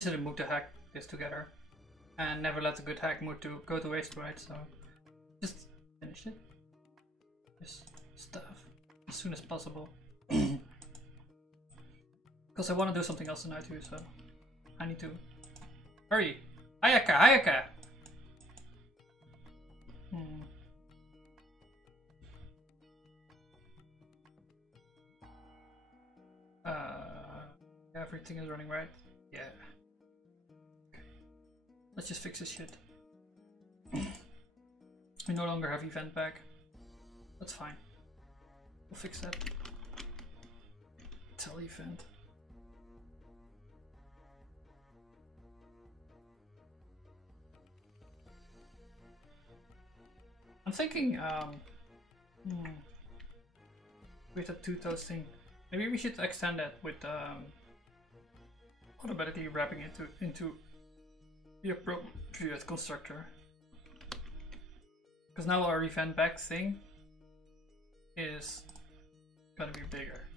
Should have moved to hack this together and never let a good hack mood to go to waste, right? So just finish it. This stuff as soon as possible. Because I want to do something else tonight too, so I need to hurry. Hayaka, Hayaka! Everything is running right. Yeah. Okay. Let's just fix this shit. We no longer have event back. That's fine. We'll fix that. Tell event. I'm thinking, with the two toasting, maybe we should extend that with automatically wrapping it into the appropriate constructor. Because now our event back thing is gonna be bigger.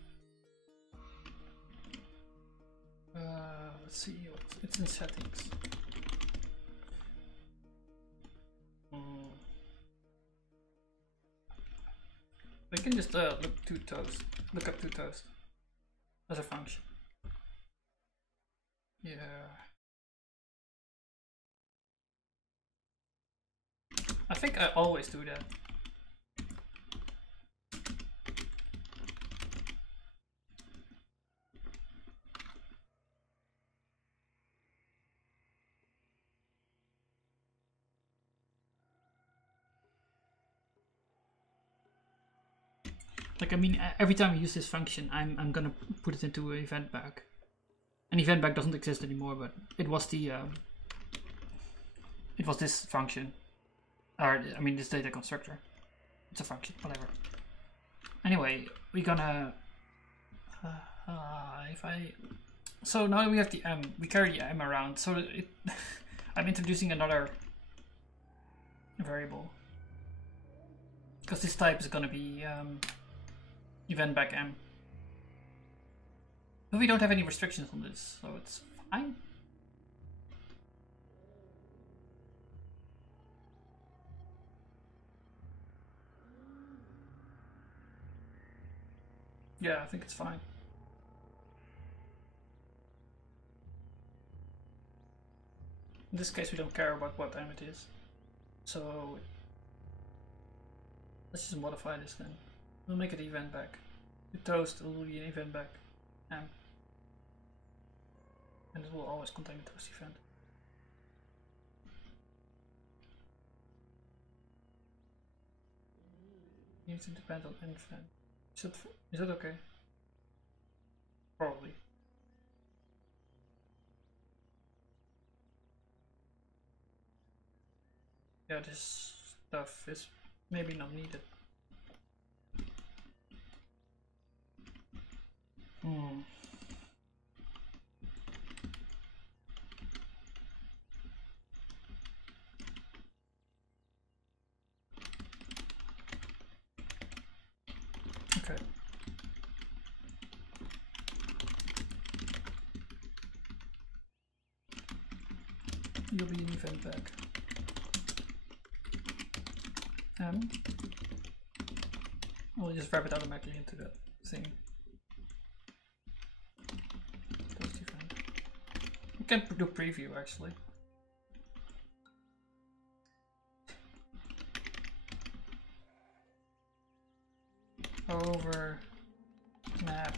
Let's see, it's in settings. We can just look up toToast as a function. Yeah. I think I always do that. Like, I mean, every time I use this function, I'm gonna put it into an event bag. An event bag doesn't exist anymore, but it was the it was this function, or I mean this data constructor. It's a function, whatever. Anyway, we're gonna so now we have the m. We carry the m around, so it I'm introducing another variable because this type is gonna be event back m. But we don't have any restrictions on this, so it's fine. Yeah, I think it's fine. In this case, we don't care about what m it is. So let's just modify this then. We'll make it event back. The toast will be an event back m. And it will always contain a toast event. You need to depend on event. Is that okay? Probably. Yeah, this stuff is maybe not needed. Okay. You'll be an event back. We'll just wrap it automatically into the thing. Post event. We can do preview actually. Over map.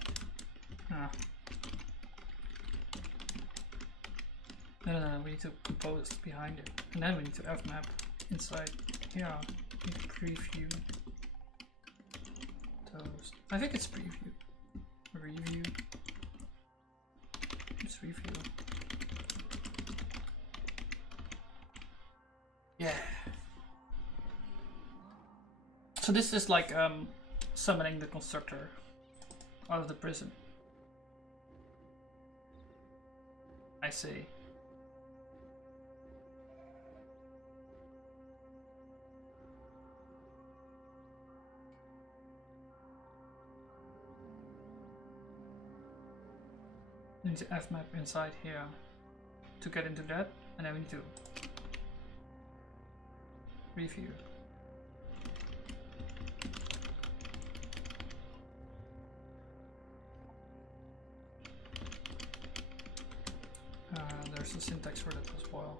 No, we need to compose behind it. And then we need to fmap inside here. We need to preview toast. I think it's preview. Review. Just review. Yeah. So this is like summoning the constructor out of the prison. I see. I need to fmap inside here. to get into that, and then we need to review. There's a syntax for that as well,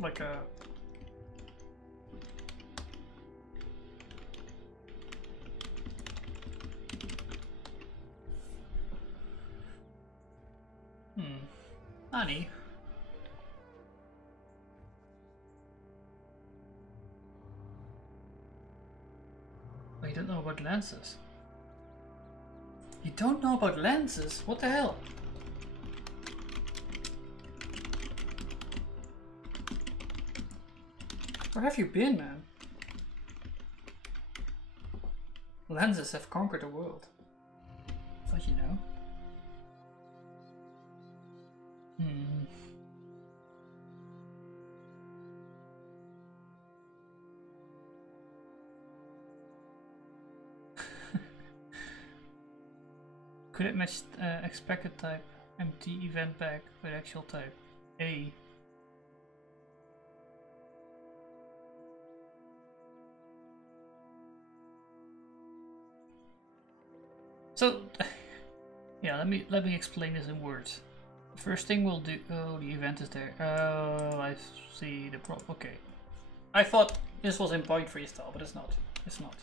like a Nani? Oh, you don't know about lenses? You don't know about lenses? What the hell? Where have you been, man? Lenses have conquered the world. Thought you know. Could it match expected type empty event bag with actual type A? So yeah, let me explain this in words. First thing we'll do. Oh, the event is there. Oh, I see the problem. Okay, I thought this was in point freestyle, but it's not. It's not.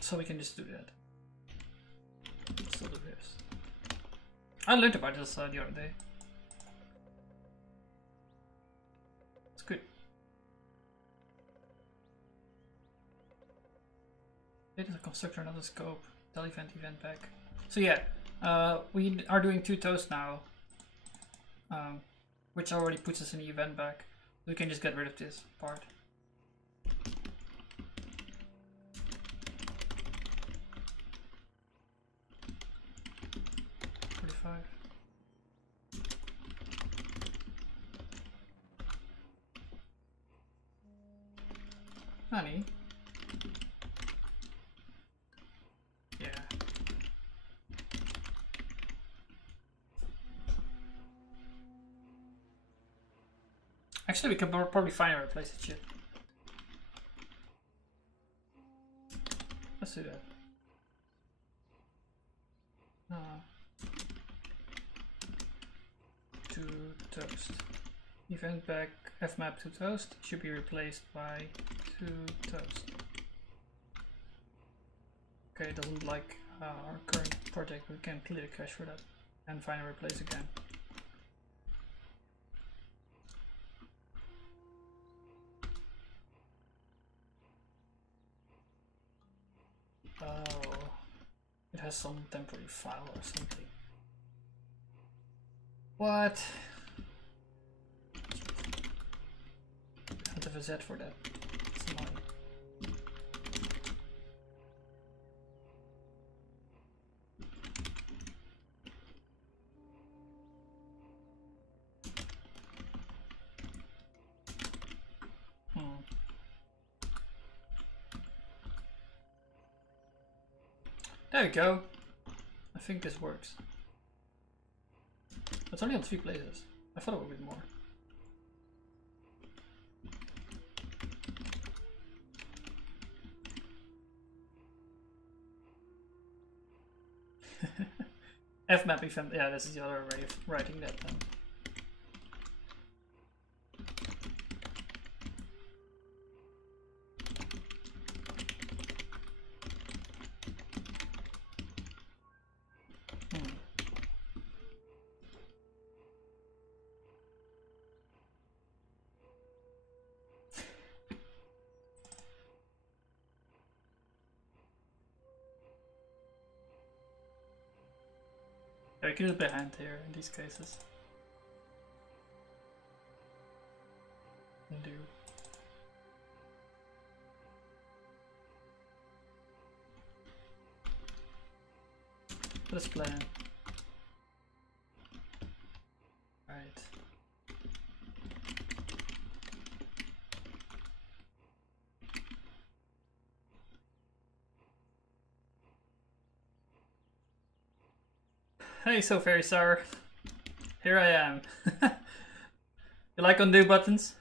So we can just do that. Still do this. I learned about this the other day. It's good. It is a constructor, not a scope. Tell event back. So yeah, we are doing 2 toasts now, which already puts us in the event back. We can just get rid of this part. Honey. Yeah. Actually, we can probably find a replace it shit. Let's do that. To toast. Event back fmap to toast should be replaced by to toast. Okay, it doesn't like our current project. We can clear the cache for that and find a replace again. Oh, it has some temporary file or something. What? I don't have a Z for that. It's annoying. There we go. I think this works. It's only on 3 places. I thought it would be more. Fmap event. Yeah, this is the other way of writing that then. I could have behind here in these cases. Undo. Let's plan. Right. Hey, so very sour. here I am. You like undo buttons?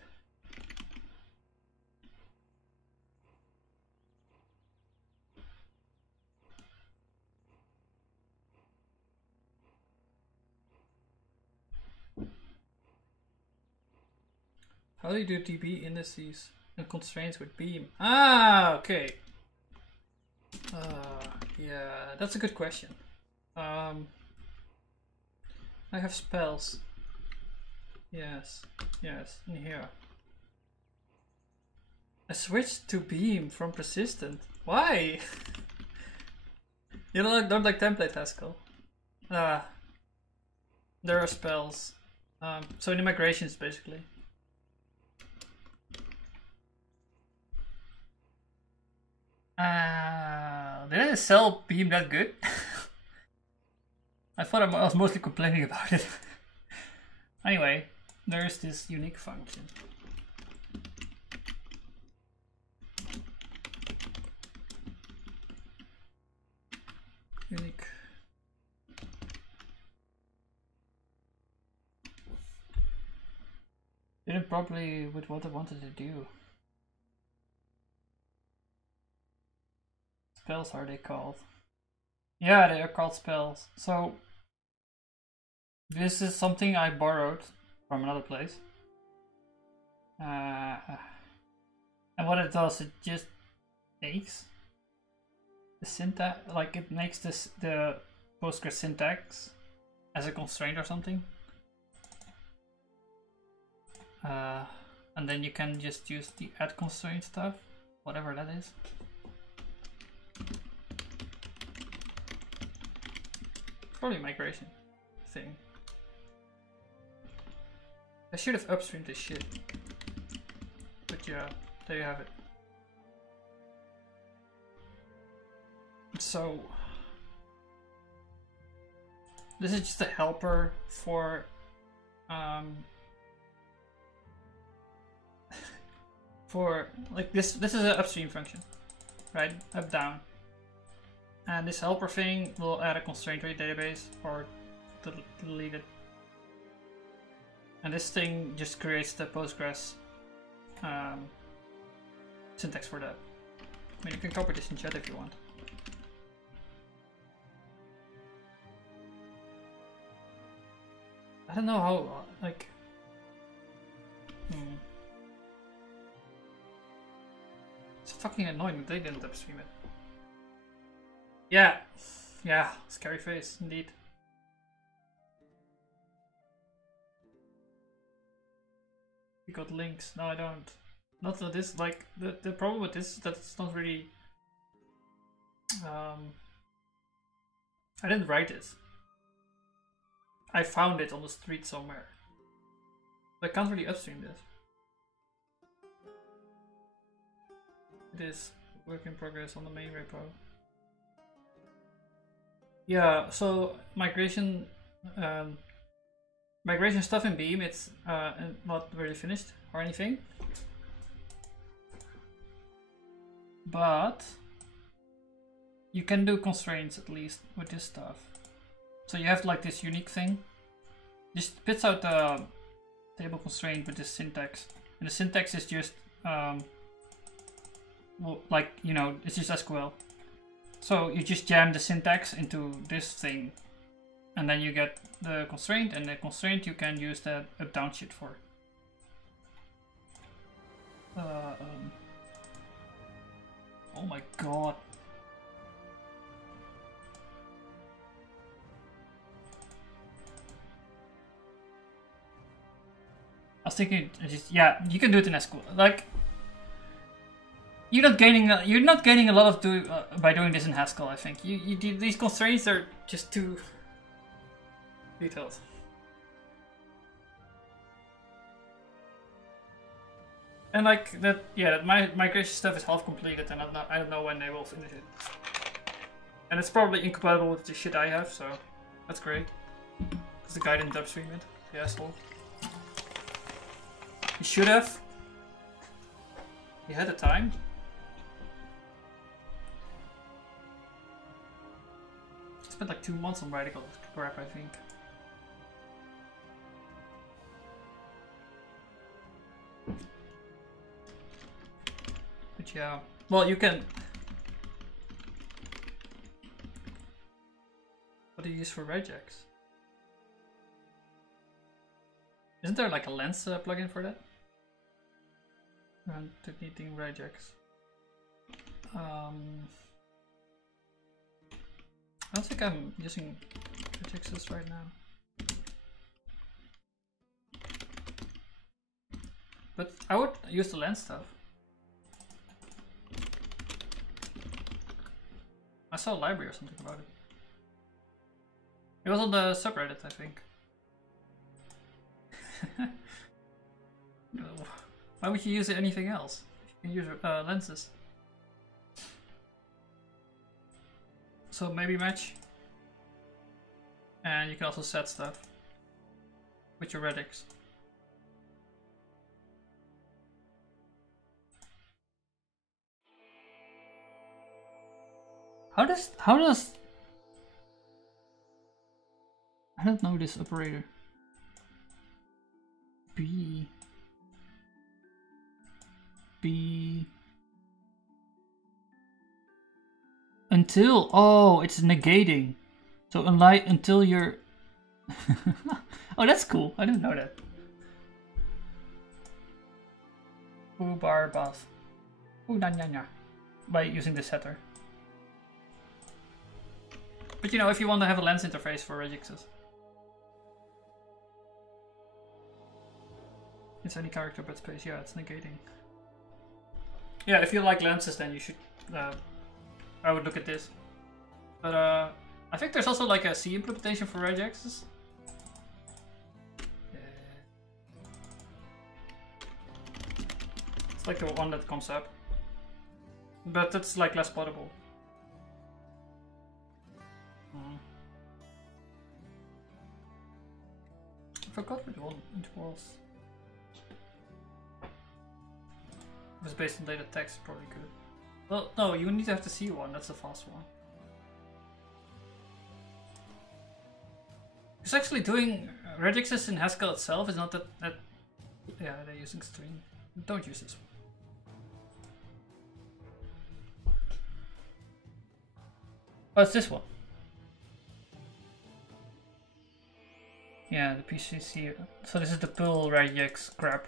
How do you do DB indices and constraints with beam? Ah, okay. Yeah, that's a good question. I have spells. Yes, in here. I switched to beam from persistent. Why? You don't like template Haskell? There are spells. So in the migrations basically. Did I sell beam that good? I thought I was mostly complaining about it. Anyway, there's this unique function. Unique. Didn't properly with what I wanted to do. Spells are they called? Yeah, they are called spells. So this is something I borrowed from another place. And what it does, it just takes the syntax, like it makes the Postgres syntax as a constraint or something. And then you can just use the add constraint stuff, whatever that is. Probably a migration thing. I should have upstreamed this shit. But yeah, there you have it. So this is just a helper for for like this is an upstream function, right? Up down. And this helper thing will add a constraint to your database or delete it. And this thing just creates the Postgres syntax for that. I mean, you can copy this in chat if you want. I don't know how, like... It's fucking annoying that they didn't upstream it. Yeah, scary face, indeed. You got links. No, I don't. Not that this, like, the problem with this is that it's not really... I didn't write it. I found it on the street somewhere. I can't really upstream this. It is work in progress on the main repo. Yeah, so migration migration stuff in Beam, it's not really finished or anything. But you can do constraints at least with this stuff. So you have like this unique thing. This spits out the table constraint with this syntax. And the syntax is just well, like, you know, it's just SQL. So you just jam the syntax into this thing, and then you get the constraint, and the constraint you can use the up-down shit for. Oh my god. I was thinking, just, yeah, you can do it in SQL. Like, you're not gaining a lot of by doing this in Haskell. I think these constraints are just too detailed. And like that, yeah, that my migration stuff is half completed, and I don't know when they will finish it. And it's probably incompatible with the shit I have, so that's great. Because the guy didn't upstream it, the asshole. He should have. He had the time. Spent like 2 months on writing all this crap, I think. But yeah, well, you can. What do you use for regex? Isn't there like a lens plugin for that? And deleting regex. I don't think I'm using regexes right now. But I would use the lens stuff. I saw a library or something about it. It was on the subreddit, I think. Why would you use anything else? You can use lenses. So maybe match. And you can also set stuff with your regex. How does I don't know this operator. B until, oh, it's negating. So until you're oh, that's cool. I didn't know that. Foo bar buff. Ooh, nya. By using the setter. But you know, if you want to have a lens interface for regexes, it's any character but space. Yeah, it's negating. Yeah, if you like lenses, then you should. I would look at this. But I think there's also like a C implementation for regexes. It's like the one that comes up, but it's like less potable. I forgot which one it was. It was based on data text, probably good. Well, no, you need to have the C one, that's the fast one. Because actually doing regexes in Haskell itself is not that yeah, they're using string. Don't use this one. Oh, it's this one. Yeah, the PCC. So this is the pull regex crap.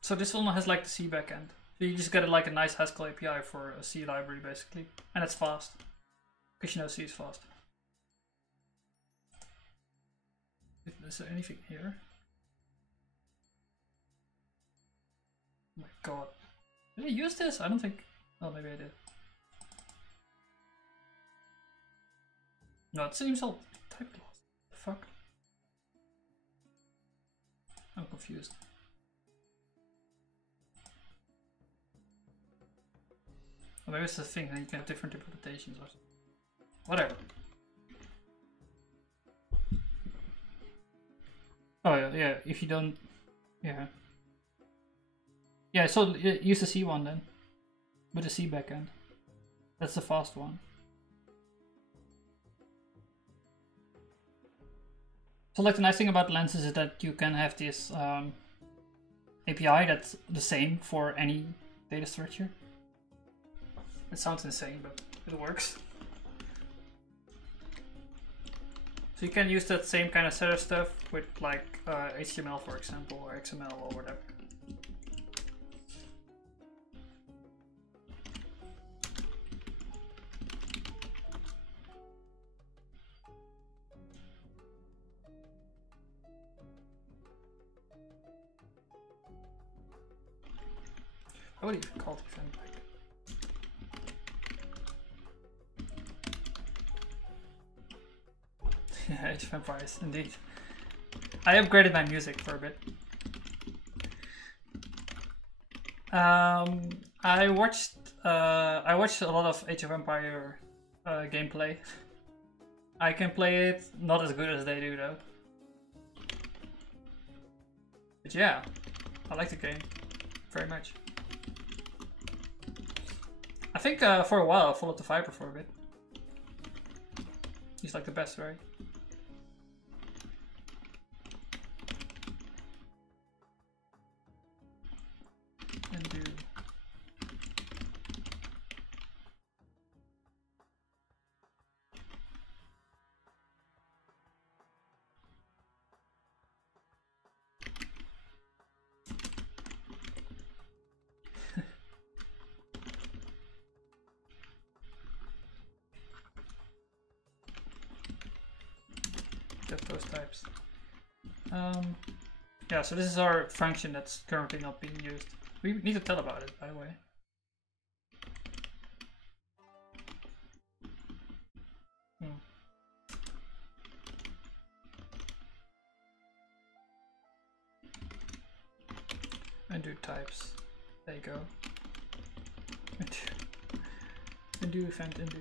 So this one has like the C backend. So you just get like a nice Haskell API for a C library basically. And it's fast. Because you know C is fast. Is there anything here? Oh my god. Did I use this? I don't think... Oh, maybe I did. No, it seems all type class. The fuck? I'm confused. Or maybe it's the thing that you can have different implementations or something. Whatever. Oh yeah, if you don't... Yeah. Yeah, so use the C one then. With the C backend. That's the fast one. So like the nice thing about lenses is that you can have this API that's the same for any data structure. It sounds insane, but it works. So you can use that same kind of setter stuff with like HTML, for example, or XML or whatever. I would even call it event like. Yeah, Age of Empires, indeed. I upgraded my music for a bit. I watched a lot of Age of Empire gameplay. I can play it not as good as they do though. But yeah, I like the game very much. I think for a while I followed the Viper for a bit. He's like the best, right? And do. Get those types. Yeah, so this is our function that's currently not being used. We need to tell about it, by the way. Undo types. There you go. Undo event undo.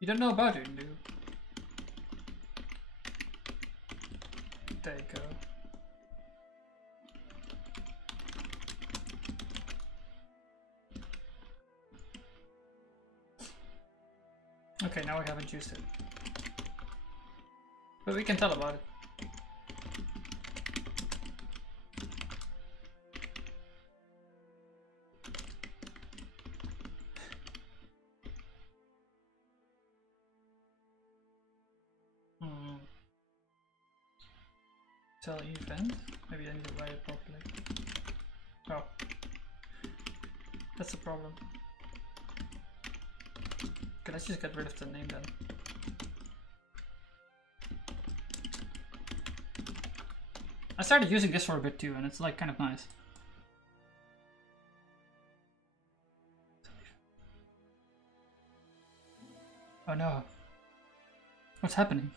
You don't know about undo. There you go. Okay, now we haven't used it. But we can tell about it. Tell event? Maybe I need to write it properly. Oh. That's the problem. Okay, let's just get rid of the name then. I started using this for a bit too, and it's like kind of nice. Oh no. What's happening?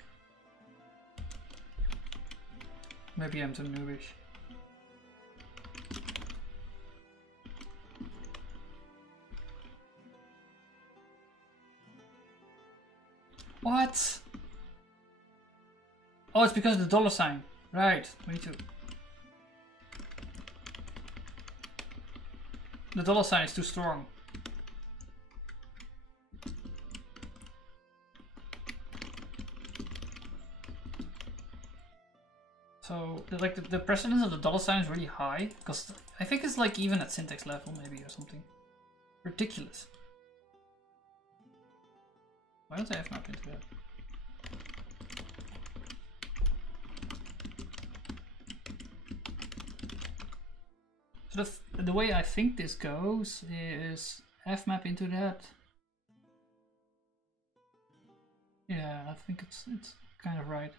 Maybe I'm too noobish. What? Oh, it's because of the dollar sign. Right, we need to. The dollar sign is too strong. So, like the precedence of the dollar sign is really high, because I think it's like even at syntax level maybe or something. Ridiculous. Why don't I have map into that? So the way I think this goes is fmap into that. Yeah, I think it's kind of right.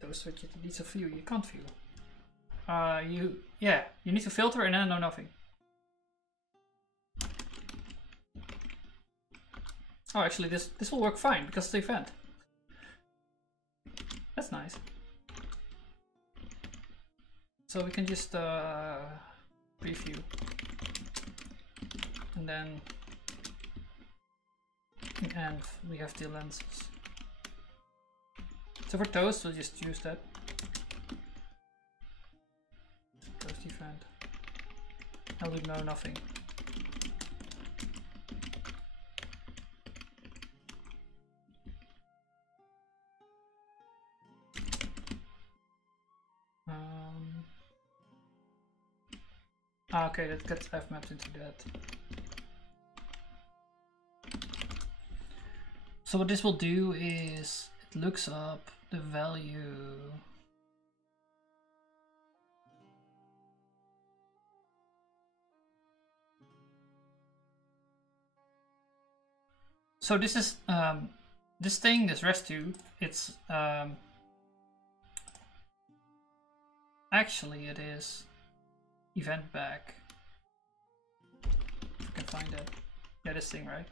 Those what you need to view, you can't view. You need to filter and then know nothing. Oh, actually, this will work fine because it's the event. That's nice. So we can just preview, and then in env we have the lenses. So for toast, we'll just use that. Toast event. I'll do no nothing. Okay, that gets fmapped into that. So what this will do is it looks up the value. So this is this thing, this rest2, it's actually it is event back. If I can find it. Yeah, this thing, right?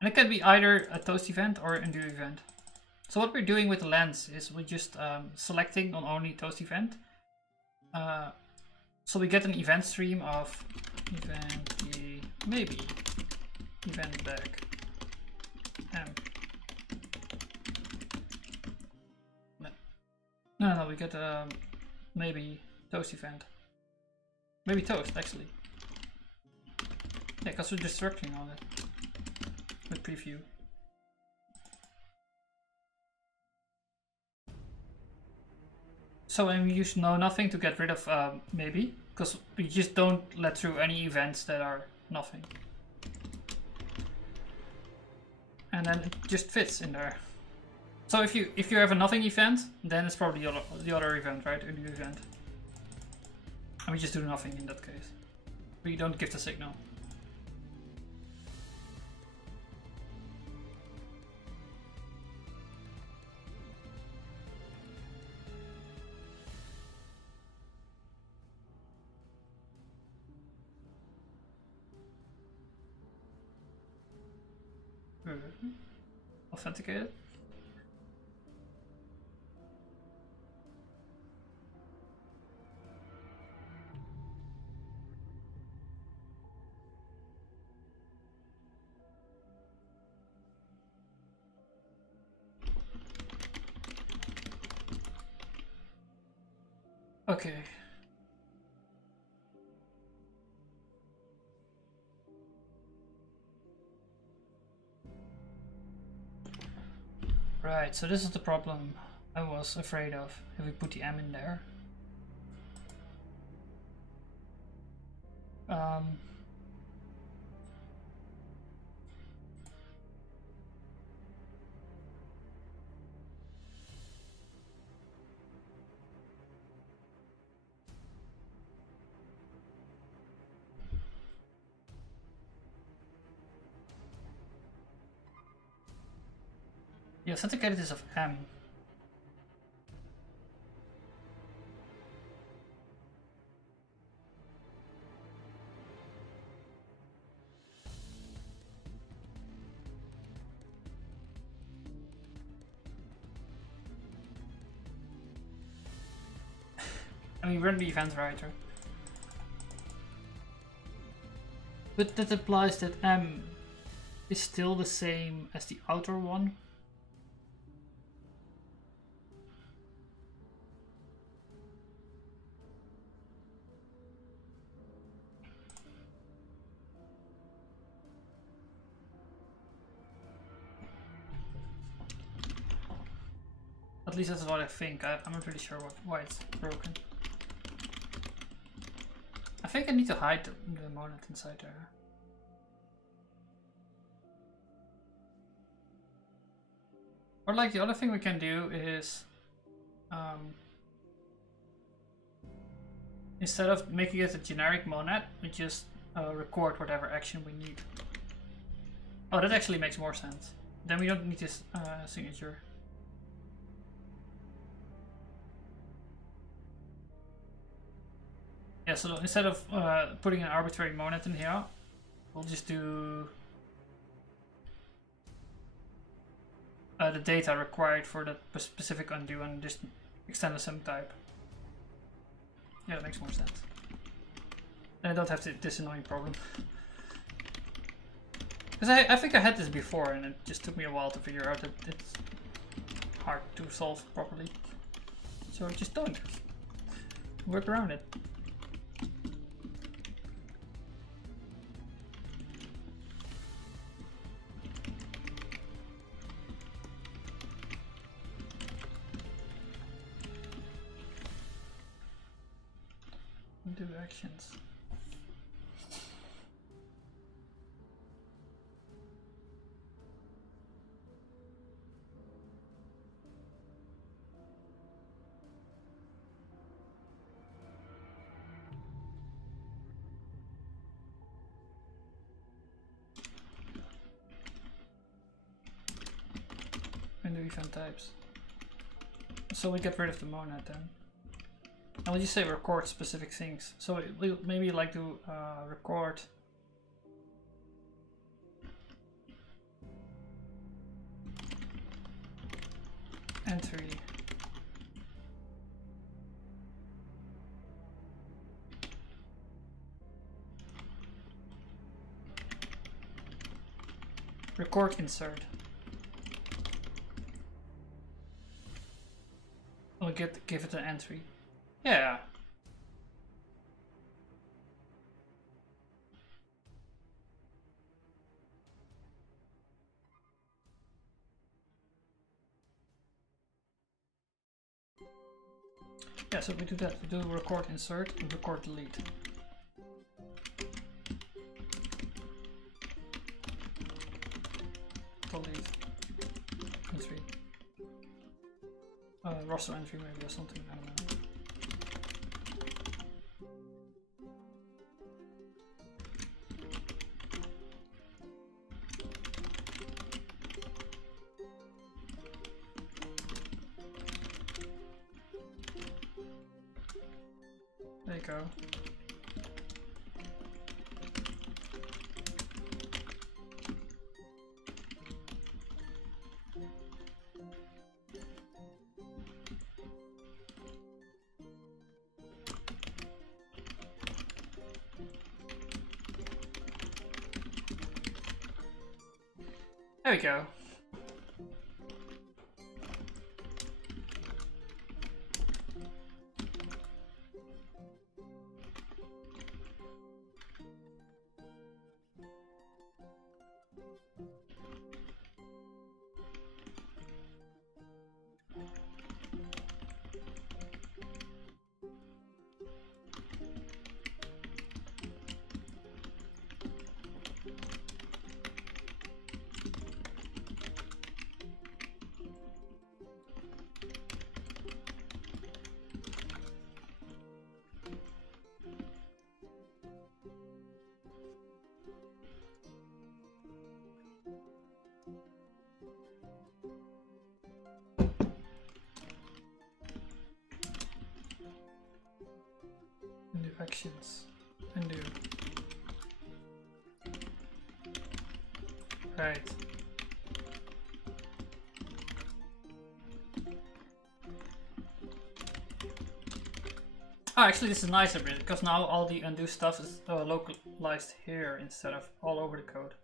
And it can be either a toast event or a undo event. So what we're doing with the lens is we're just selecting on only toast event. So we get an event stream of event maybe event back m. No, we get maybe toast event. Maybe toast actually. Yeah, because we're just working on it with preview. So and we use no nothing to get rid of maybe, because we just don't let through any events that are nothing. And then it just fits in there. So if you have a nothing event, then it's probably the other event, right? A new event. And we just do nothing in that case. We don't give the signal. Authenticated. Okay. Right, so this is the problem I was afraid of if we put the M in there. The authenticated is of M. I mean, we're in the event writer. But that implies that M is still the same as the outer one. At least that's what I think. I'm not really sure why it's broken. I think I need to hide the monad inside there. Or like the other thing we can do is instead of making it a generic monad, we just record whatever action we need. Oh, that actually makes more sense. Then we don't need this signature. Yeah, so instead of putting an arbitrary monad in here, we'll just do the data required for that specific undo and just extend the sum type. Yeah, that makes more sense. Then I don't have this annoying problem. Because I think I had this before and it just took me a while to figure out that it's hard to solve properly. So just don't work around it. Do actions. And do event types. So we get rid of the monad then. And we'll just say record specific things. So we'll maybe like to record entry Record insert. I'll give it an entry. Yeah. Yeah, so we do that. We do record insert and record delete. Delete. Entry. Roster entry maybe or something, I don't know. There you go. There we go. Undo actions. Undo. Right. Oh, actually this is nicer because now all the undo stuff is localized here instead of all over the code.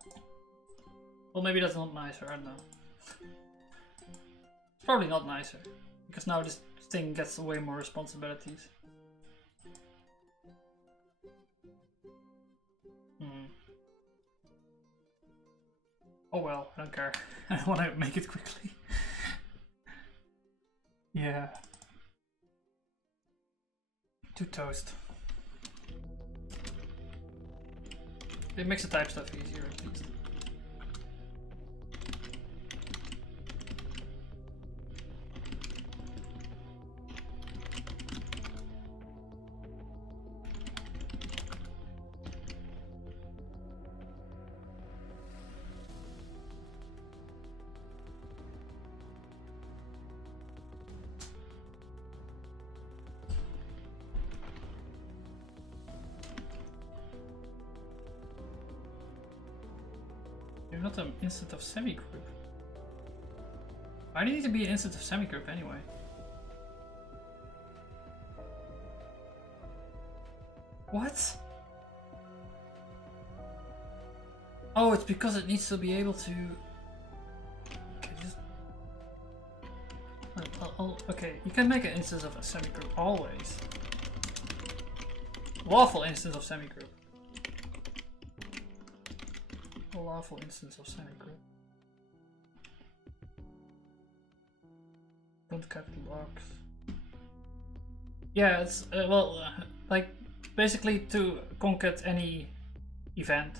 Well, maybe that's not nicer, I don't know. It's probably not nicer because now this thing gets way more responsibilities. Oh well, I don't care. I want to make it quickly. Yeah. To toast. It makes the type stuff easier at least. You're not an instance of semigroup. Why do you need to be an instance of semigroup anyway? What? Oh, it's because it needs to be able to... Okay, just... Okay, you can make an instance of a semigroup always. Lawful instance of semigroup. A lawful instance of semigroup. Don't capital blocks. Yeah, it's like basically to concat any event.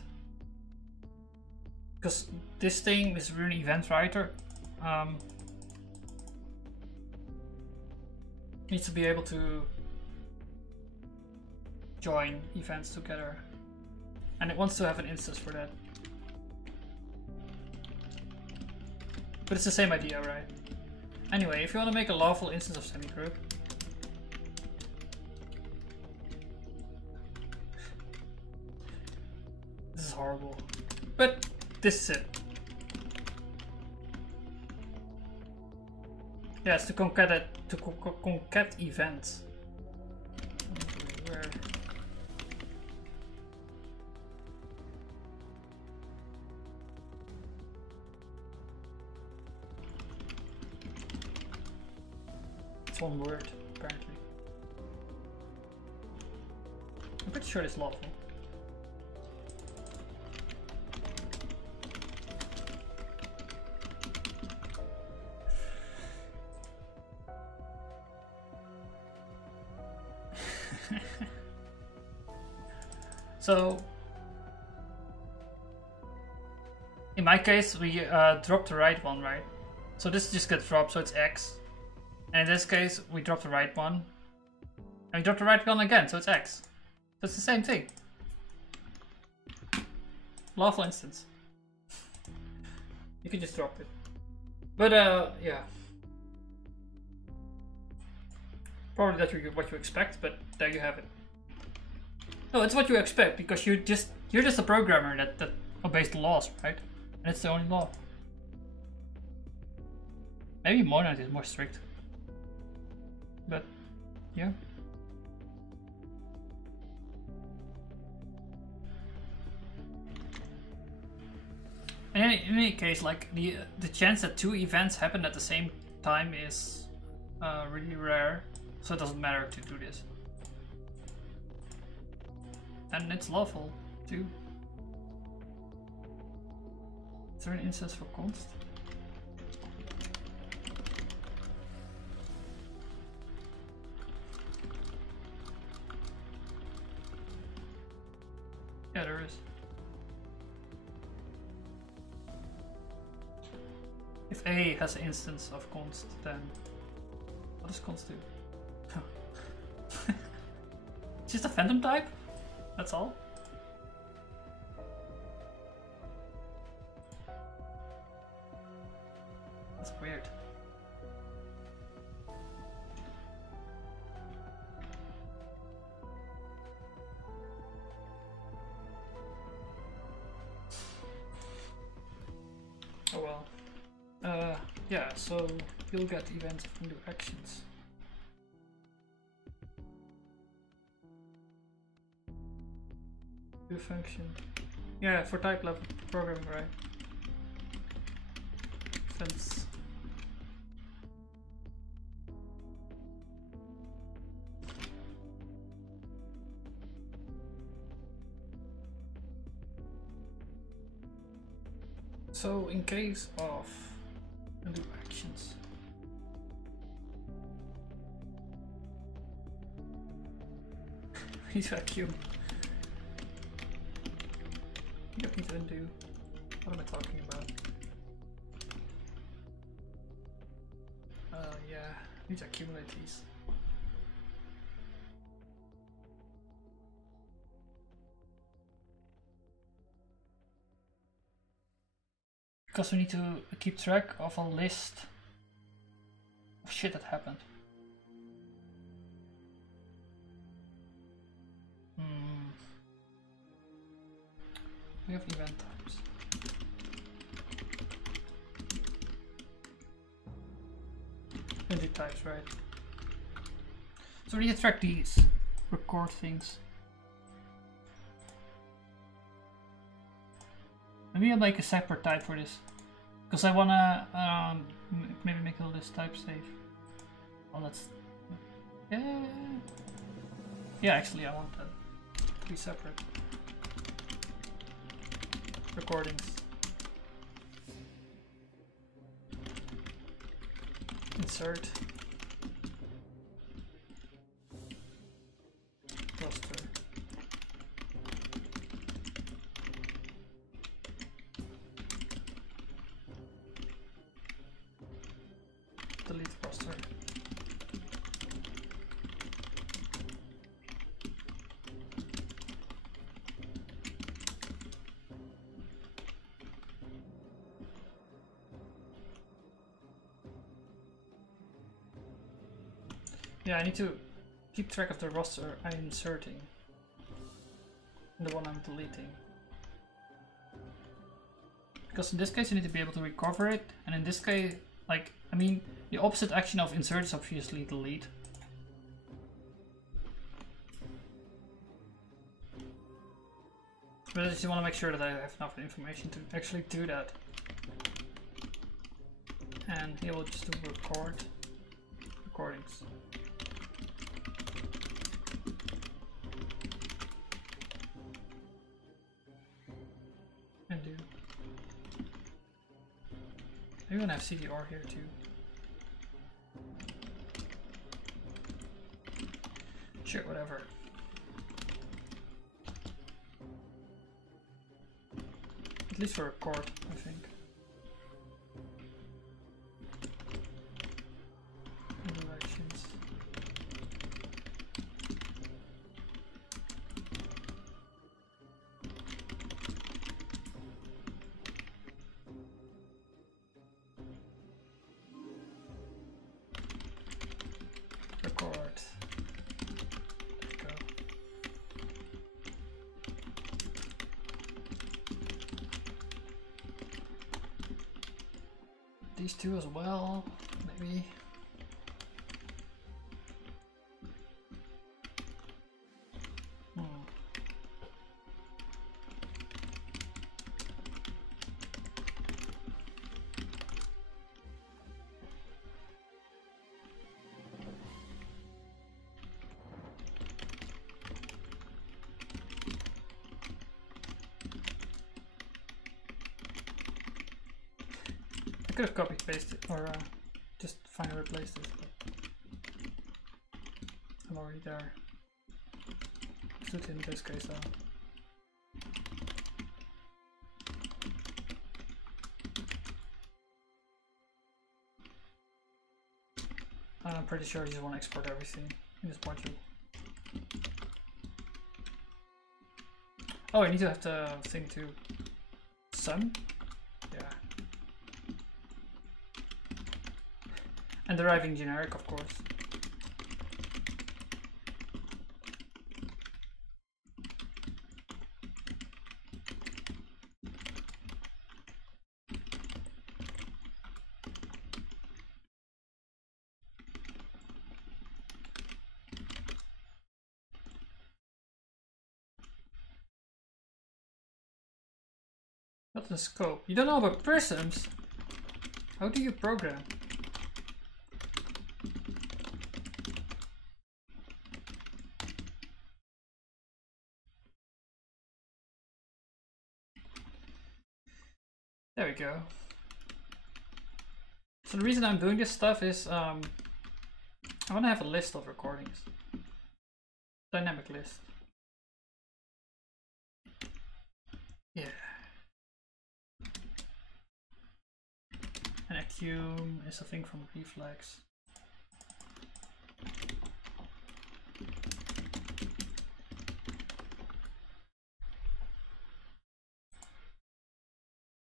Because this thing is really event writer. Needs to be able to join events together. And it wants to have an instance for that. But it's the same idea, right? Anyway, if you want to make a lawful instance of semigroup, this is horrible. But this is it. Yeah, it's to concat concat events. Where? It's one word, apparently. I'm pretty sure it's lawful. So, in my case, we dropped the right one, right? So this just gets dropped, so it's X. And in this case, we drop the right one. And we drop the right one again, so it's X. So it's the same thing. Lawful instance. You can just drop it. But yeah. Probably that's what you expect, but there you have it. No, it's what you expect, because you're just a programmer that obeys the laws, right? And it's the only law. Maybe Monad is more strict. But yeah. In any case, like the chance that two events happen at the same time is really rare, so it doesn't matter to do this. And it's lawful too. Is there an instance for const? Yeah, there is. If A has an instance of const, then what does const do? It's just a phantom type? That's all? That's weird. Oh well. Yeah, so you'll get events of new actions. New function. Yeah, for type level programming, right? Fence. So in case of undo actions, he's vacuum. You don't need to undo. What am I talking about? Yeah, need to accumulate these. Because we need to keep track of a list of shit that happened. We have event types. Event types, right? So we need to track these, record things. Maybe I'll make a separate type for this, because I wanna maybe make a list type safe. Oh, that's yeah. Actually, I want that to be separate. Recordings. Insert. Cluster. Delete cluster. Yeah, I need to keep track of the roster I'm inserting and the one I'm deleting. Because in this case you need to be able to recover it, and in this case, like, I mean, the opposite action of insert is obviously delete. But I just want to make sure that I have enough information to actually do that. And here we'll just do recordings. Maybe we're gonna have CDR here too. Sure, whatever. At least for a chord, I think. Directions. Record. There we go. These two as well, maybe. I could have copy pasted or just find and replace this, but I'm already there. Suits in this case though. I'm pretty sure you just want to export everything in this module. Oh, I need to have the thing to sum? Yeah. And deriving generic, of course. What's the scope? You don't know about prisms? How do you program? There we go. So the reason I'm doing this stuff is I want to have a list of recordings. Dynamic list. Yeah. And Acume is a thing from Reflex.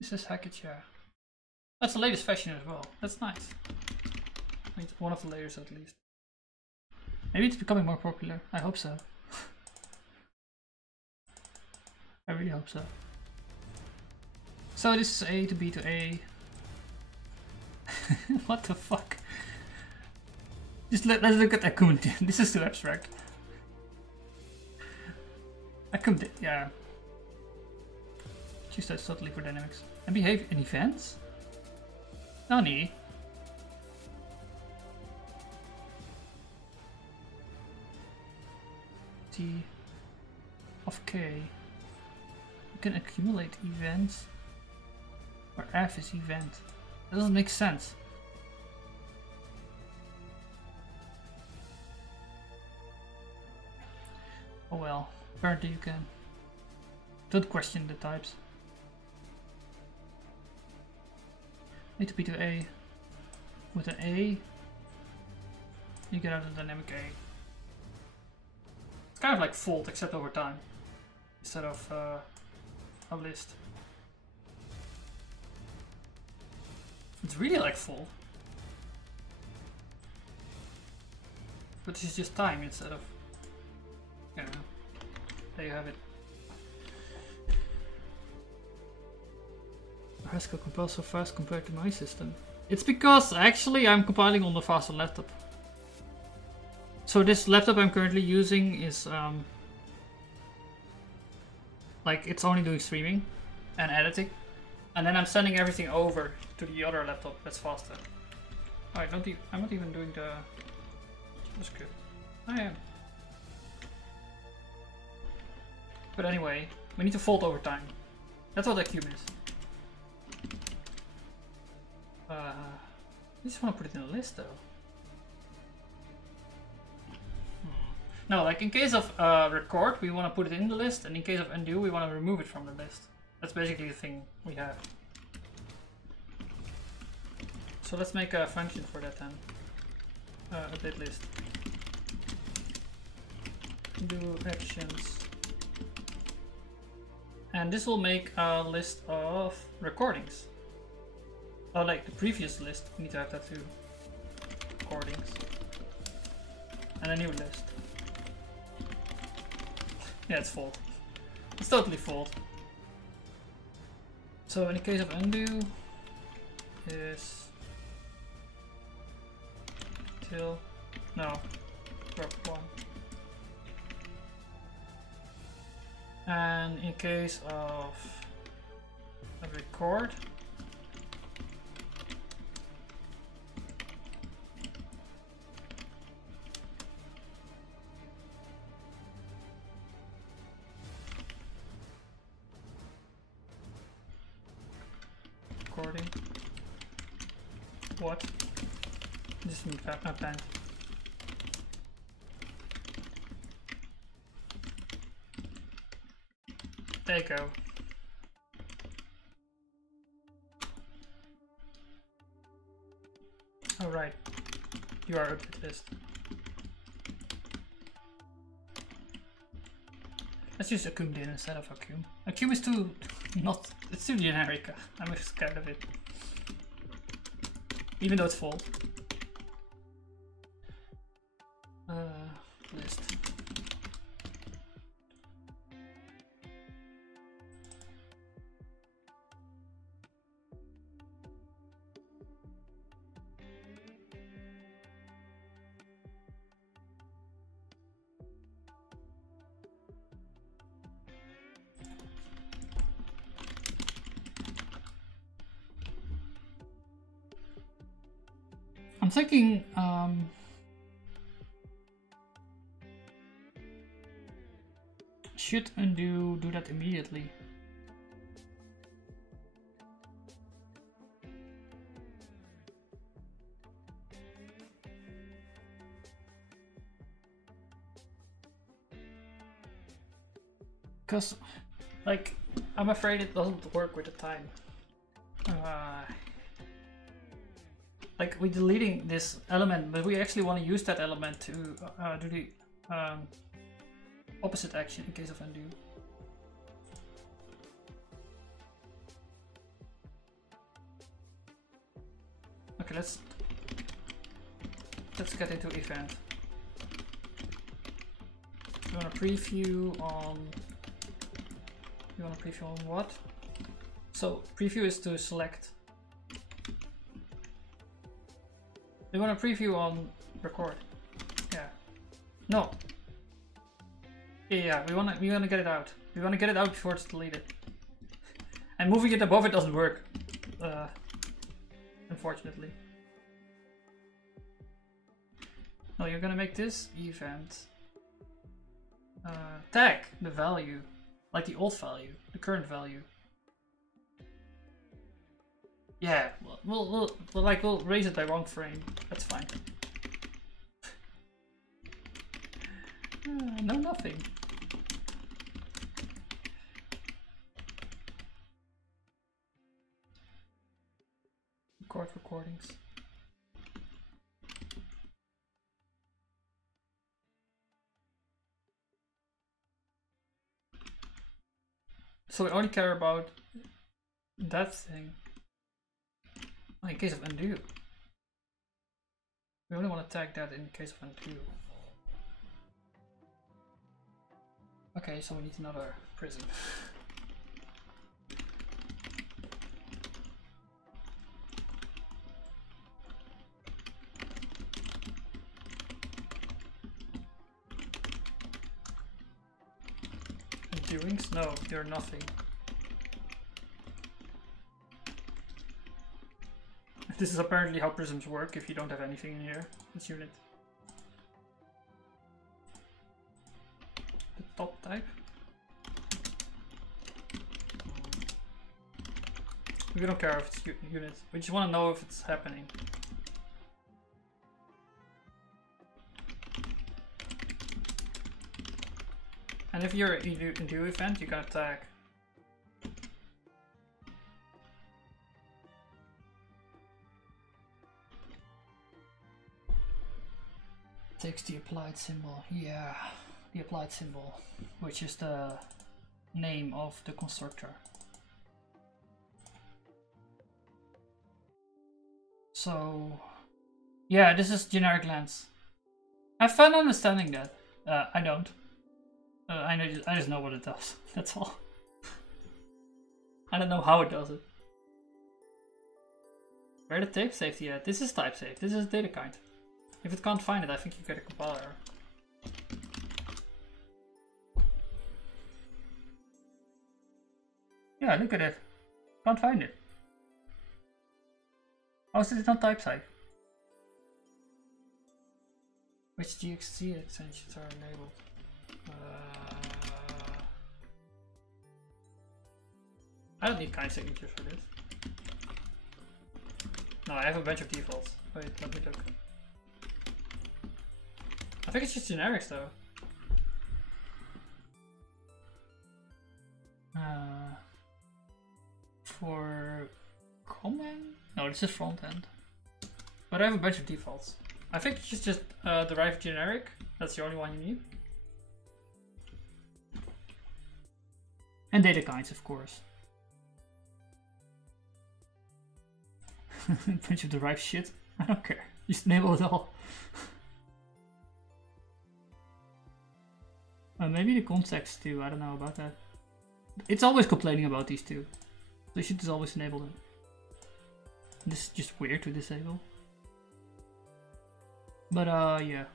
This is Hackett, yeah. That's the latest fashion as well. That's nice. I mean, one of the layers at least. Maybe it's becoming more popular. I hope so. I really hope so. So this is A to B to A. What the fuck? Just let's look at Acume. This is too abstract. Acume, yeah. Choose that subtly for dynamics. And behave in events? Nani? T of K. You can accumulate events. Or F is event. That doesn't make sense. Oh well, apparently you can. Don't question the types. A to B to A. With an A, you get out a dynamic A. It's kind of like fold, except over time, instead of a list. It's really like fold, but this is just time instead of, you know, there you have it. Haskell compiles so fast compared to my system. It's because actually I'm compiling on the faster laptop. So this laptop I'm currently using is like it's only doing streaming and editing, and then I'm sending everything over to the other laptop that's faster. Oh, I'm not even doing the script. I am. But anyway, we need to fold over time. That's what Acume is. I just want to put it in a list though. No, like in case of record, we want to put it in the list, and in case of undo, we want to remove it from the list. That's basically the thing we have. So let's make a function for that then. Update list. Do actions. And this will make a list of recordings. Oh, like the previous list, we need to have that too. Recordings. And a new list. Yeah, it's full. It's totally full. So in the case of undo, is till no drop one. And in case of a record, recording, what? Just append. There you go. Alright, you are update list. Let's use accum din instead of accum. Accum is too it's too generic. I'm scared of it. Even though it's full. List. I'm thinking, should undo do that immediately? Because, like, I'm afraid it doesn't work with the time. Like, we're deleting this element, but we actually want to use that element to do the opposite action in case of undo. Okay, let's get into event. You want to preview on. You want to preview on what? So preview is to select. We want to preview on record. Yeah. No. Yeah, we wanna get it out. We wanna get it out before it's deleted. And moving it above it doesn't work. Unfortunately. No, you're gonna make this event tag the value, like the old value, the current value. Yeah, we'll raise it by one frame. That's fine. No, nothing. Record recordings. So we only care about that thing. In case of undo. We only want to tag that in case of undo. Okay, so we need another prism. Undoings? No, you're nothing. This is apparently how prisms work if you don't have anything in here, this unit. The top type. We don't care if it's units. We just want to know if it's happening. And if you're in a do event, you can tag. Takes the applied symbol. Yeah, the applied symbol, which is the name of the constructor. So, yeah, this is generic lens. I have fun understanding that. I don't. I just know what it does. That's all. I don't know how it does it. Where the type safety at? This is type safe. This is data kind. If it can't find it, I think you get a compile error. Yeah, look at it. Can't find it. How is it not type safe? Which GXC extensions are enabled? I don't need kind signatures for this. No, I have a bunch of defaults. Wait, let me look. I think it's just generics though. For comment? No, this is front end. But I have a bunch of defaults. I think it's just derived generic. That's the only one you need. And data kinds, of course. A bunch of derived shit. I don't care. Just enable it all. Maybe the context too. I don't know about that. It's always complaining about these two. So you should just always enable them. This is just weird to disable. But yeah.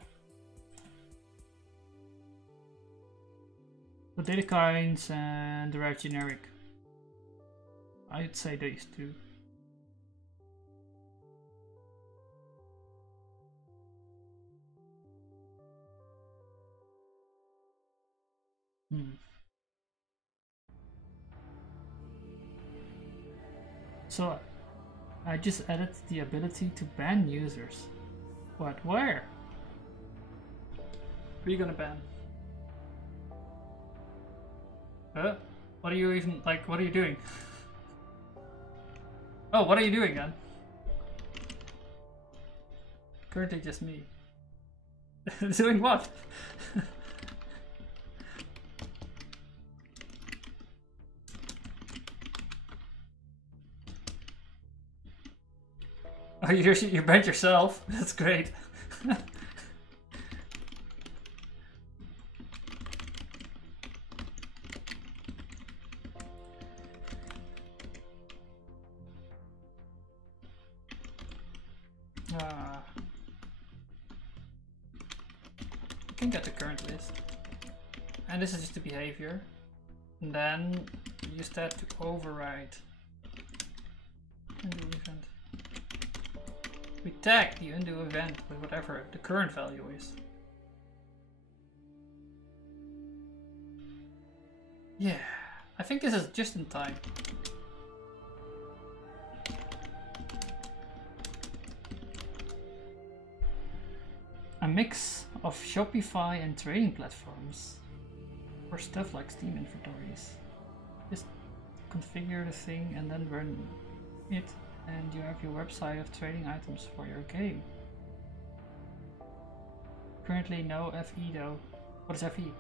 So data kinds and derived generic. I'd say these two. So I just added the ability to ban users. What? Where? Who are you gonna ban? Huh? What are you even, like, what are you doing? Oh, what are you doing then? Currently just me. Doing what? Oh, you bent yourself. That's great. You can get the current list. And this is just the behavior. And then use that to override undo event. We tag the undo event with whatever the current value is. Yeah, I think this is just in time. A mix of Shopify and trading platforms for stuff like Steam inventories. Just configure the thing and then run it, and you have your website of trading items for your game. Currently no FE though. What is FE?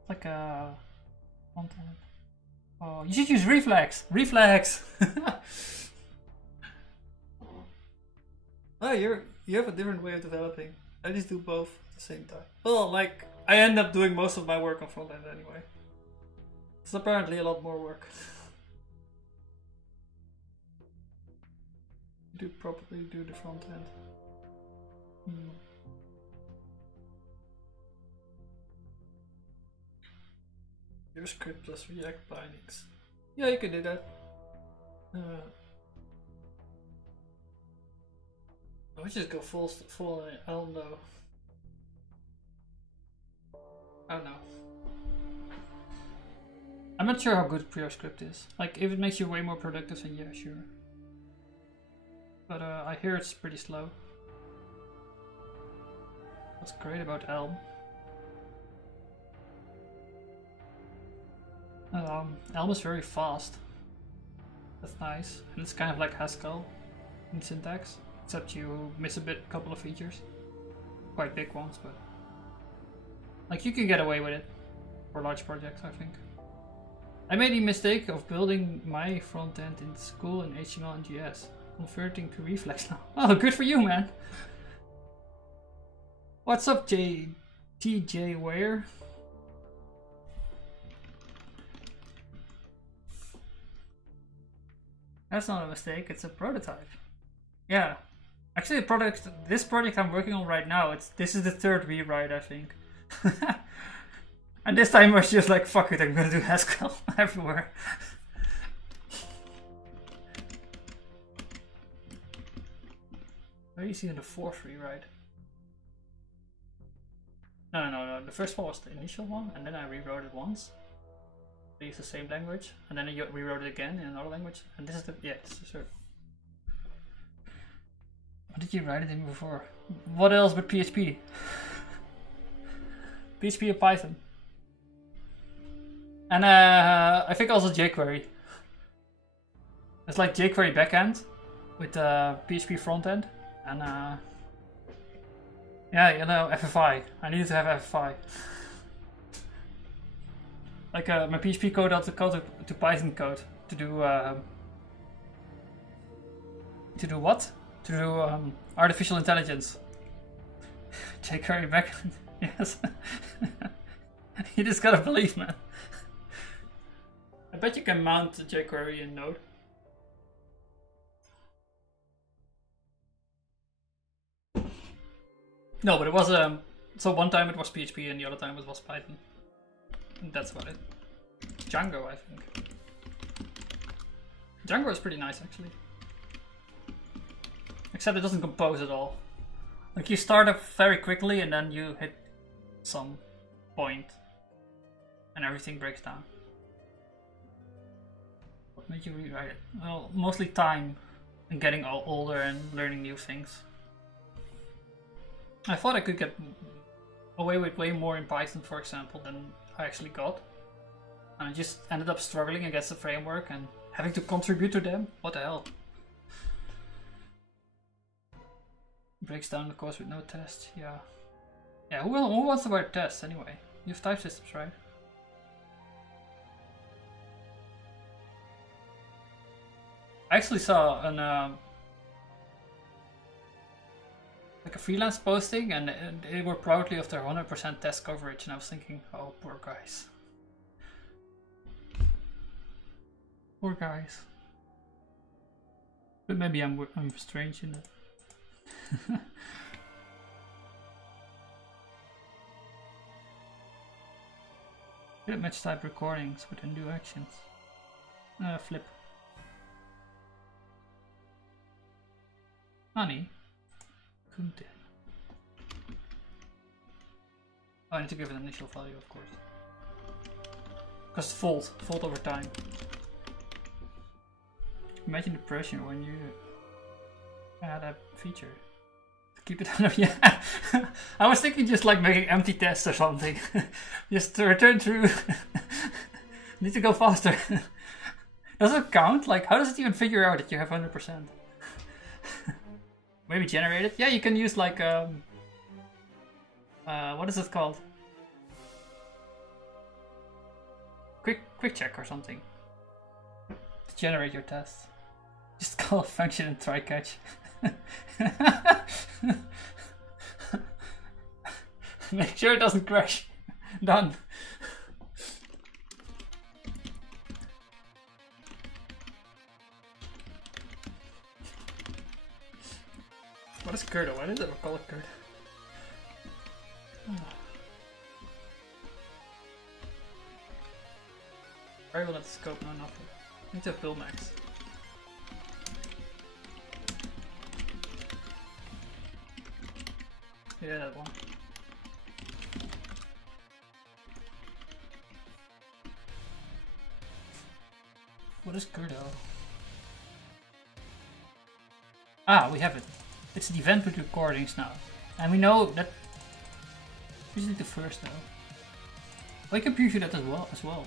It's like a content. Oh, you should use Reflex! Reflex! Oh, you have a different way of developing. I just do both at the same time. Well, like, I end up doing most of my work on front end anyway. It's apparently a lot more work. Do properly do the front end. Your script plus React bindings. Yeah, you can do that. I would just go full. I don't know. I don't know. I'm not sure how good PureScript is. Like, if it makes you way more productive, then yeah, sure. But I hear it's pretty slow. What's great about Elm? Elm is very fast. That's nice. And it's kind of like Haskell in syntax, except you miss a couple of features. Quite big ones, but like you can get away with it for large projects, I think. I made the mistake of building my front end in school in HTML and JS, converting to Reflex now. Oh, good for you, man. What's up, TJ Ware? That's not a mistake, it's a prototype. Yeah. Actually, this project I'm working on right now, this is the third rewrite, I think. And this time I was just like, fuck it, I'm gonna do Haskell everywhere. Where you see in the fourth rewrite? No. The first one was the initial one, and then I rewrote it once. I used the same language, and then I rewrote it again in another language. And this is the this is the third. What did you write it in before? What else but PHP? PHP and Python. And I think also jQuery. It's like jQuery backend with PHP frontend. And yeah, you know, FFI. I needed to have FFI. Like my PHP code had to code to Python code to do what? To do artificial intelligence. jQuery backend. Yes. You just gotta believe, man. I bet you can mount jQuery in Node. No, but it was so one time it was PHP and the other time it was Python. And that's about it. Django, I think. Django is pretty nice actually. Except it doesn't compose at all. Like you start up very quickly and then you hit some point and everything breaks down. What made you rewrite it? Well, mostly time and getting older and learning new things. I thought I could get away with way more in Python, for example, than I actually got. And I just ended up struggling against the framework and having to contribute to them. What the hell? Breaks down the course with no test, yeah. Yeah, who wants to write tests anyway? You have type systems, right? I actually saw an like a freelance posting, and they were proudly of their 100% test coverage, and I was thinking, oh, poor guys. Poor guys. But maybe I'm strange in it. Good at match type recordings with undo actions. Flip. Honey. Content. Oh, I need to give it an initial value, of course. Because fold over time. Imagine the pressure when you add that feature. Keep it under, yeah. I was thinking just like making empty tests or something. Just to return true. Need to go faster. Does it count? Like, how does it even figure out that you have 100%? Maybe generate it? Yeah, you can use like, what is it called? Quick check or something. To generate your tests. Just call a function and try catch. Make sure it doesn't crash. Done. What is Curdo? Why did they call it Curdo? Variable at the scope, no nothing. Need to have build max. Yeah, that one. What is Kurdo? Ah, we have it. It's an event with recordings now. And we know that... We just need the first though. We can preview that as well.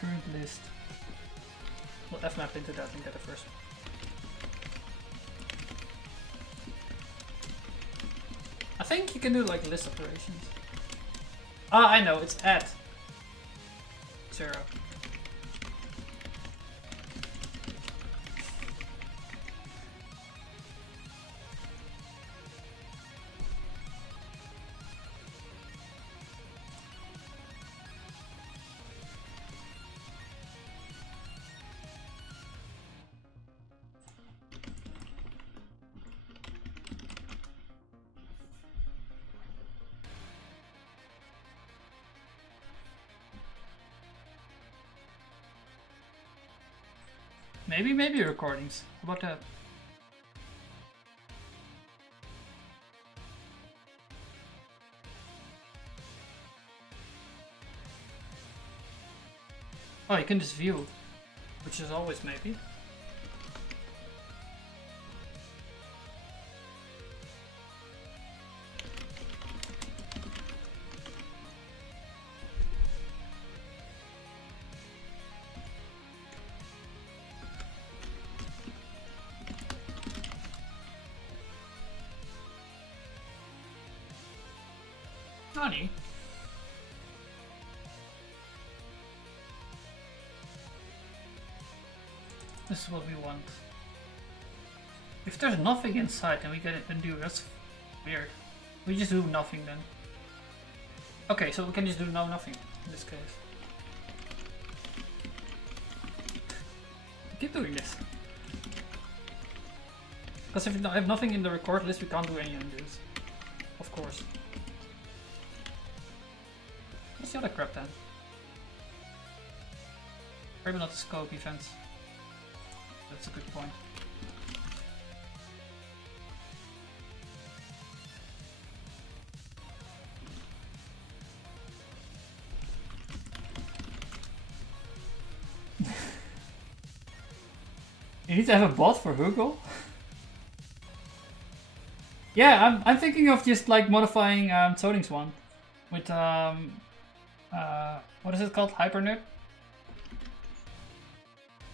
Current list. We'll fmap into that and get the first one. I think you can do like list operations. Ah, I know, it's at 0. Maybe recordings. How about that? Oh, you can just view, which is always maybe. Honey. This is what we want. If there's nothing inside and we get it and do, that's weird. We just do nothing then. Okay, so we can just do nothing in this case. Keep doing this. Because if we have nothing in the record list, we can't do any undos. Of course. What's the other crap then? Maybe not the scope events. That's a good point. You need to have a bot for Hugo? Yeah, I'm thinking of just like modifying Soding's one with what is it called? Hypernerd?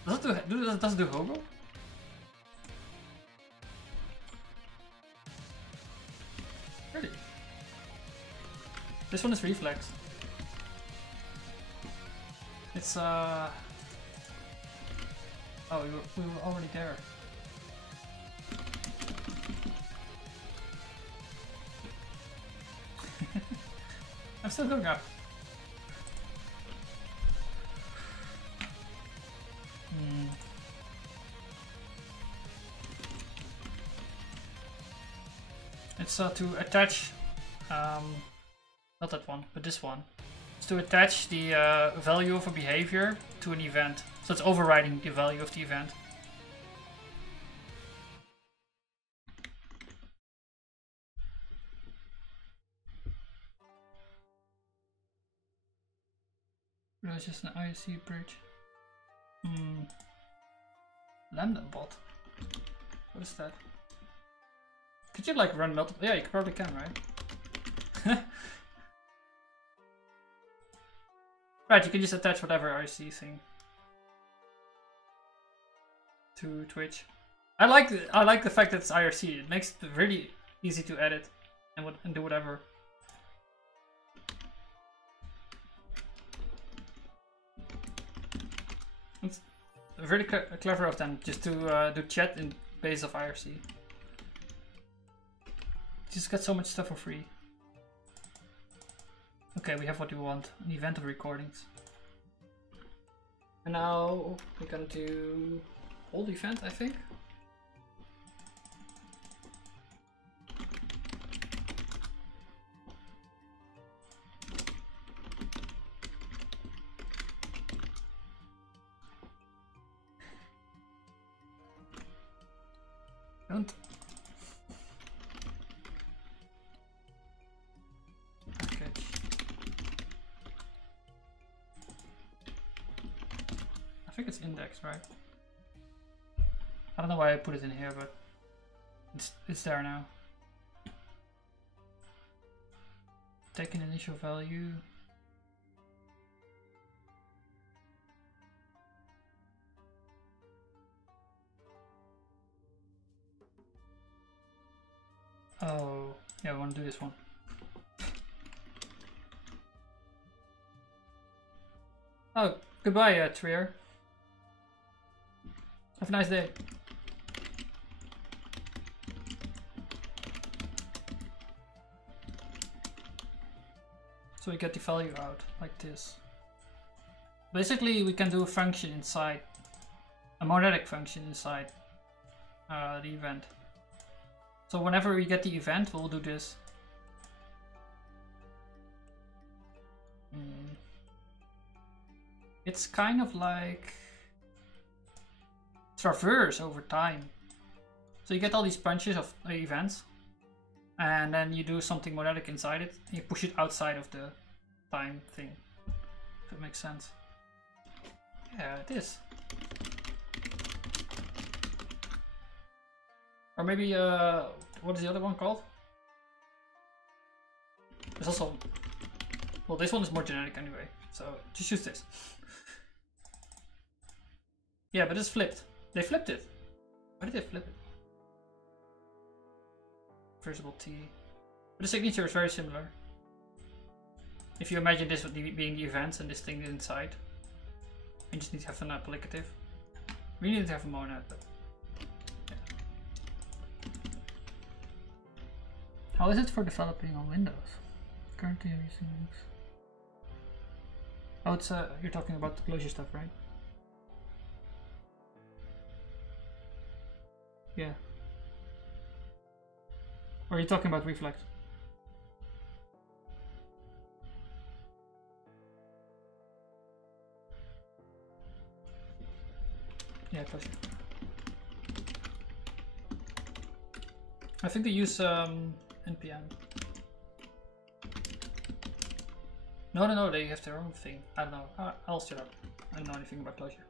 Does it do Hugo? Really? This one is reflex. It's oh, we were already there. I'm still going up. It's to attach, not that one, but this one. It's to attach the value of a behavior to an event. So it's overriding the value of the event. That's just an ISC bridge. Lambda bot. What is that? Could you like run multiple? Yeah, you probably can, right? Right, you can just attach whatever IC thing to Twitch. I like the fact that it's IRC. It makes it really easy to edit and do whatever. It's very clever of them just to do chat in base of IRC. Just got so much stuff for free. Okay, we have what we want. An event of recordings. And now we're gonna do old event, I think. Don't. think it's indexed, right? I don't know why I put it in here, but it's there now. Take an initial value. Oh, yeah, I want to do this one. Oh, goodbye, Trier. Have a nice day. So we get the value out like this. Basically, we can do a function inside, a monetic function inside the event. So whenever we get the event, we'll do this. It's kind of like traverse over time. So you get all these bunches of events, and then you do something monetic inside it, and you push it outside of the time thing. If it makes sense. Yeah, it is. Or maybe, what is the other one called? There's also, well, this one is more generic anyway, so just use this. Yeah, but it's flipped. They flipped it. Why did they flip it? Reversible T. But the signature is very similar. If you imagine this being the events and this thing inside, you just need to have an applicative. We need to have a monad, but yeah. How is it for developing on Windows? Currently I'm using Linux. Oh, it's you're talking about the closure stuff, right? Yeah. Or are you talking about Reflect? Yeah, closure. I think they use NPM. No, they have their own thing. I don't know. I'll shut up. I don't know anything about closure.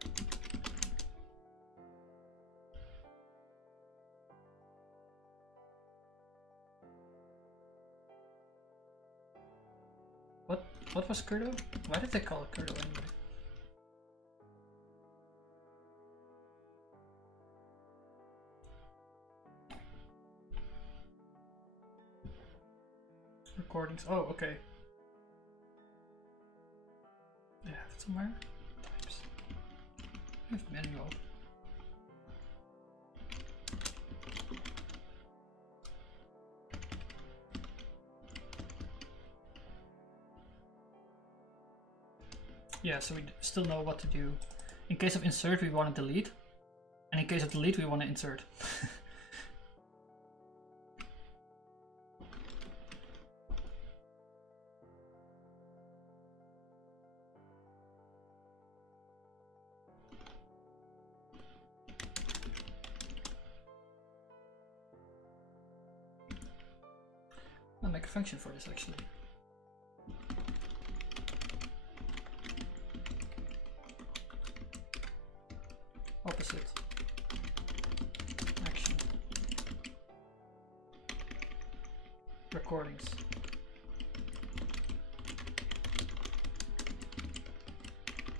What was Curdo? Why did they call it Curdo anyway? Recordings. Oh, okay. I have it somewhere. Types. I have manual. Yeah, so we still know what to do. In case of insert, we want to delete. And in case of delete, we want to insert. I'll make a function for this actually. Opposite action recordings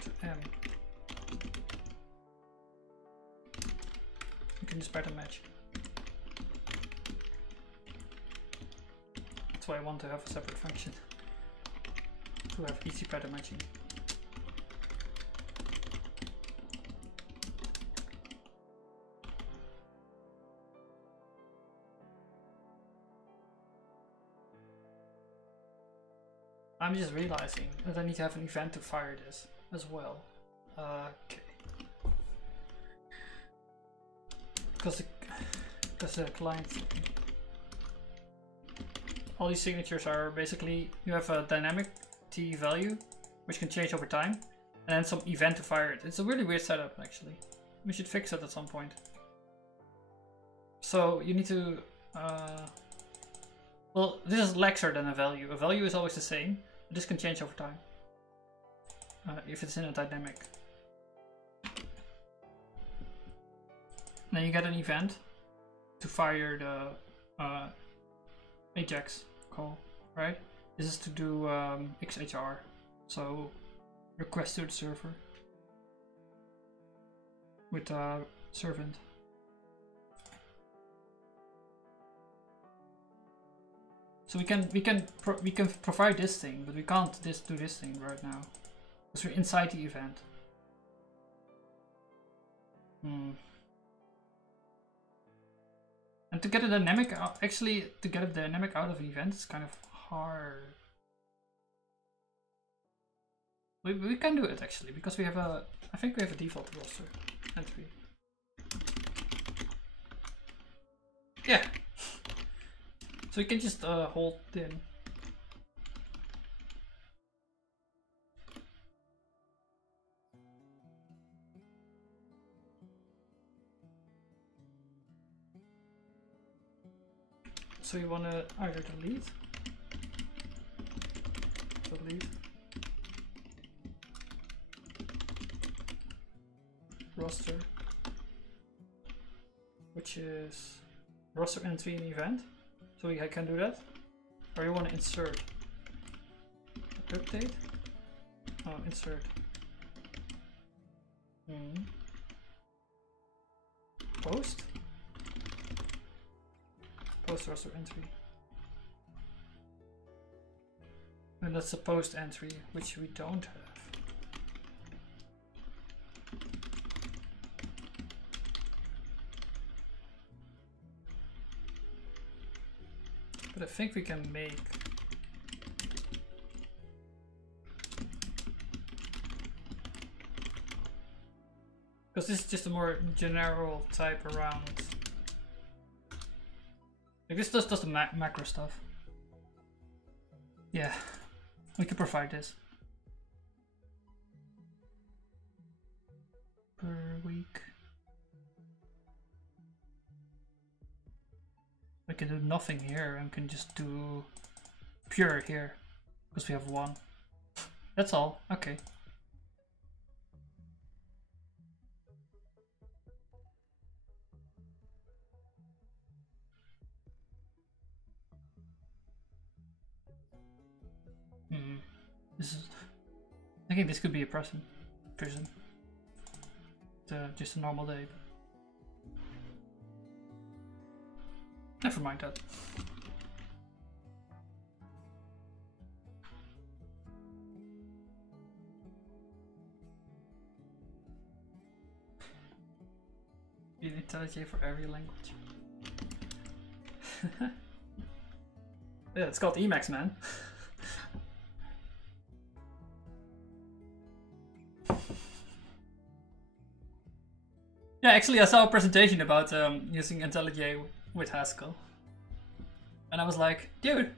to M. You can just pattern match. That's why I want to have a separate function to have easy pattern matching. I'm just realizing that I need to have an event to fire this as well. Okay. Because the client, all these signatures are basically, you have a dynamic T value which can change over time, and then some event to fire it. It's a really weird setup actually. We should fix it at some point. So you need to well, this is laxer than a value. A value is always the same. This can change over time if it's in a dynamic. And then you get an event to fire the Ajax call, right? This is to do XHR, so request to the server with servant. So we can provide this thing, but we can't do this thing right now because we're inside the event. And to get a dynamic out, actually, to get a dynamic out of an event is kind of hard. We can do it actually because we have I think we have a default roster entry. Yeah. So we can just hold in. So you want to either delete, roster, which is roster entry in event. So I can do that. Or you want to insert update? Oh, insert. Post roster entry. And that's a post entry, which we don't have. But I think we can make because this is just a more general type around. Like this does the macro stuff. Yeah, we can provide this per week. We can do nothing here and can just do pure here because we have one. That's all. Okay. This is. I think this could be a prison. Just a normal day. Never mind that. You need IntelliJ for every language. Yeah, it's called Emacs, man. Yeah, actually I saw a presentation about using IntelliJ with Haskell. And I was like, dude,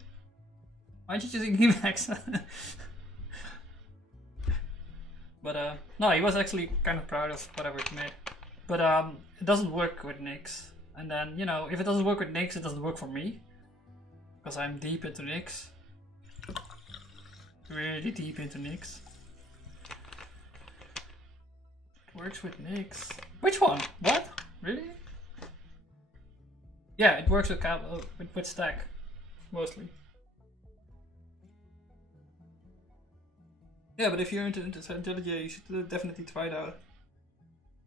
why aren't you using Emacs? But no, he was actually kind of proud of whatever he made. But it doesn't work with Nix. And then, you know, if it doesn't work with Nix, it doesn't work for me. Because I'm deep into Nix. Really deep into Nix. It works with Nix. Which one? What? Really? Yeah, it works with Stack, mostly. Yeah, but if you're into IntelliJ, you should definitely try it out.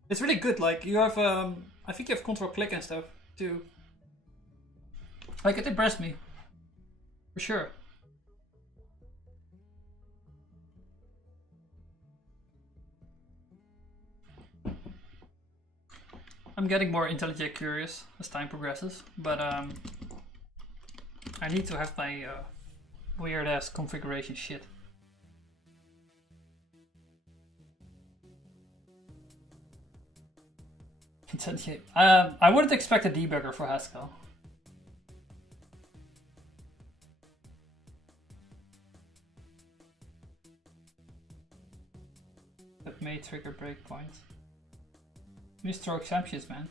It's really good. Like you have, I think you have control click and stuff too. Like it impressed me, for sure. I'm getting more IntelliJ curious as time progresses, but I need to have my weird ass configuration shit. IntelliJ. I wouldn't expect a debugger for Haskell. That may trigger breakpoints. You just throw exceptions, man.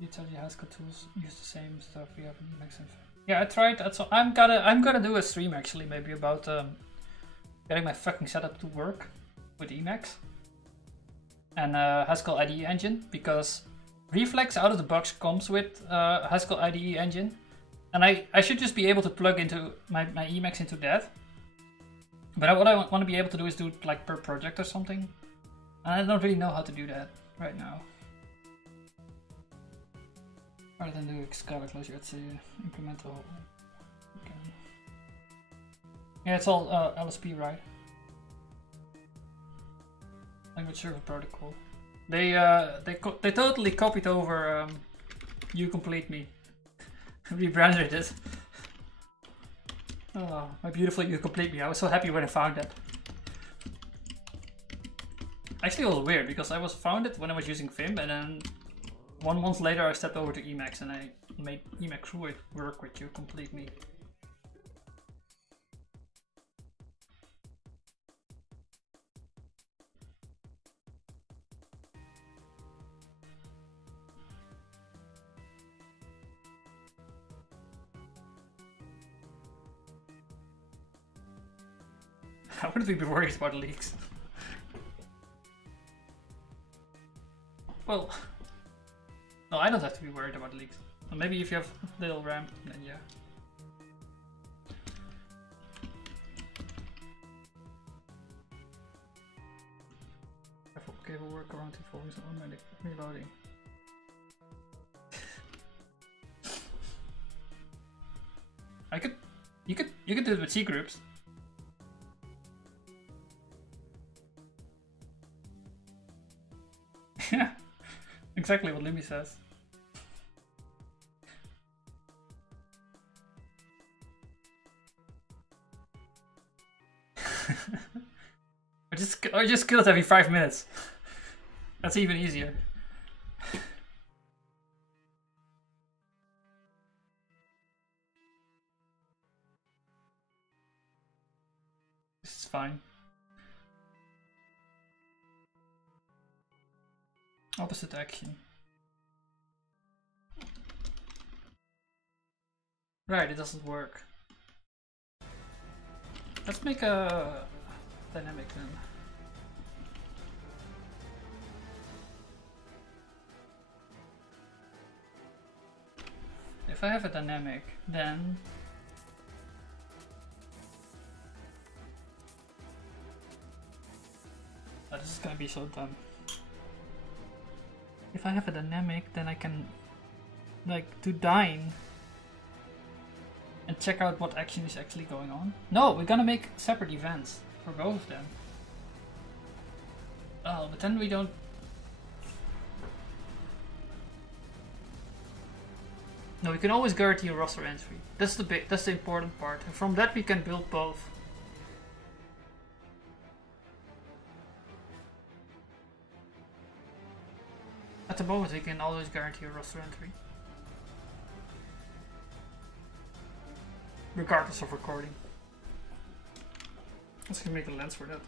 You tell you Haskell tools use the same stuff we have in Emacs and yeah, I tried. That's all. I'm gonna do a stream actually, maybe about getting my fucking setup to work with Emacs and Haskell IDE engine, because Reflex out of the box comes with Haskell IDE engine, and I should just be able to plug into my Emacs into that. But what I want to be able to do is do it like per project or something, and I don't really know how to do that right now. Rather than do Scala closure, let's implement a whole. Okay. Yeah, it's all LSP, right? Language Server Protocol. They totally copied over You Complete Me. Rebranded it. Oh, my beautiful You Complete Me. I was so happy when I found that. Actually a little weird, because I was found it when I was using Vim, and then 1 month later I stepped over to Emacs and I made Emacs work with You Complete Me. How would we be worried about leaks? Well, no, I don't have to be worried about leaks. Well, maybe if you have little RAM, then yeah. Cable work around to focus on automatic reloading. You could do it with C groups. Yeah, exactly what Limby says. or just kill it every 5 minutes. That's even easier. This is fine. Opposite action. Right, it doesn't work. Let's make a dynamic then. If I have a dynamic, then oh, this is gonna be so dumb. If I have a dynamic, then I can like do dyne and check out what action is actually going on. No, we're gonna make separate events for both of them. Oh, but then we don't. No, we can always guarantee a roster entry. That's the important part. And from that we can build both. At the moment we can always guarantee a roster entry. Regardless of recording. Let's make a lens for that.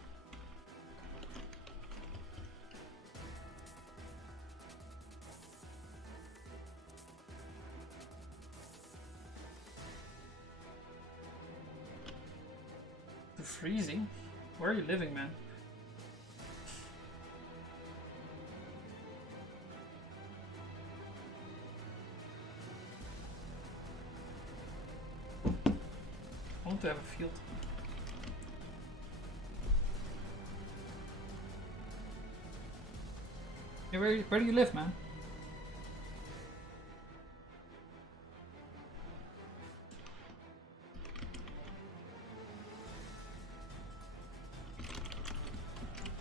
Freezing? Where are you living, man? I want to have a field. Hey, where do you live, man?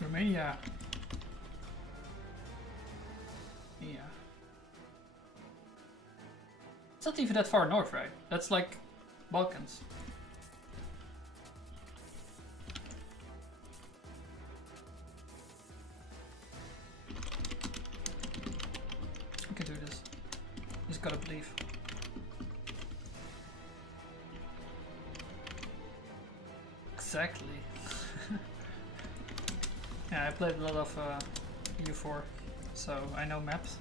Romania. Yeah. It's not even that far north, right? That's like Balkans. I can do this. Just gotta believe. Exactly. Yeah, I played a lot of U4, so I know maps.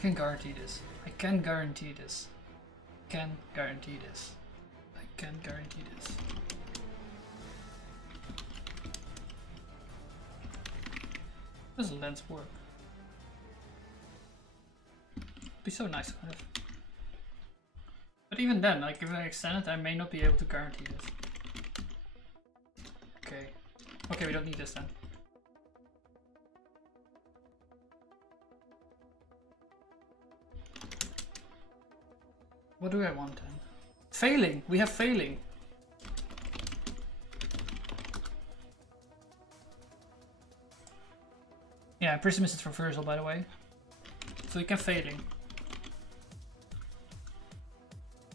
I can guarantee this. I can guarantee this. I can guarantee this. I can guarantee this. Does the lens work? It'd be so nice to have. But even then, like if I extend it, I may not be able to guarantee this. Okay. Okay, we don't need this then. What do I want then? Failing! We have failing! Yeah, Prism is its reversal, by the way. So we can failing.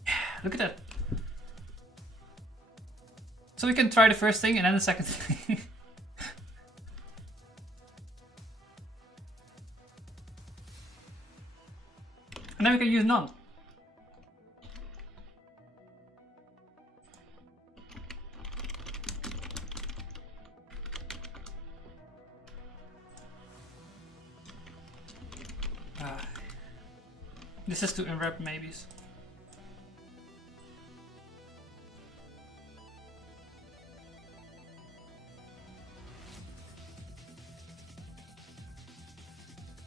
Yeah, look at that. So we can try the first thing and then the second thing. And then we can use none. This is to unwrap maybes.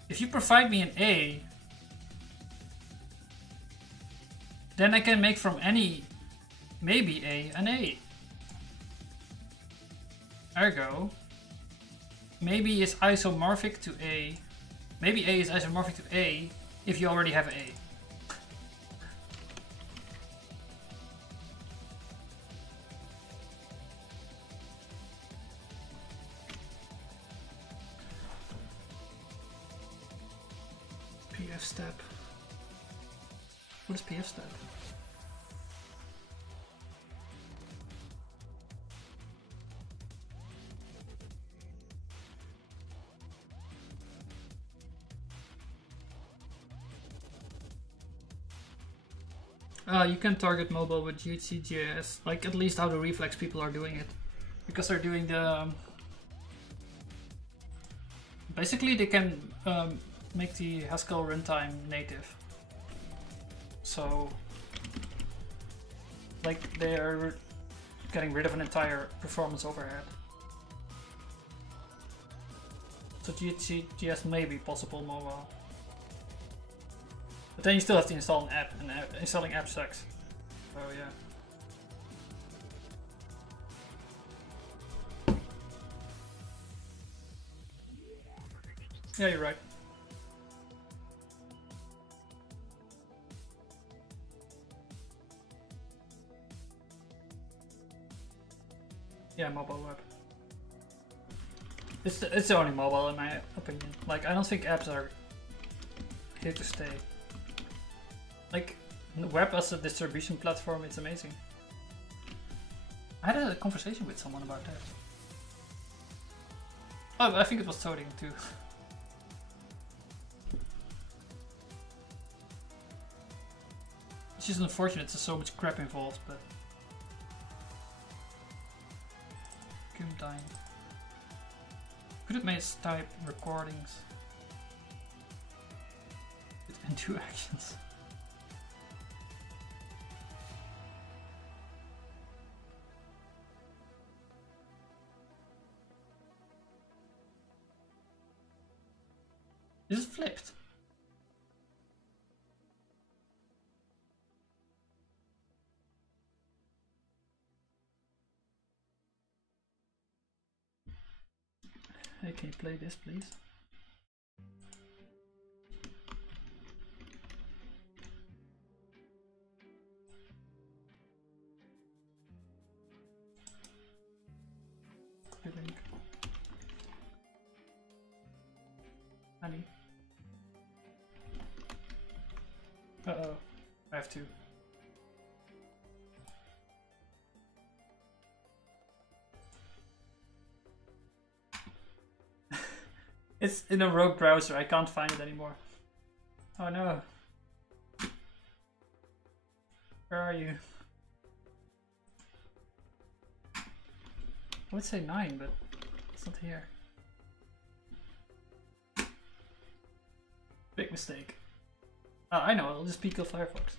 If you provide me an A, then I can make from any maybe A an A. Ergo, maybe is isomorphic to A. Maybe A is isomorphic to A if you already have A. PF step. What is PF step? You can target mobile with GHC.js, like at least how the Reflex people are doing it. Because they're doing the... basically they can make the Haskell runtime native. So... like they are getting rid of an entire performance overhead. So GHC.js may be possible mobile. But then you still have to install an app, and installing app sucks. Oh yeah. Yeah, you're right. Yeah, mobile web. It's the only mobile in my opinion. Like, I don't think apps are here to stay. Like, web as a distribution platform, it's amazing. I had a conversation with someone about that. Oh, I think it was Toding too. It's just unfortunate there's so much crap involved, but... Gumdine. Could it make type recordings with into actions? Is it flipped? Hey, can you play this, please? Copy link. Honey. Uh-oh. I have to. It's in a rogue browser, I can't find it anymore. Oh no. Where are you? I would say 9, but it's not here. Big mistake. I know, I'll just peek of Firefox.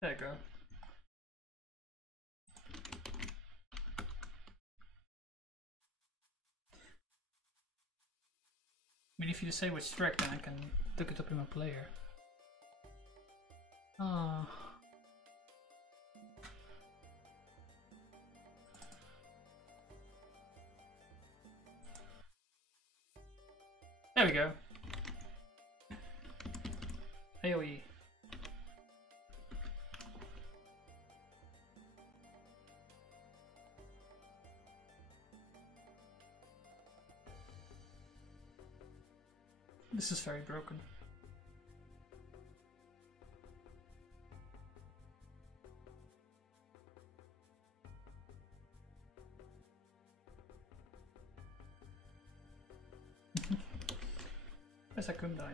There you go. I mean, if you say which track, then I can look it up in my player. Ah. There we go. AOE. This is very broken. Yes, I couldn't die.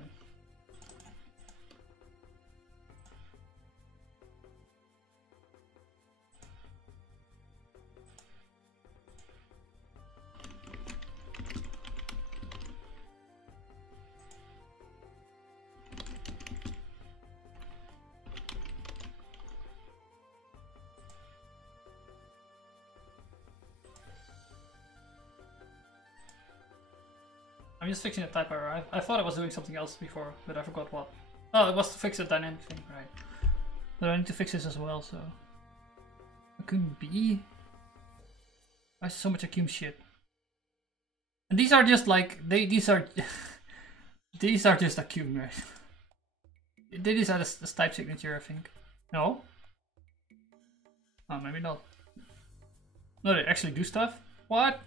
I'm just fixing a type error. I thought I was doing something else before, but I forgot what. Oh, it was to fix a dynamic thing, right. But I need to fix this as well, so... It couldn't be... Why so much Akum shit? And these are just like... these are... these are just Akum, right? These are the type signature, I think. No? Oh, maybe not. No, they actually do stuff? What?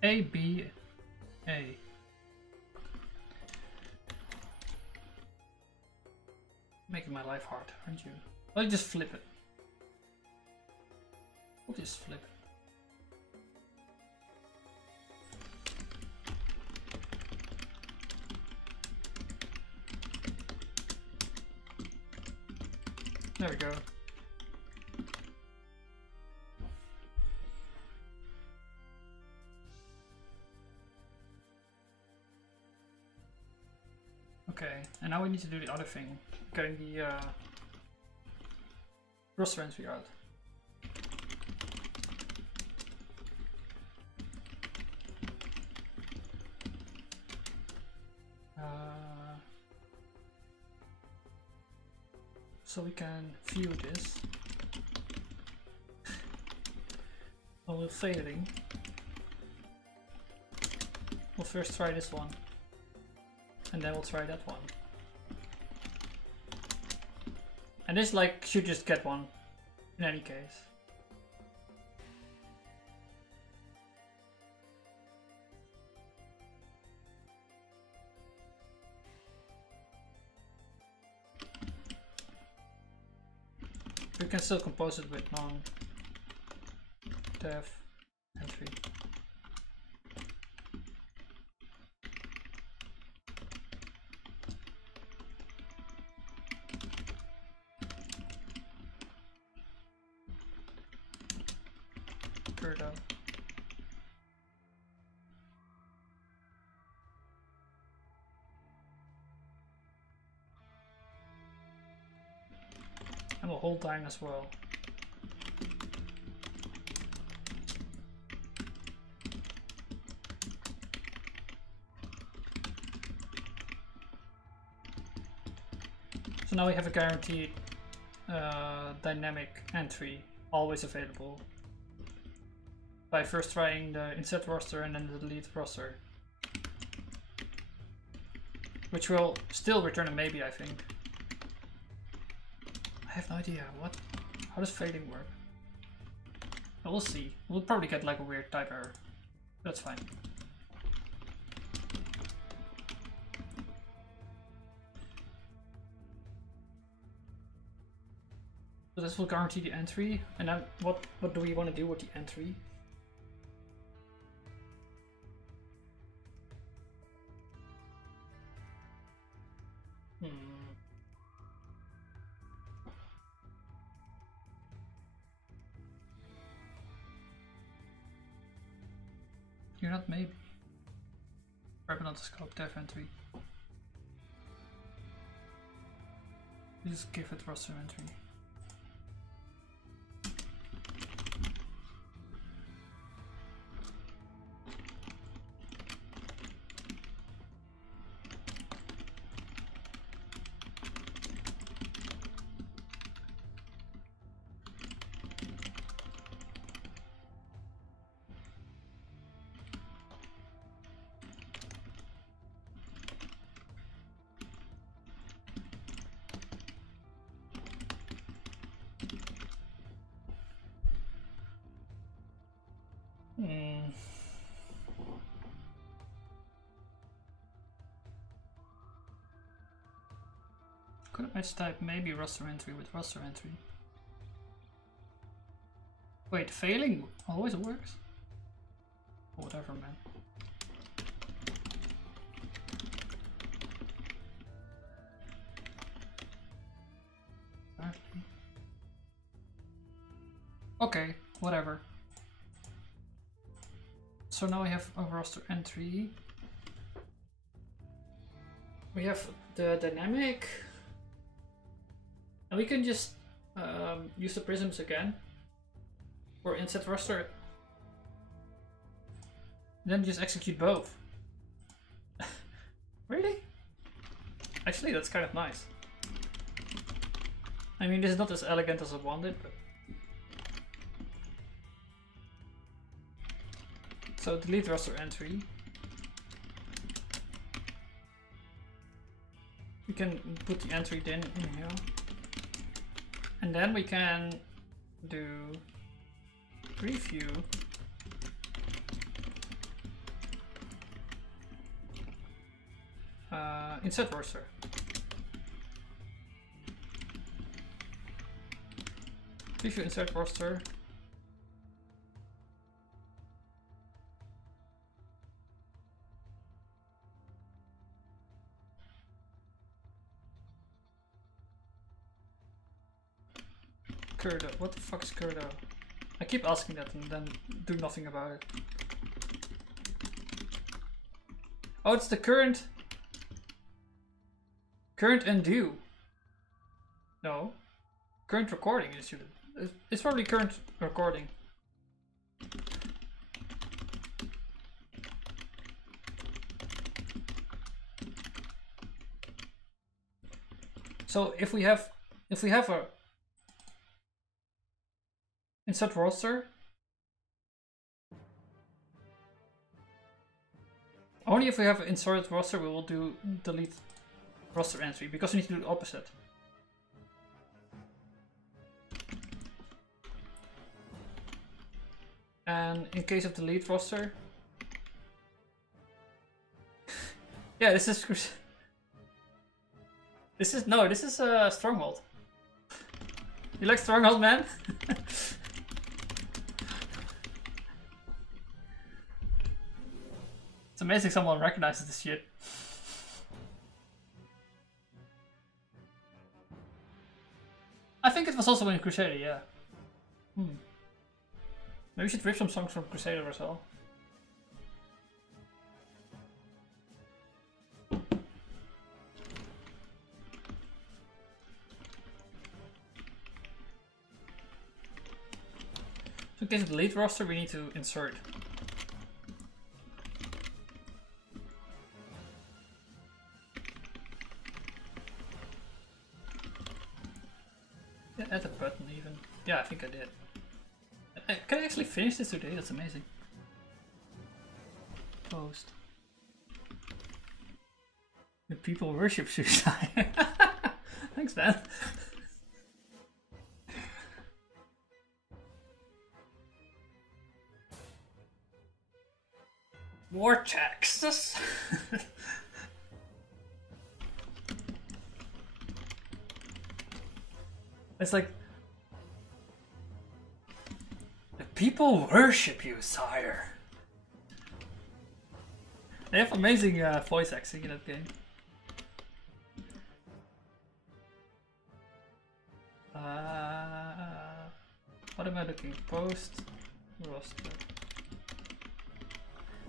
A, B, A. Making my life hard, aren't you? I'll just flip it. We'll just flip it. There we go. Okay, and now we need to do the other thing, getting the roster entry out. So we can view this. We'll fading. We'll first try this one. And then we'll try that one. And this like should just get one in any case. We can still compose it with non-dev entry. Gerda. And we'll hold time as well. So now we have a guaranteed dynamic entry always available by first trying the insert roster and then the delete roster, which will still return a maybe, I think. I have no idea what. How does fading work? But we'll see. We'll probably get like a weird type error. That's fine. So this will guarantee the entry, and then what do we want to do with the entry? You're not maybe. Grab another scope, dev entry. Just give it roster entry. Could I type maybe roster entry with roster entry? Wait, failing always works? Or whatever, man. Okay, whatever. So now we have a roster entry. We have the dynamic. And we can just use the prisms again for inset roster. Then just execute both. Really? Actually, that's kind of nice. I mean, this is not as elegant as I wanted, but... So delete roster entry. We can put the entry in here. And then we can do preview insert roster. Preview insert roster. Curdo. What the fuck is Curdo? I keep asking that and then do nothing about it. Oh, it's the current undo. No. Current recording is it's probably current recording. So if we have a insert roster, only if we have an inserted roster we will do delete roster entry, because we need to do the opposite. And in case of delete roster, yeah, this is Stronghold. You like Stronghold, man? It's amazing someone recognizes this shit. I think it was also in Crusader, yeah. Maybe we should rip some songs from Crusader as well. So in case of the delete roster, we need to insert. Yeah, add a button even. Yeah, I think I did. Can I actually finish this today? That's amazing. Post. The people worship suicide. Thanks, man. More taxes. It's like the people worship you, sire. They have amazing voice acting in that game. What am I looking? Post roster.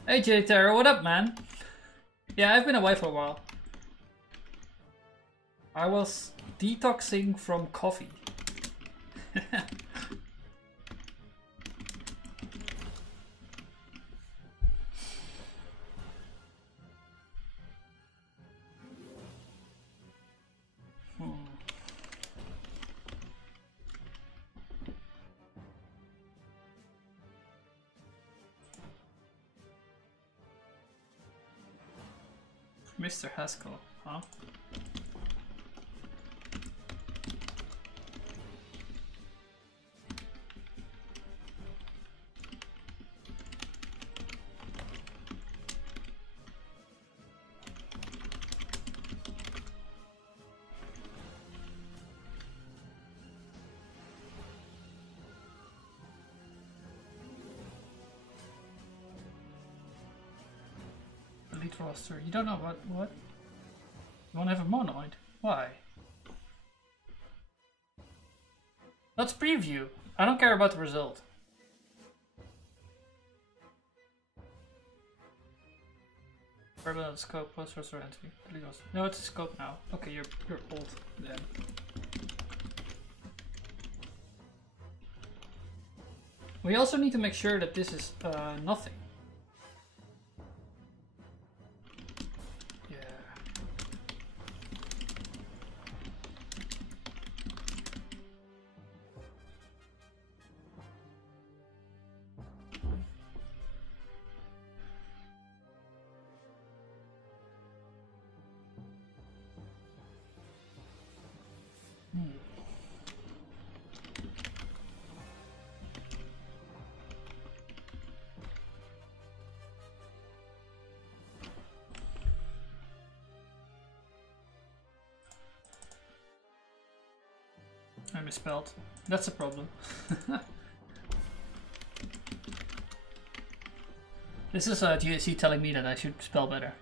Hey J-Terror, what up, man? Yeah, I've been away for a while. I was detoxing from coffee. Mr. Haskell, huh? Elite roster. You don't know what? You wanna have a monoid? Why? Let's preview. I don't care about the result. Purple on the scope, post roster entry. Delete roster. No, it's a scope now. Okay, you're old then. We also need to make sure that this is nothing. I misspelled. That's a problem. This is GSC telling me that I should spell better.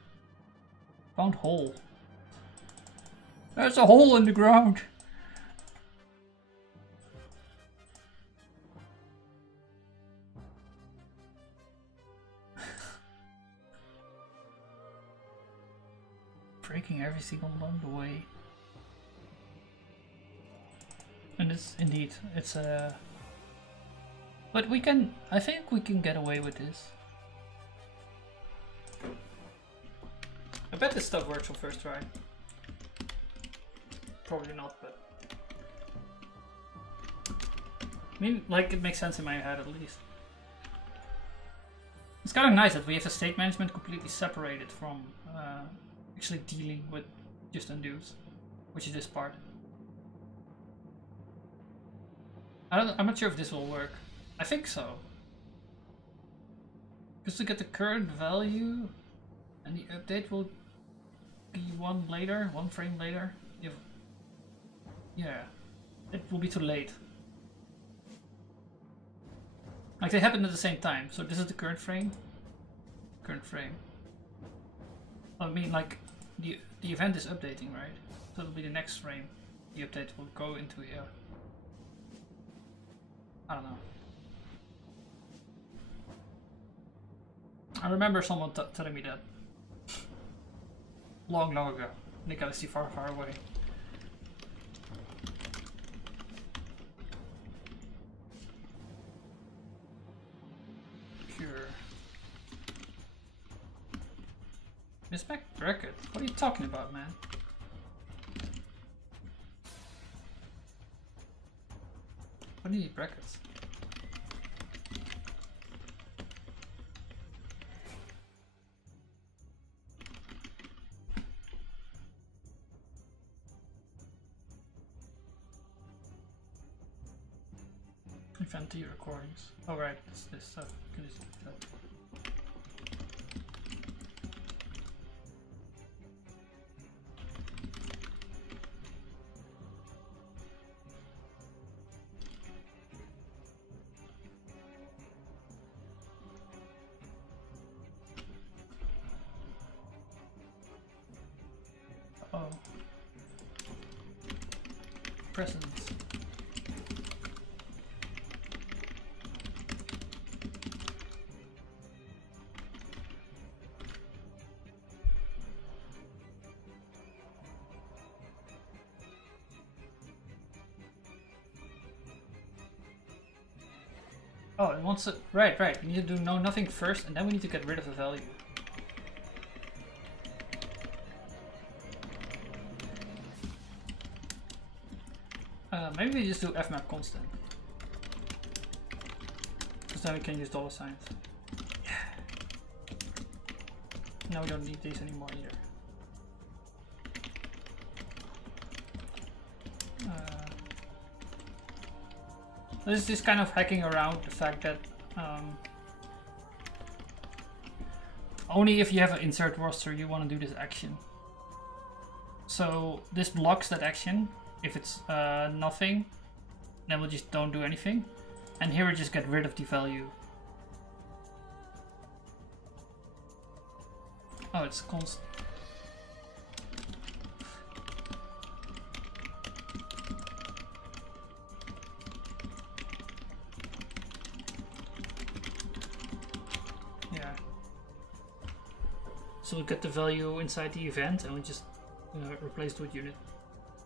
Found hole. There's a hole in the ground. Breaking everything along the way. And it's indeed, it's a... But we can, I think we can get away with this. I bet this stuff works on first try. Probably not, but... I mean, like, it makes sense in my head at least. It's kind of nice that we have the state management completely separated from actually dealing with just undos, which is this part. I'm not sure if this will work. I think so. Because to get the current value, and the update will be one frame later. Yeah, it will be too late. Like they happen at the same time. So this is the current frame. Current frame. I mean, like the event is updating, right? So it'll be the next frame. The update will go into here. I don't know. I remember someone telling me that long ago. In a galaxy far, far away. Pure. Misspec bracket? What are you talking about, man? What do you need brackets? Infanty recordings. Oh right, this stuff. Can just keep that. Oh. Presents. Oh, it wants to... Right, right. We need to do know nothing first, and then we need to get rid of the value. Maybe we just do fmap constant. Because then we can use dollar signs. Yeah. Now we don't need these anymore either. This is just kind of hacking around the fact that only if you have an insert roster you want to do this action. So this blocks that action. If it's nothing, then we'll just don't do anything. And here we just get rid of the value. Oh, it's constant. Yeah. So we get the value inside the event and we just replace it with unit.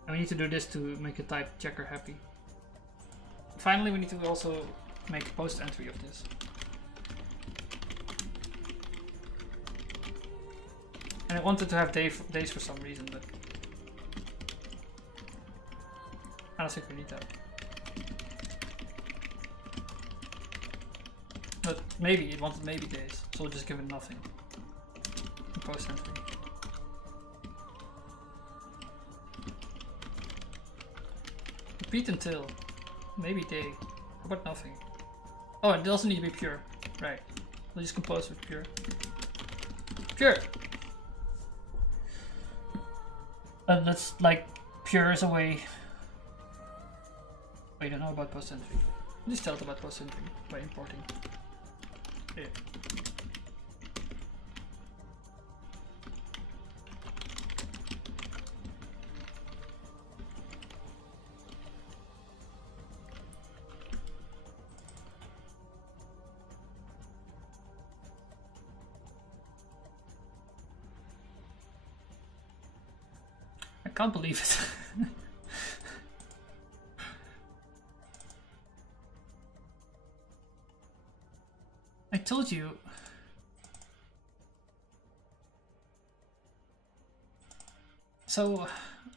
And we need to do this to make a type checker happy. Finally, we need to also make a post entry of this. And I wanted to have days for some reason, but I don't think we need that. But maybe, it wanted maybe days, so we'll just give it nothing. And post entry. Repeat until. Maybe day. How about nothing? Oh, it doesn't need to be pure. Right. We'll just compose with pure. Pure! That's like pure is a way. Wait, I don't know about post entry. Just tell it about post entry by importing. Yeah. I can't believe it. I told you. So,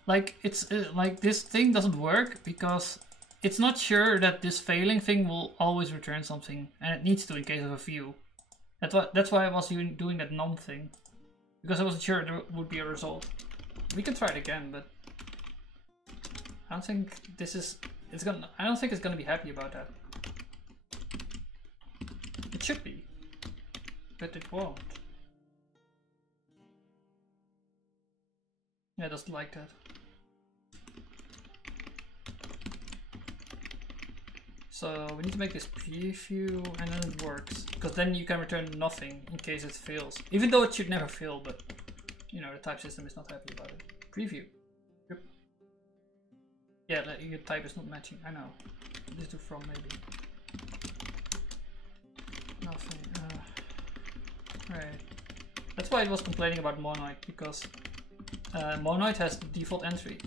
like, it's like this thing doesn't work because it's not sure that this failing thing will always return something, and it needs to in case of a view. That's why I was doing that non thing, because I wasn't sure there would be a result. We can try it again, but I don't think this is. I don't think it's gonna be happy about that. It should be, but it won't. Yeah, it doesn't like that. So we need to make this preview, and then it works, because then you can return nothing in case it fails, even though it should never fail. But you know, the type system is not happy about it. Preview. Yep. Yeah, your type is not matching. I know. Just do from maybe. Nothing. Right. That's why it was complaining about Monoid, because Monoid has the default entry.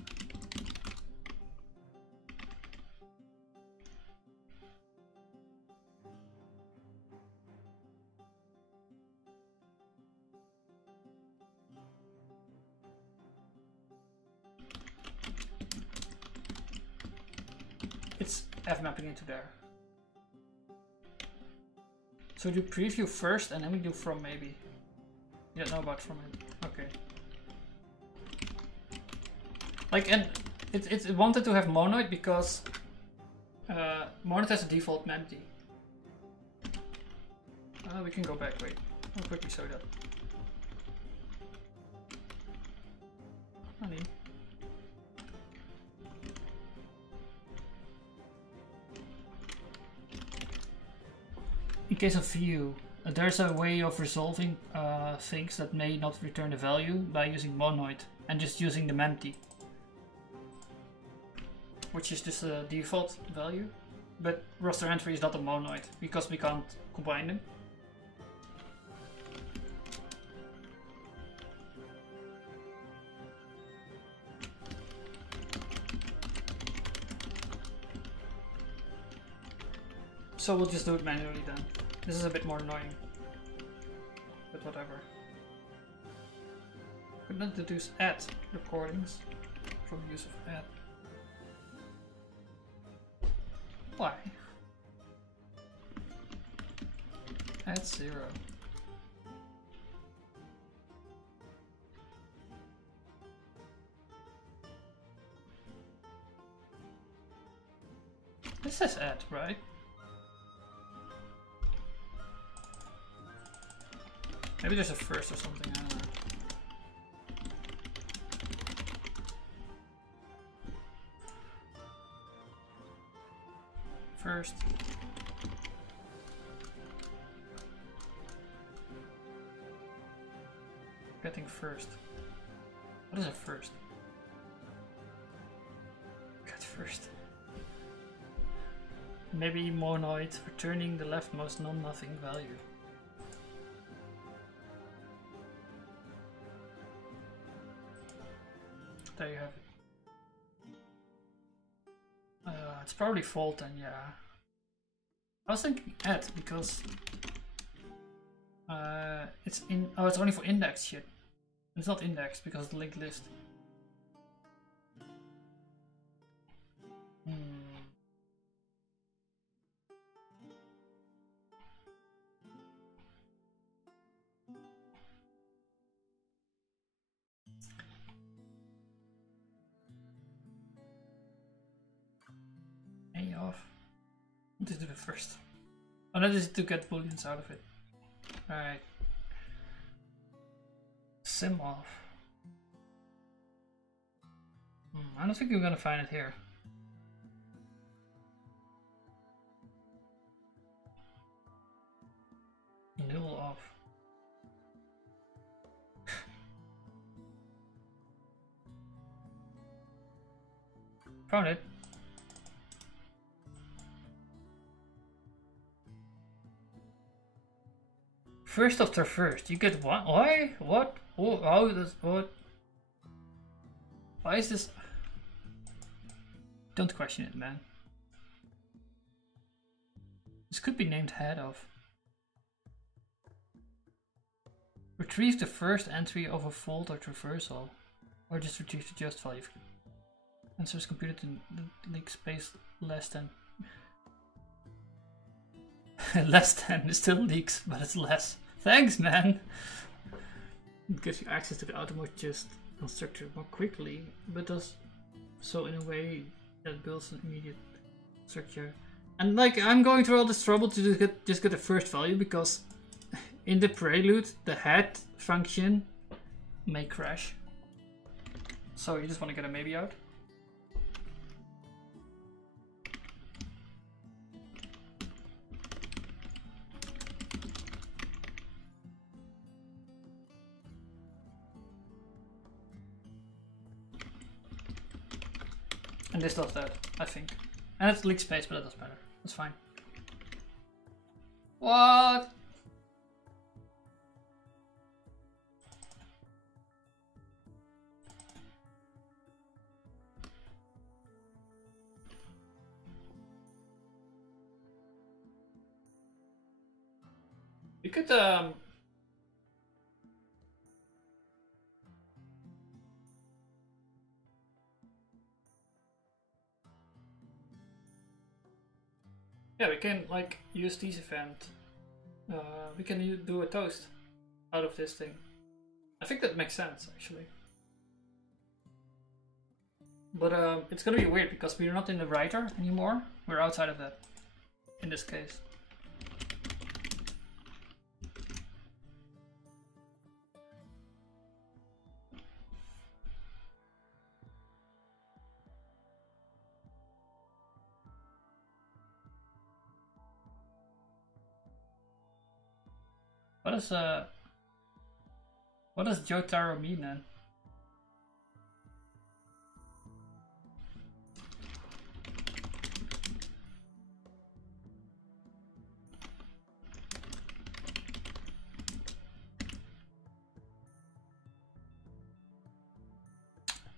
It's F mapping into there. So we do preview first and then we do from maybe. You don't know about from it. Okay. Like, and it wanted to have Monoid because Monoid has a default empty. We can go back, wait. I'll quickly show that. Honey. In case of view, there's a way of resolving things that may not return the value by using Monoid and just using the empty, which is just a default value. But roster entry is not a Monoid because we can't combine them. So we'll just do it manually then. This is a bit more annoying. But whatever. Could not deduce add recordings from use of add. Why? Add 0. This says add, right? Maybe there's a first or something, I don't know. First. Getting first. What is a first? Get first. Maybe monoid, returning the leftmost non-nothing value. There you have it. It's probably fault then, yeah. I was thinking add because it's in. Oh, it's only for index shit. It's not indexed because it's linked list. A off. What is do it first? Oh, that is to get booleans out of it. Alright. Sim off. I don't think we're gonna find it here. Null off. Found it. First after first, you get one. Why? What? Oh, how does what? Why is this? Don't question it, man. This could be named head of. Retrieve the first entry of a fault or traversal, or just retrieve the just value. Answer is computed in the leak space less than. Less than is still leaks, but it's less. Thanks, man! It gives you access to the outermost just constructor more quickly, but does so in a way that builds an immediate structure. And like, I'm going through all this trouble to just get the first value because in the prelude, the head function may crash. So you just want to get a maybe out. And this does that, I think. And it's leak space, but that doesn't matter. That's fine. What? You could yeah, we can like use this event. We can do a toast out of this thing. I think that makes sense actually. But it's gonna be weird because we're not in the writer anymore. We're outside of that in this case. What does Jotaro mean then?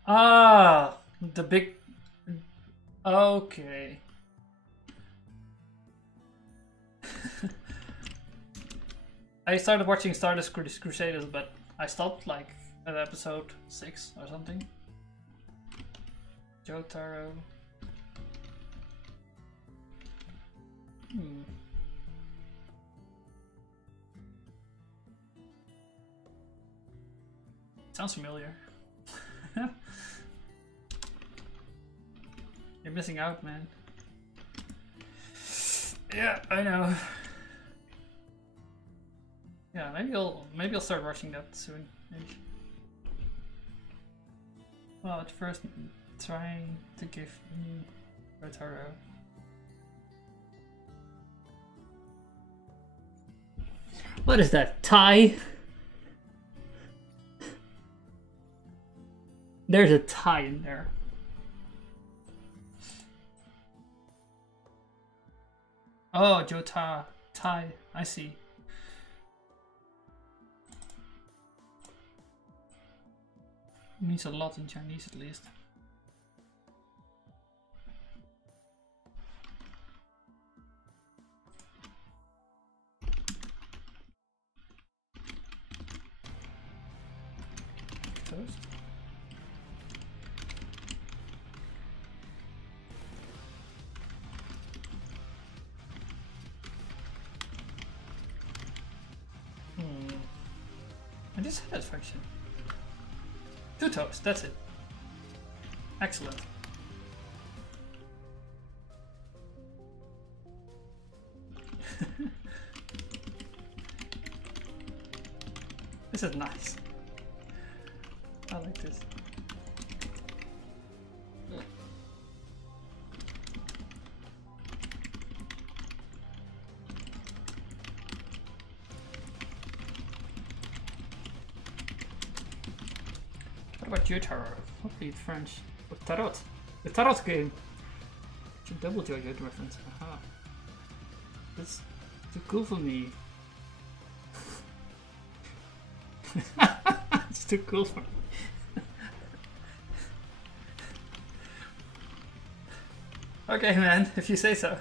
Ah, the big. Okay. I started watching Stardust Crusaders, but I stopped like at episode 6 or something. Jotaro. Sounds familiar. You're missing out, man. Yeah, I know. Yeah, maybe I'll start watching that soon. Maybe. Well, at first, trying to give me Rotaro. What is that? Tie? There's a tie in there. Oh, Jota. Tie. I see. Means a lot in Chinese, at least. Toast. I just had function. 2 toast, that's it. Excellent. This is nice. I like this. What about Jotaro? Hopefully it's French. With Tarot. The Tarot game. It's a double JoJo reference. Aha. That's too cool for me. It's too cool for me. Okay, man, if you say so.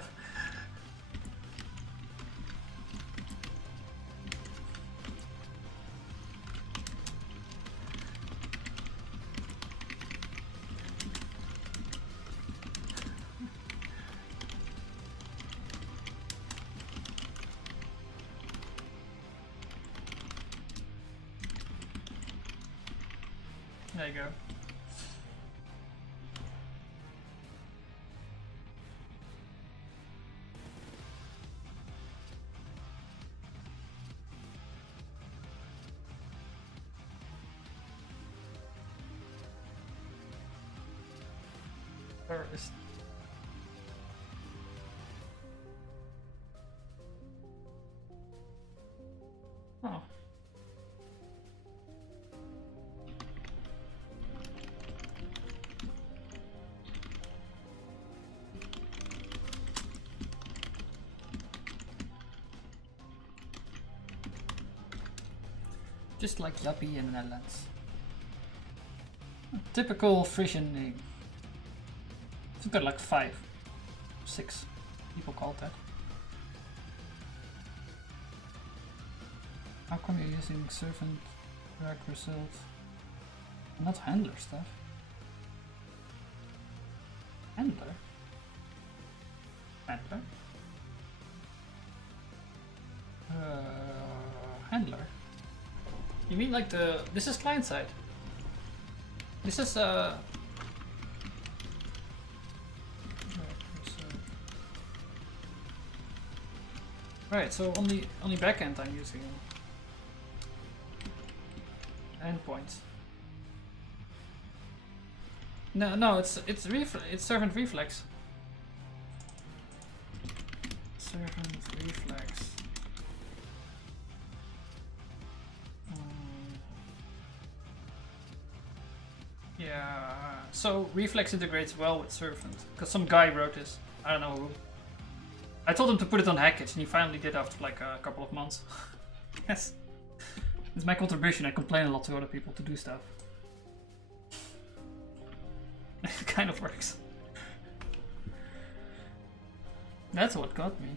There you go. Terrorist. Oh. Just like Yappie in the Netherlands. A typical Frisian name. I think there are like 5, 6 people call it that. How come you're using servant rag result? Not handler stuff. Handler? Handler? Handler? You mean like the... This is client side. This is Right, so on the backend I'm using endpoints. No, it's servant reflex. Servant reflex. Yeah, so reflex integrates well with servant because some guy wrote this. I don't know who. I told him to put it on Hackage, and he finally did after like a couple of months. Yes. It's my contribution. I complain a lot to other people to do stuff. It kind of works. That's what got me.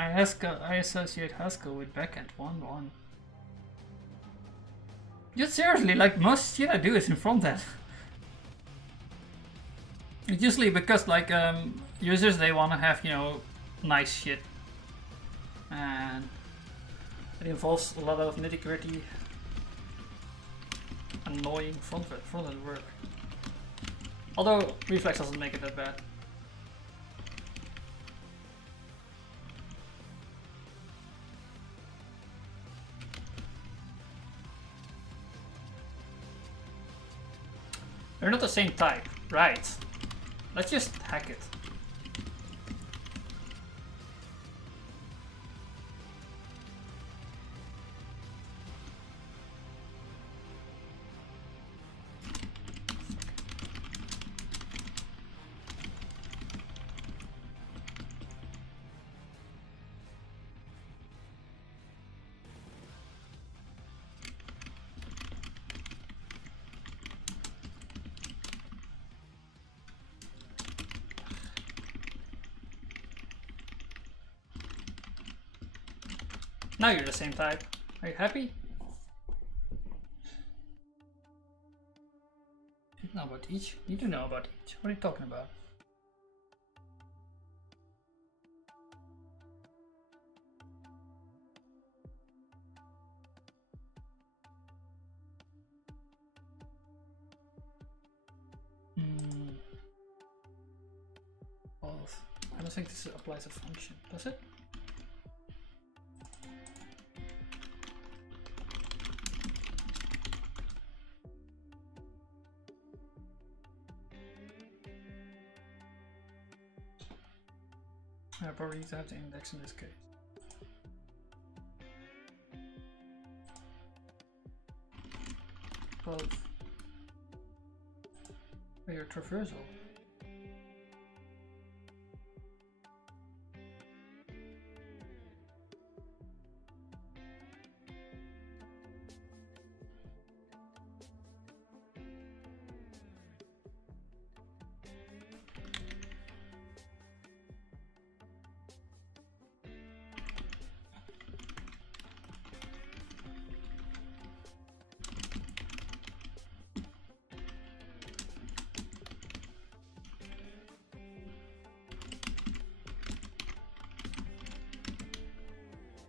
I associate Haskell with backend 1.1. Just seriously, like most shit I do is in front end. It's usually because like users, they want to have, you know, nice shit, and it involves a lot of nitty gritty, annoying front end work. Although Reflex doesn't make it that bad. They're not the same type, right? Let's just hack it. Now you're the same type. Are you happy? You know about each? You do know about each. What are you talking about? Both. I don't think this applies to function, does it? I probably need to have the index in this case. Both. For your traversal.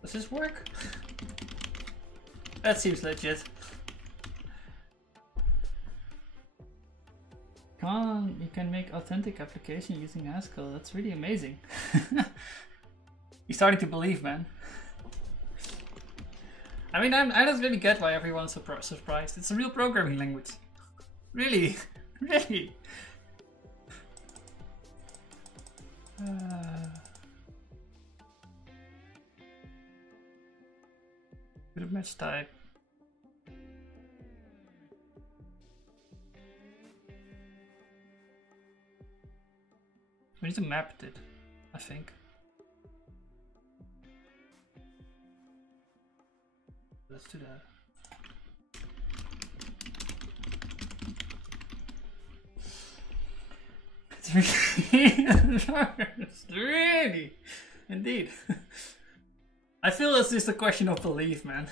Does this work? That seems legit. Come on, you can make authentic application using Haskell. That's really amazing. You're starting to believe, man. I mean, I don't really get why everyone's surprised. It's a real programming language. Really, really. Good match type. We need to map it, I think. Let's do that. It's really, indeed. I feel it's just a question of belief, man.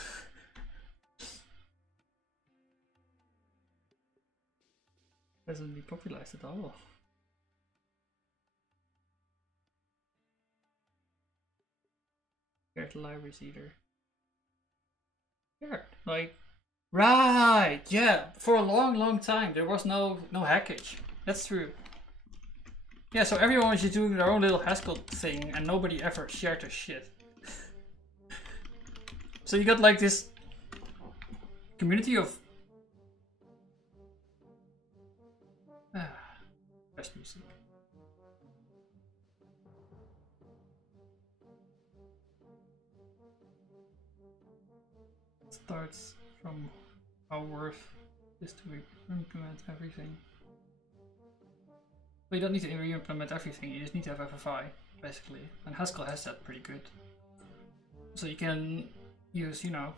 Doesn't be popularized at all. Compared to libraries either. Yeah, like, right, yeah. For a long time there was no hackage. That's true. Yeah, so everyone was just doing their own little Haskell thing, and nobody ever shared their shit. So you got like this community of best music. It starts from how worth is to implement everything. But you don't need to re-implement everything, you just need to have FFI, basically. And Haskell has that pretty good. So you can use, you know,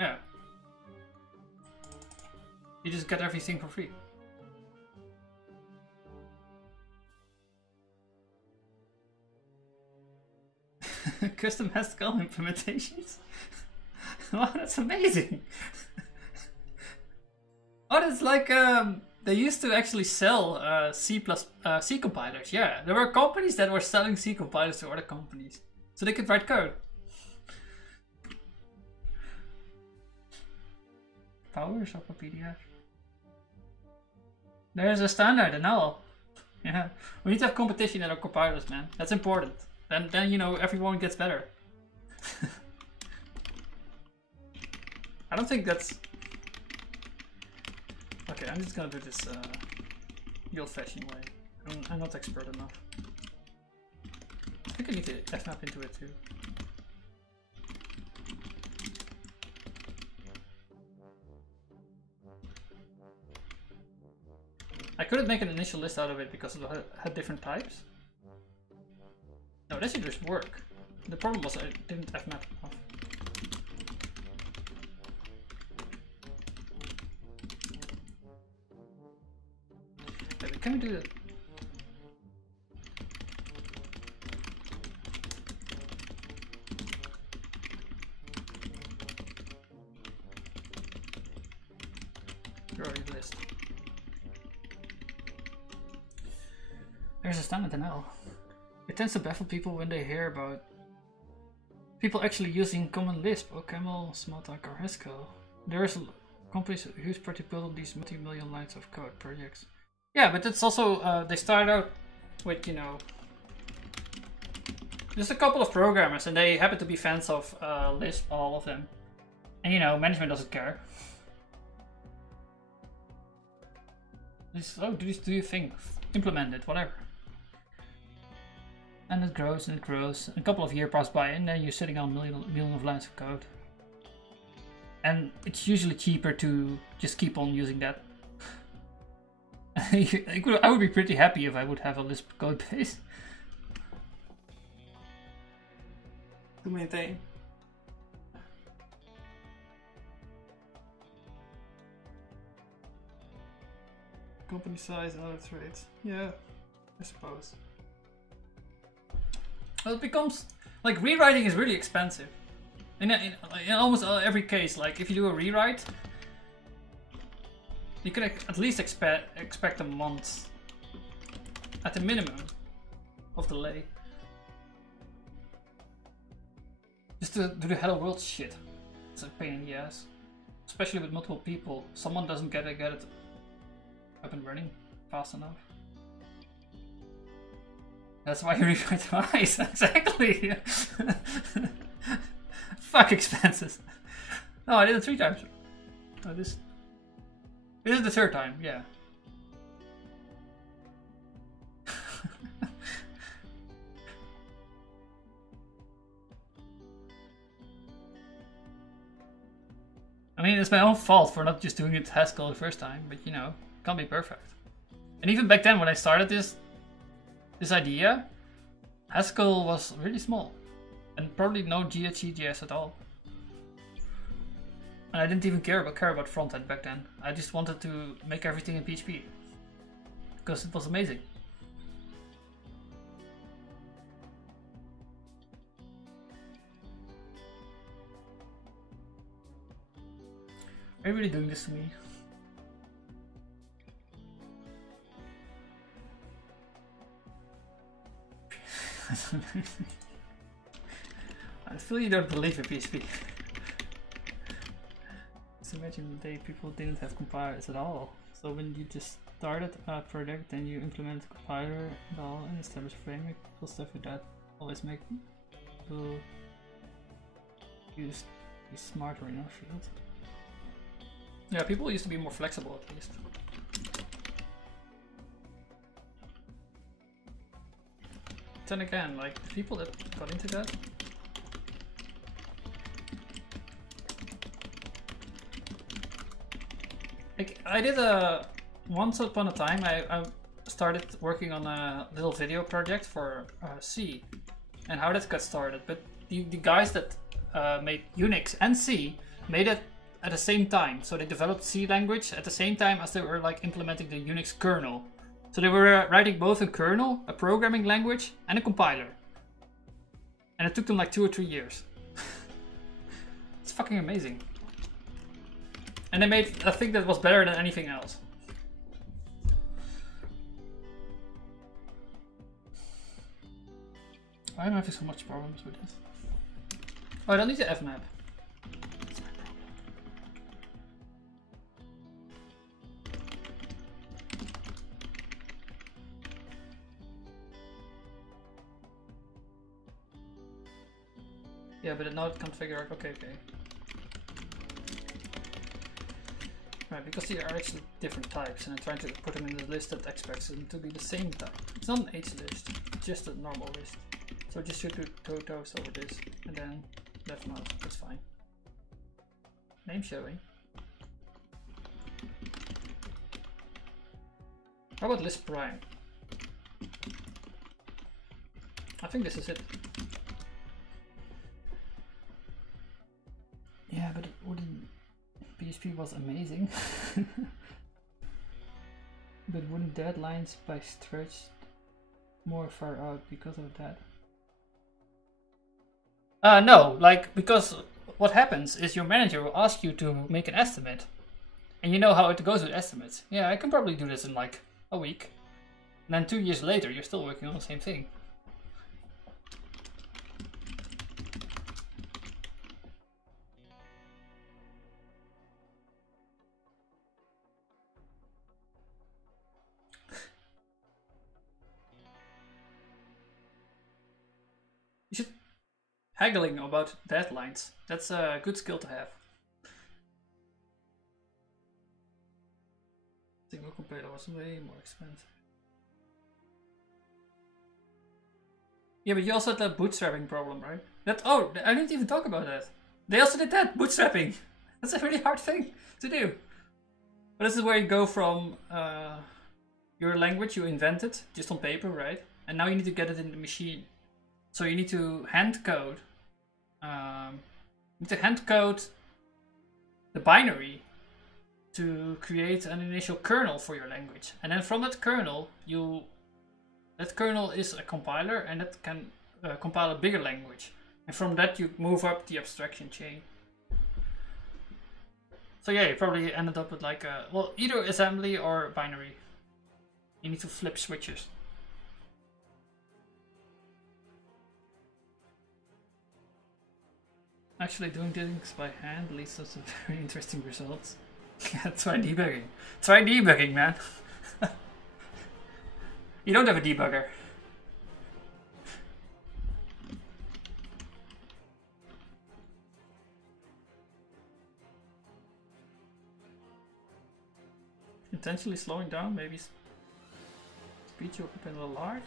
yeah. You just get everything for free. Custom Haskell implementations? Wow, that's amazing. Oh, that's like they used to actually sell C compilers. Yeah, there were companies that were selling C compilers to other companies, so they could write code. Powers of a PDF. There's a standard and all. Yeah, we need to have competition in our compilers, man. That's important. Then you know everyone gets better. I don't think that's. Okay, I'm just gonna do this the old-fashioned way. I'm not expert enough. I think I need to fmap into it too. I couldn't make an initial list out of it because it had different types. No, that should just work. The problem was I didn't fmap enough. Wait, can we do that? You're already list. There's a standard NL. It tends to baffle people when they hear about people actually using common Lisp or Camel, Smalltalk or Haskell. There's companies whose project build on these multi-million lines of code projects. Yeah, but it's also, they start out with, you know, just a couple of programmers and they happen to be fans of Lisp, all of them. And you know, management doesn't care. Just, oh, do your thing, implement it, whatever. And it grows and it grows. A couple of years pass by and then you're sitting on a million of lines of code. And it's usually cheaper to just keep on using that. I would be pretty happy if I would have a Lisp code base to maintain. Company size and other traits. Yeah, I suppose. Well, it becomes like rewriting is really expensive. In almost every case, like if you do a rewrite, you can at least expect a month at the minimum of delay. Just to do the hello world shit. It's a pain in the ass. Especially with multiple people. Someone doesn't get it up and running fast enough. That's why you rewrite twice, exactly. Fuck expenses. Oh, I did it 3 times. Oh, this is the 3rd time, yeah. I mean, it's my own fault for not just doing it Haskell the first time, but you know, can't be perfect. And even back then when I started this idea, Haskell was really small. And probably no GHCJS at all. And I didn't even care about frontend back then. I just wanted to make everything in PHP. Because it was amazing. Are you really doing this to me? I feel you don't believe in PHP. Just imagine the day people didn't have compilers at all. So when you just started a project, then you implement a compiler and all and establish a framework, people stuff like that always make people be smarter in our field. Yeah, people used to be more flexible at least. Then again, like the people that got into that, like I did once upon a time I started working on a little video project for C and how that got started, but the guys that made Unix and C made it at the same time, so they developed C language at the same time as they were like implementing the Unix kernel. So they were writing both a kernel, a programming language, and a compiler. And it took them like 2 or 3 years. It's fucking amazing. And they made a thing that was better than anything else. I'm having so much problems with this. Oh, I don't need the F map. That's my problem. Yeah, but now it can't figure out. Okay. Right, because there are actually different types, and I'm trying to put them in the list that expects them to be the same type. It's not an H list, it's just a normal list. So just shoot two toes over this, and then left mouse, that's fine. Name showing. How about list prime? I think this is it. Yeah, but it wouldn't... PHP was amazing. But wouldn't deadlines by stretched more far out because of that? No, like, because what happens is your manager will ask you to make an estimate. And you know how it goes with estimates. Yeah, I can probably do this in like a week. And then 2 years later, you're still working on the same thing. You should haggling about deadlines. That's a good skill to have. Single compiler was way more expensive. Yeah, but you also had that bootstrapping problem, right? Oh, I didn't even talk about that. They also did that, bootstrapping. That's a really hard thing to do. But this is where you go from your language you invented just on paper, right? And now you need to get it in the machine. So you need to hand code. The binary to create an initial kernel for your language, and then from that kernel, that kernel is a compiler, and that can compile a bigger language. And from that, you move up the abstraction chain. So yeah, you probably ended up with like well, either assembly or binary. You need to flip switches. Actually doing things by hand leads to some very interesting results. Yeah, try debugging. Try debugging, man. You don't have a debugger. Intentionally slowing down, maybe speed you up in a large.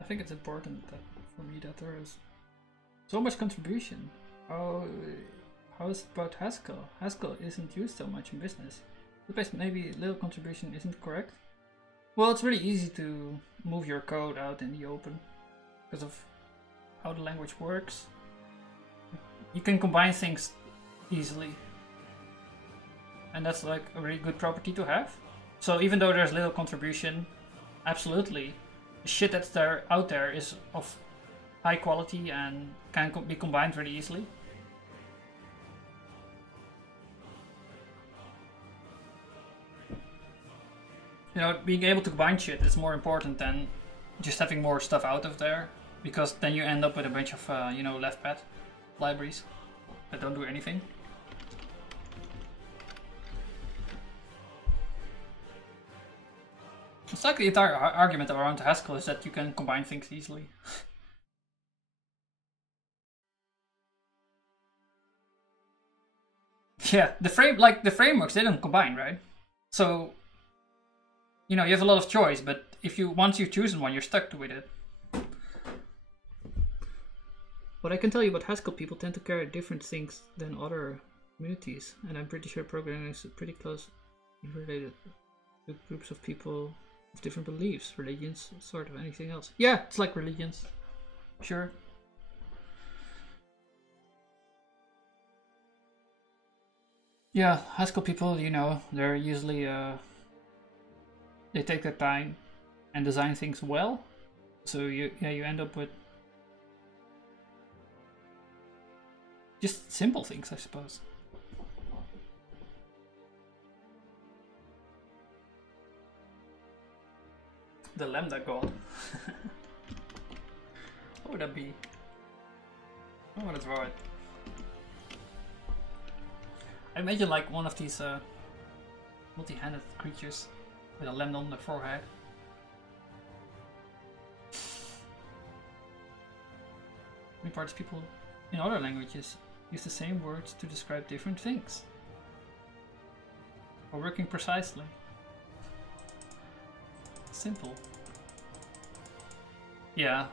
I think it's important that for me that there is so much contribution. How's about Haskell? Haskell isn't used so much in business. Maybe little contribution isn't correct. Well, it's really easy to move your code out in the open because of how the language works. You can combine things easily, and that's like a really good property to have. So even though there's little contribution, absolutely, the shit that's out there is of high quality and can be combined really easily. You know, being able to combine shit is more important than just having more stuff out of there, because then you end up with a bunch of, you know, left pad libraries that don't do anything. It's like the entire argument around Haskell is that you can combine things easily. Yeah, the frameworks, they don't combine, right? So, you know, you have a lot of choice, but if once you've chosen one, you're stuck with it. What I can tell you about Haskell, people tend to care different things than other communities, and I'm pretty sure programming is pretty close related to groups of people with different beliefs, religions, sort of anything else. Yeah, it's like religions. Sure. Yeah, Haskell people, you know, they're usually they take their time and design things well. So you end up with just simple things, I suppose. The lambda god. What would that be? I want to draw it. I imagine like one of these multi-handed creatures with a lambda on the forehead. Many parts people in other languages use the same words to describe different things. Or working precisely. Simple. Yeah.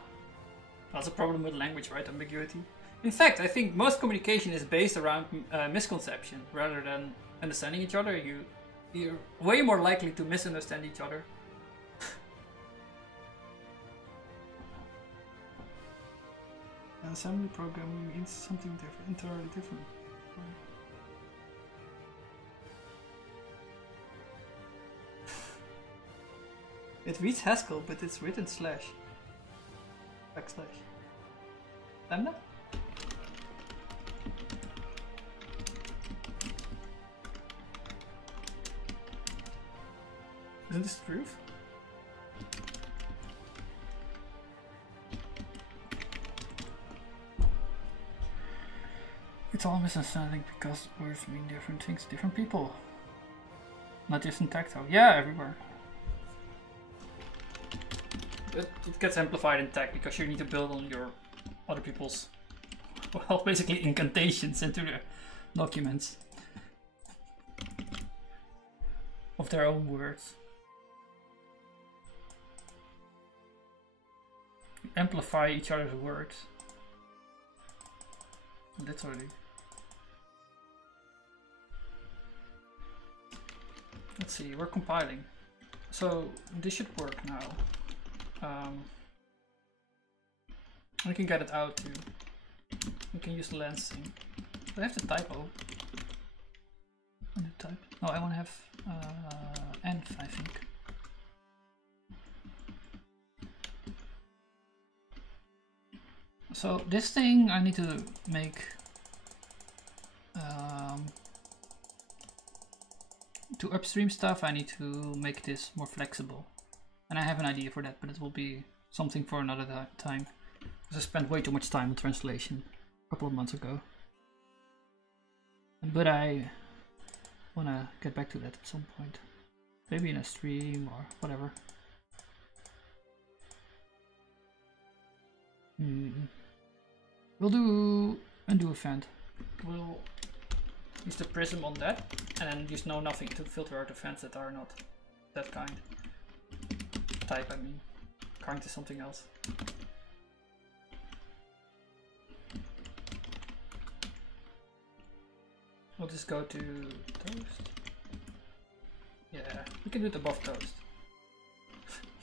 That's a problem with language, right? Ambiguity. In fact, I think most communication is based around misconception rather than understanding each other. You're way more likely to misunderstand each other. Assembly programming means something different, entirely different. It reads Haskell, but it's written slash. Backslash. Lambda? Isn't this the truth? It's all misunderstanding because words mean different things to different people. Not just in tactile. Yeah, everywhere. It gets amplified in tech because you need to build on your other people's, well, basically incantations into the documents of their own words. You amplify each other's words. Literally. Let's see, we're compiling. So this should work now. We can get it out too. We can use the lens thing. Do I have the typo? Type? No, I want to have env, I think. So this thing I need to make to upstream stuff. I need to make this more flexible, and I have an idea for that, but it will be something for another time. Because I spent way too much time on translation a couple of months ago, but I want to get back to that at some point, maybe in a stream or whatever. We'll do undo event. We'll use the prism on that, and then use know nothing to filter out events that are not that kind. Type, I mean. Kind is something else. We'll just go to toast. Yeah, we can do it above toast.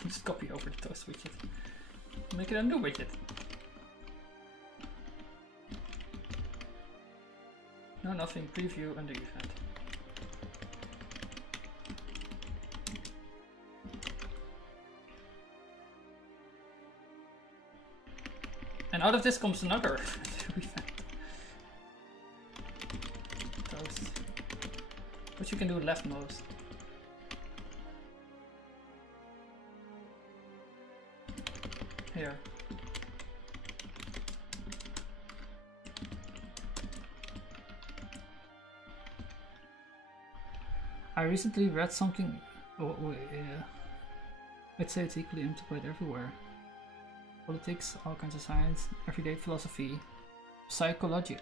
Just copy over the toast widget. Make it a new widget. No, nothing. Preview undo event. And out of this comes another event. Toast. Which you can do leftmost. Here. I recently read something. I'd say it's equally implied everywhere. Politics, all kinds of science, everyday philosophy, psychology.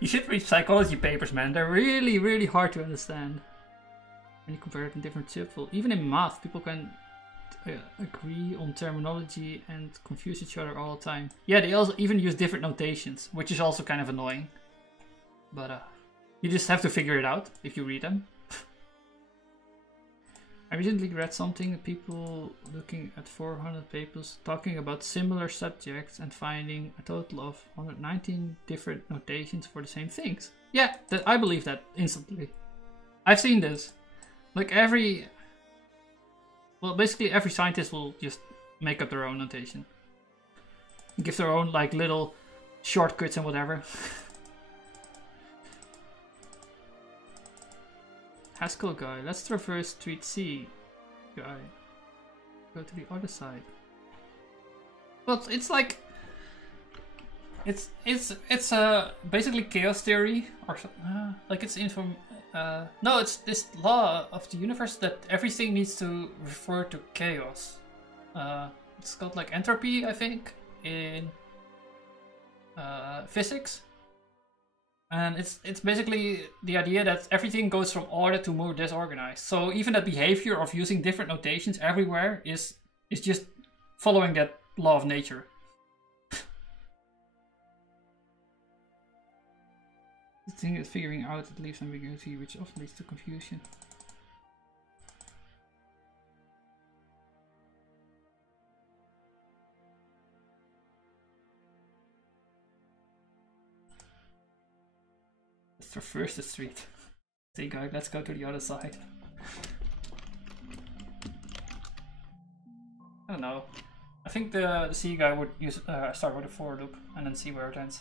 You should read psychology papers, man. They're really, really hard to understand. When you compare it in different fields, even in math, people can agree on terminology and confuse each other all the time. Yeah, they also even use different notations, which is also kind of annoying. But you just have to figure it out if you read them. I I recently read something that people looking at 400 papers talking about similar subjects and finding a total of 119 different notations for the same things. Yeah, I believe that instantly. I've seen this. Like basically every scientist will just make up their own notation. Give their own like little shortcuts and whatever. Haskell guy, let's traverse Street C. Guy, go to the other side. But it's like it's basically chaos theory or like it's no, it's this law of the universe that everything needs to refer to chaos. It's called like entropy, I think, in physics. And it's basically the idea that everything goes from order to more disorganized. So even the behavior of using different notations everywhere is just following that law of nature. The thing is figuring out it leaves ambiguity, which often leads to confusion. Let's traverse the street. See guys, let's go to the other side. I don't know. I think the C guy would use start with a for loop and then see where it ends.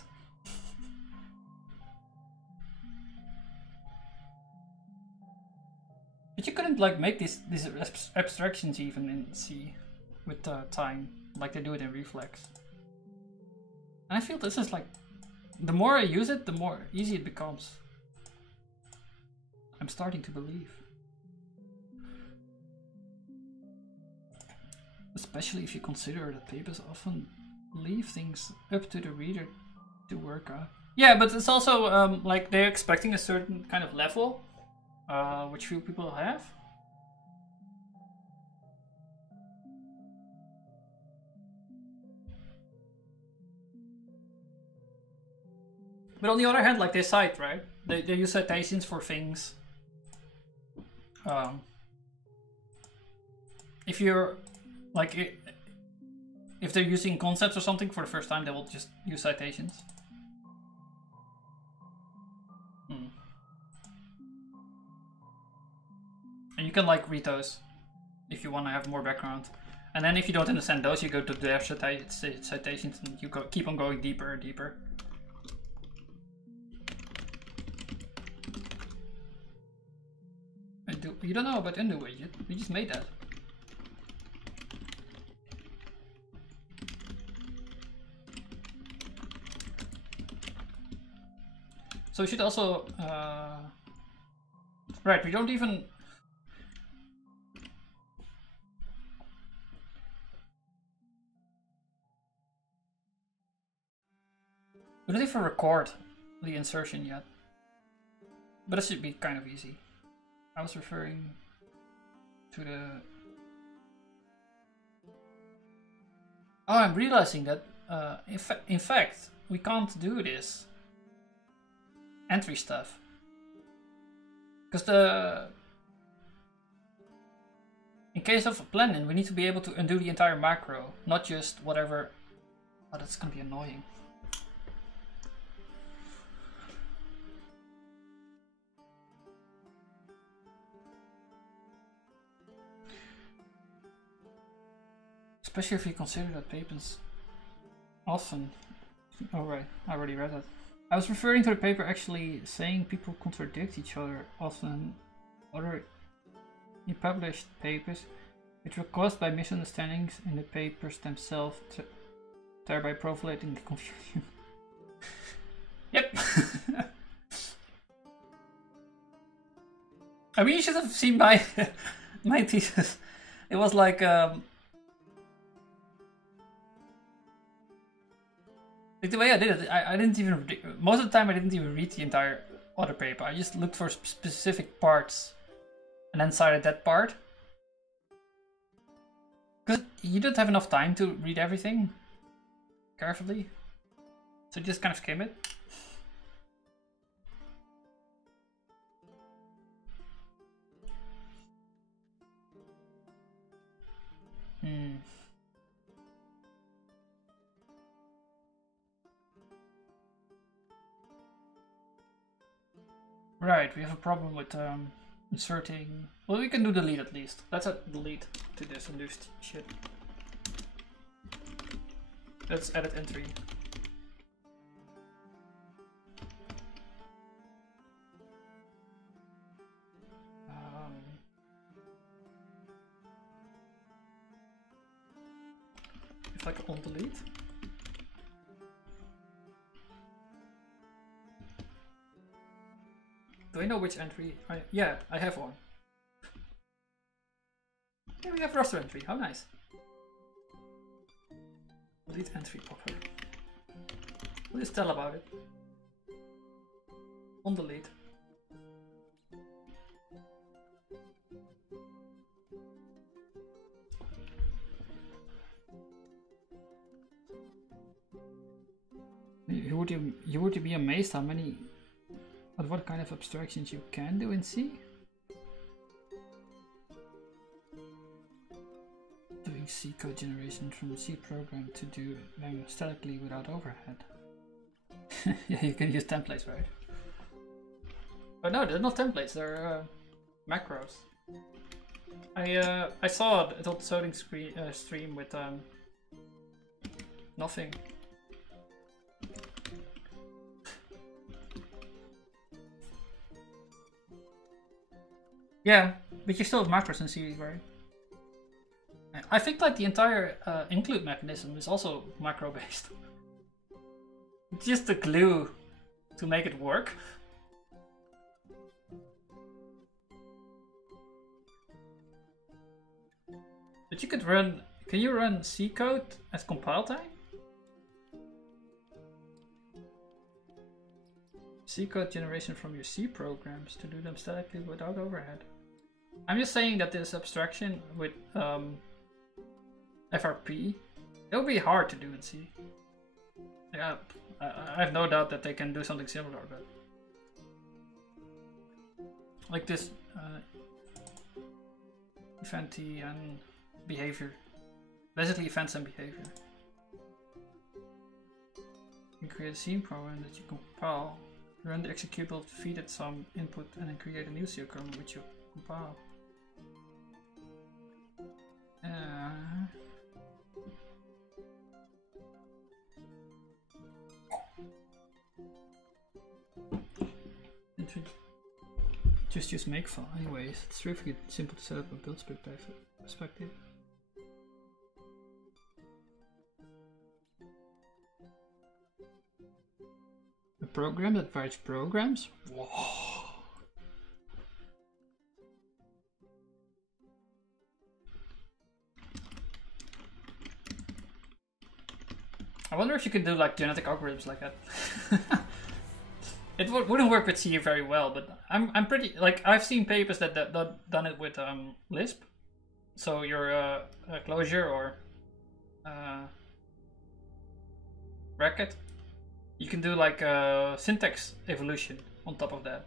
But you couldn't like make these abstractions even in C with time, like they do it in Reflex. And I feel this is like, the more I use it, the more easy it becomes. I'm starting to believe. Especially if you consider that papers often leave things up to the reader to work out. Yeah, but it's also like they're expecting a certain kind of level. Which few people have. But on the other hand, like they cite, right? They use citations for things. If you're like, if they're using concepts or something for the first time, they will just use citations. And you can like read those if you want to have more background. And then if you don't understand those, you go to their citations and you keep on going deeper and deeper. You don't know about undo widget. We just made that. So we should also right, we don't even record the insertion yet, but it should be kind of easy. I was referring to the... Oh, I'm realizing that in fact we can't do this entry stuff because in case of a plugin we need to be able to undo the entire macro, not just whatever. Oh, that's gonna be annoying. Especially if you consider that papers often... Oh right, I already read that. I was referring to the paper actually saying people contradict each other often. Other published papers, which were caused by misunderstandings in the papers themselves, thereby proliferating the confusion. Yep. I mean, you should have seen my my thesis. It was like the way I did it, I didn't even, most of the time I didn't even read the entire other paper. I just looked for specific parts and then cited that part. Because you don't have enough time to read everything carefully. So just kind of skim it. Right, we have a problem with inserting. Well, we can do delete at least. Let's add delete to this and do shit. Let's edit entry. If I can on delete. Do I know which entry? Yeah, I have one. Yeah, we have roster entry. How nice. Delete entry popper. We'll just tell about it. On delete. You would be amazed how many, what kind of abstractions you can do in C. Doing C code generation from a C program to do them statically without overhead. Yeah, you can use templates, right? But no, they're not templates. They're macros. I saw it on the coding stream with nothing. Yeah, but you still have macros in C, right? I think like the entire include mechanism is also macro based. It's just the glue to make it work. But you could run, can you run C code at compile time? C code generation from your C programs to do them statically without overhead. I'm just saying that this abstraction with FRP, it will be hard to do in C. Yeah, I have no doubt that they can do something similar, but like this event and behavior, basically events and behavior. You create a scene program that you compile, run the executable, feed it some input, and then create a new C program which you compile. Just use makefile. Anyways, it's really simple to set up a build perspective. A program that writes programs? Whoa. I wonder if you can do like genetic algorithms like that. It wouldn't work with C very well, but I'm pretty like I've seen papers that done it with Lisp. So your closure or bracket, you can do like a syntax evolution on top of that.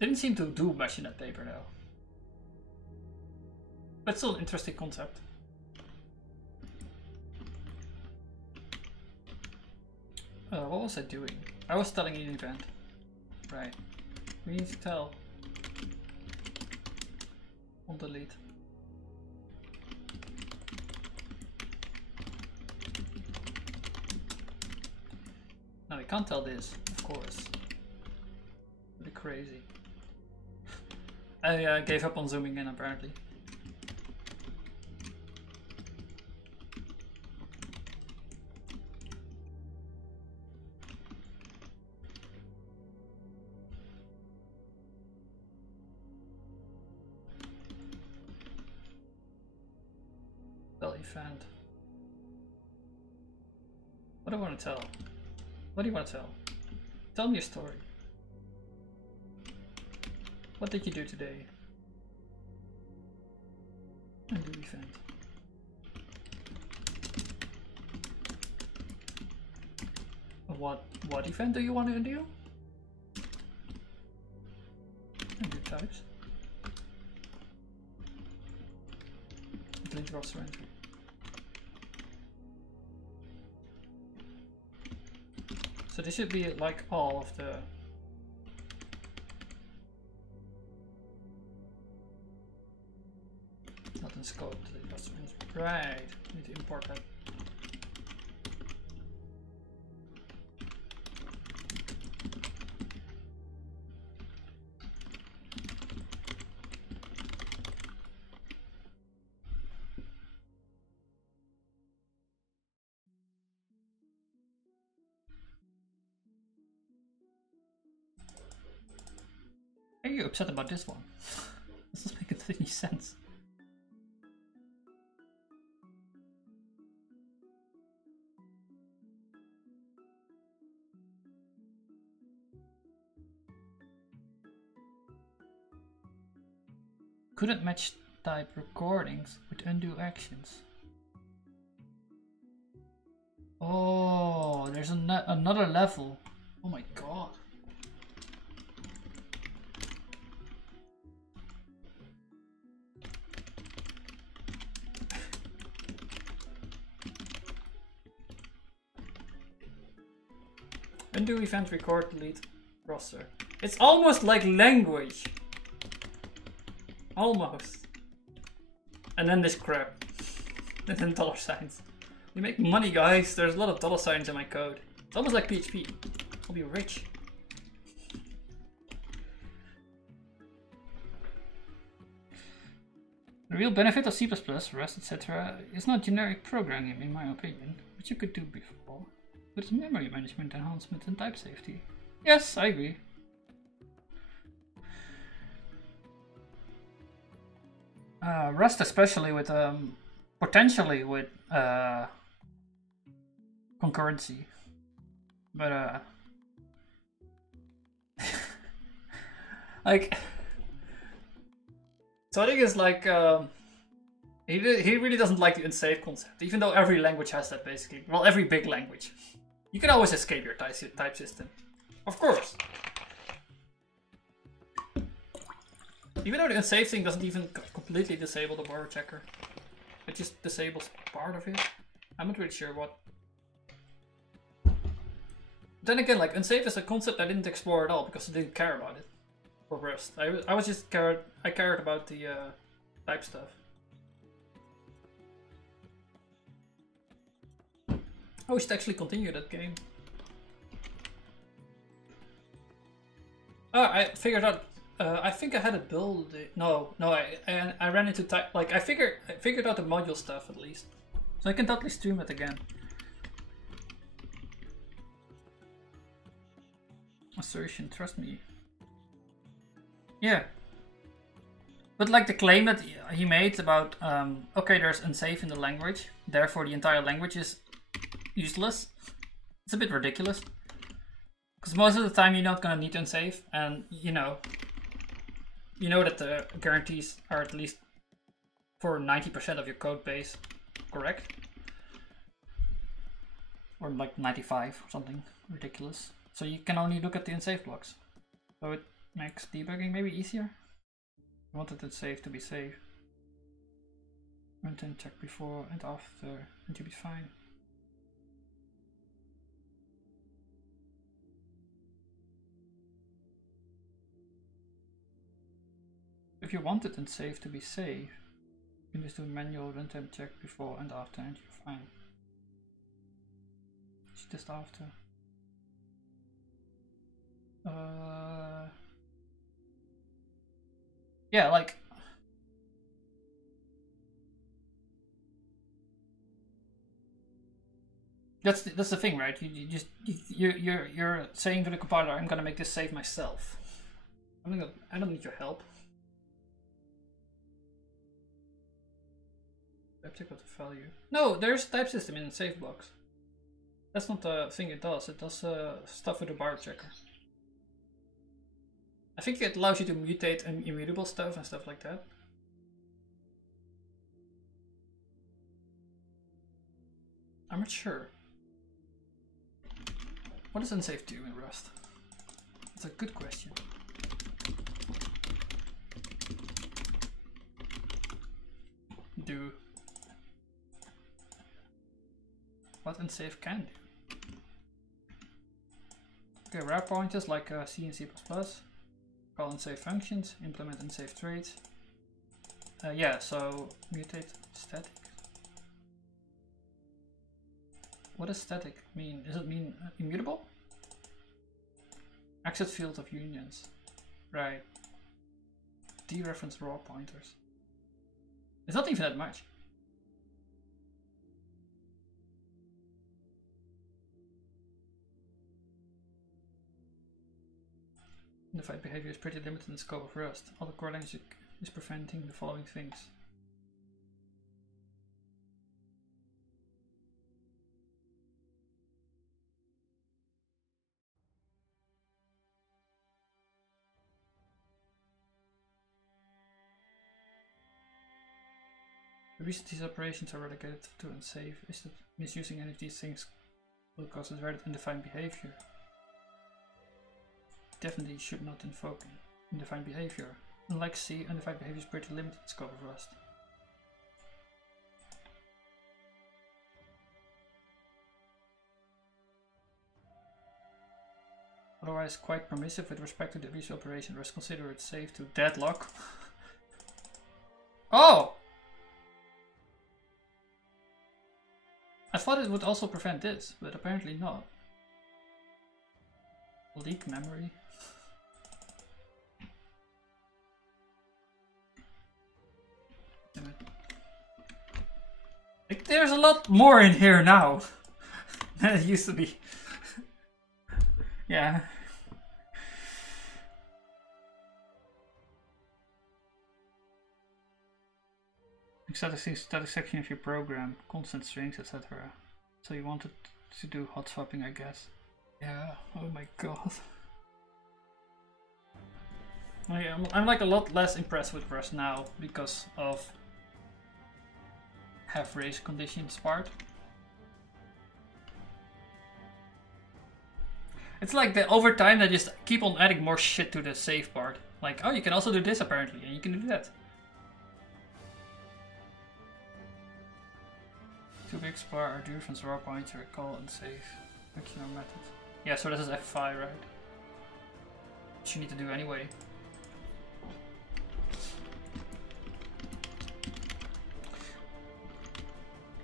Didn't seem to do much in that paper though, but still an interesting concept. What was I doing? I was telling an event. Right. We need to tell. On delete. No, we can't tell this, of course. Pretty crazy. I gave up on zooming in apparently. Event. What do I want to tell? What do you want to tell? Tell me a story. What did you do today? And do event. What event do you want to do? And do types. Delete roster entry. So this should be like all of the... Not in scope, right, need to import that. Are you upset about this one? This doesn't make any sense. Couldn't match type recordings with undo actions. Oh, there's another level. Oh my god. Undo event, record, delete, roster. It's almost like language. Almost. And then this crap. And then dollar signs. We make money, guys. There's a lot of dollar signs in my code. It's almost like PHP. I'll be rich. The real benefit of C++, Rust, etc. is not generic programming, in my opinion, which you could do before, but it's memory management, enhancement, and type safety. Yes, I agree. Rust, especially with potentially with concurrency, but like, so I think it's like he really doesn't like the unsafe concept, even though every language has that basically. Well, every big language, you can always escape your type system, of course. Even though the unsafe thing doesn't even completely disable the borrow checker. It just disables part of it. I'm not really sure what. Then again, like, unsafe is a concept I didn't explore at all because I didn't care about it. For Rust. I was just cared about the type stuff. Oh, we should actually continue that game. Oh, I figured out. I think I had a build. No, I ran into type. Like I figured out the module stuff at least, so I can totally stream it again. Assertion, trust me. Yeah, but like the claim that he made about okay, there's unsafe in the language, therefore the entire language is useless. It's a bit ridiculous, because most of the time you're not gonna need unsafe, and you know that the guarantees are at least for 90% of your code base correct. Or like 95 or something ridiculous. So you can only look at the unsafe blocks. So it makes debugging maybe easier. You wanted it safe to be safe. Runtime check before and after and you'll be fine. If you want it unsafe to be safe, you can just do a manual runtime check before and after and you're fine. It's just after. Yeah, like that's the thing, right? You're saying to the compiler, I'm gonna make this safe myself. I don't need your help. Type of the value. No, there's type system in the safe box. That's not the thing it does. It does stuff with the bar checker. I think it allows you to mutate immutable stuff and stuff like that. I'm not sure. What does unsafe do in Rust? That's a good question. Do what unsafe can do. Okay, wrap pointers like C and C++. Call and save functions, implement and save traits. Yeah, so mutate static. What does static mean? Does it mean immutable? Exit field of unions. Right. Dereference raw pointers. It's not even that much. Unified behavior is pretty limited in the scope of Rust. All the core language is preventing the following things. The reason these operations are relegated to unsafe is that misusing any of these things will cause very undefined behavior. Definitely should not invoke undefined behavior. Unlike C, undefined behavior is pretty limited in scope of Rust. Otherwise quite permissive with respect to the abuse operation. Rust consider it safe to deadlock. Oh! I thought it would also prevent this, but apparently not. Leak memory. Damn it. Like, there's a lot more in here now than it used to be. Yeah. Static section of your program, constant strings, etc. So you wanted to do hot swapping, I guess. Yeah, oh my god. I'm like a lot less impressed with Rust now because of half race conditions part. It's like that over time they just keep on adding more shit to the save part. Like, oh, you can also do this apparently, and you can do that. To be explored are different raw pointer, call and save function or method. Yeah, so this is F5, right? Which you need to do anyway.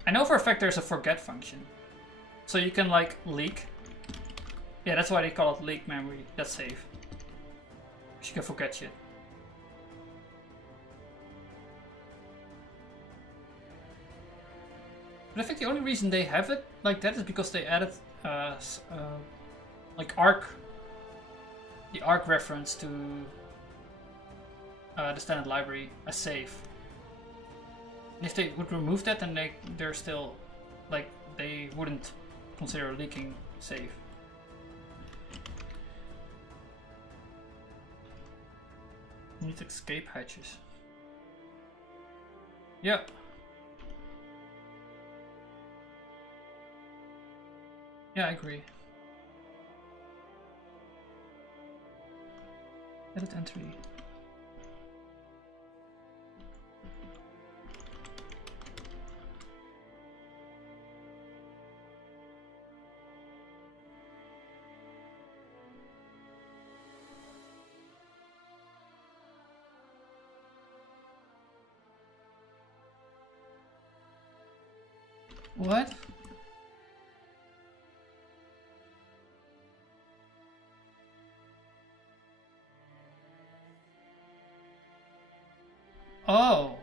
I know for a fact there's a forget function. So you can like leak. Yeah, that's why they call it leak memory. That's safe. You can forget shit. But I think the only reason they have it like that is because they added like the arc reference to the standard library as safe. And if they would remove that, then they're still like they wouldn't consider leaking safe. Need escape hatches. Yeah. Yeah, I agree. Edit entry. What? Oh,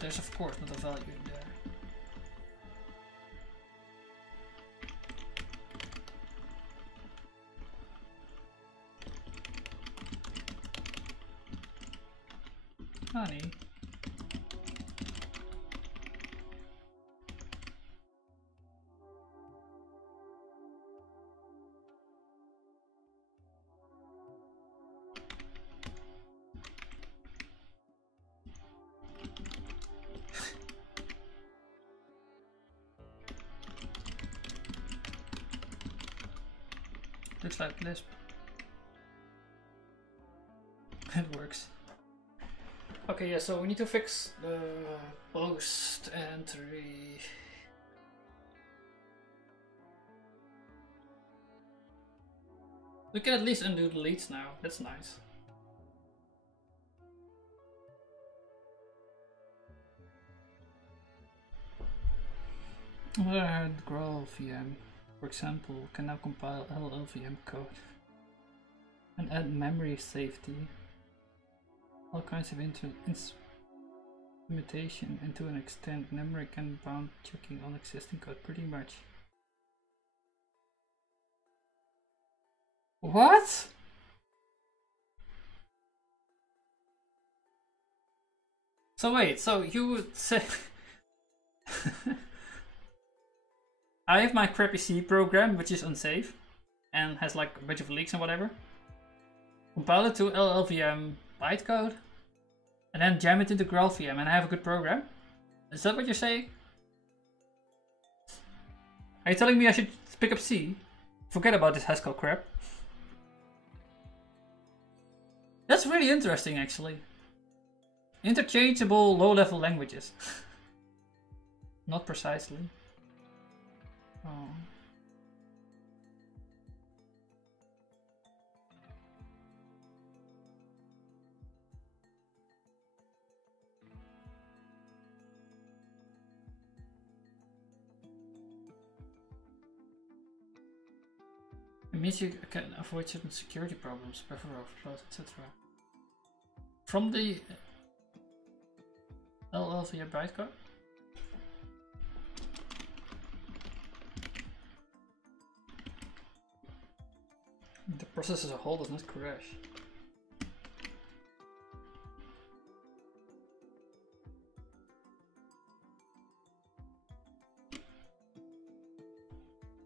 there's of course not a value in there. Honey. Looks like Lisp. It works. Okay, yeah, so we need to fix the post entry. We can at least undo the leads now. That's nice. Overhead grow VM, for example, can now compile LLVM code and add memory safety. All kinds of instrumentation, and to an extent, memory can bound checking on existing code pretty much. What? So wait, so you would say I have my crappy C program, which is unsafe and has like a bunch of leaks and whatever. Compile it to LLVM bytecode and then jam it into GraalVM and I have a good program? Is that what you're saying? Are you telling me I should pick up C? Forget about this Haskell crap. That's really interesting actually. Interchangeable low-level languages. Not precisely. Oh. It means you can avoid certain security problems, buffer overflows, etc. From the LLVM bytecode? The process as a whole does not crash.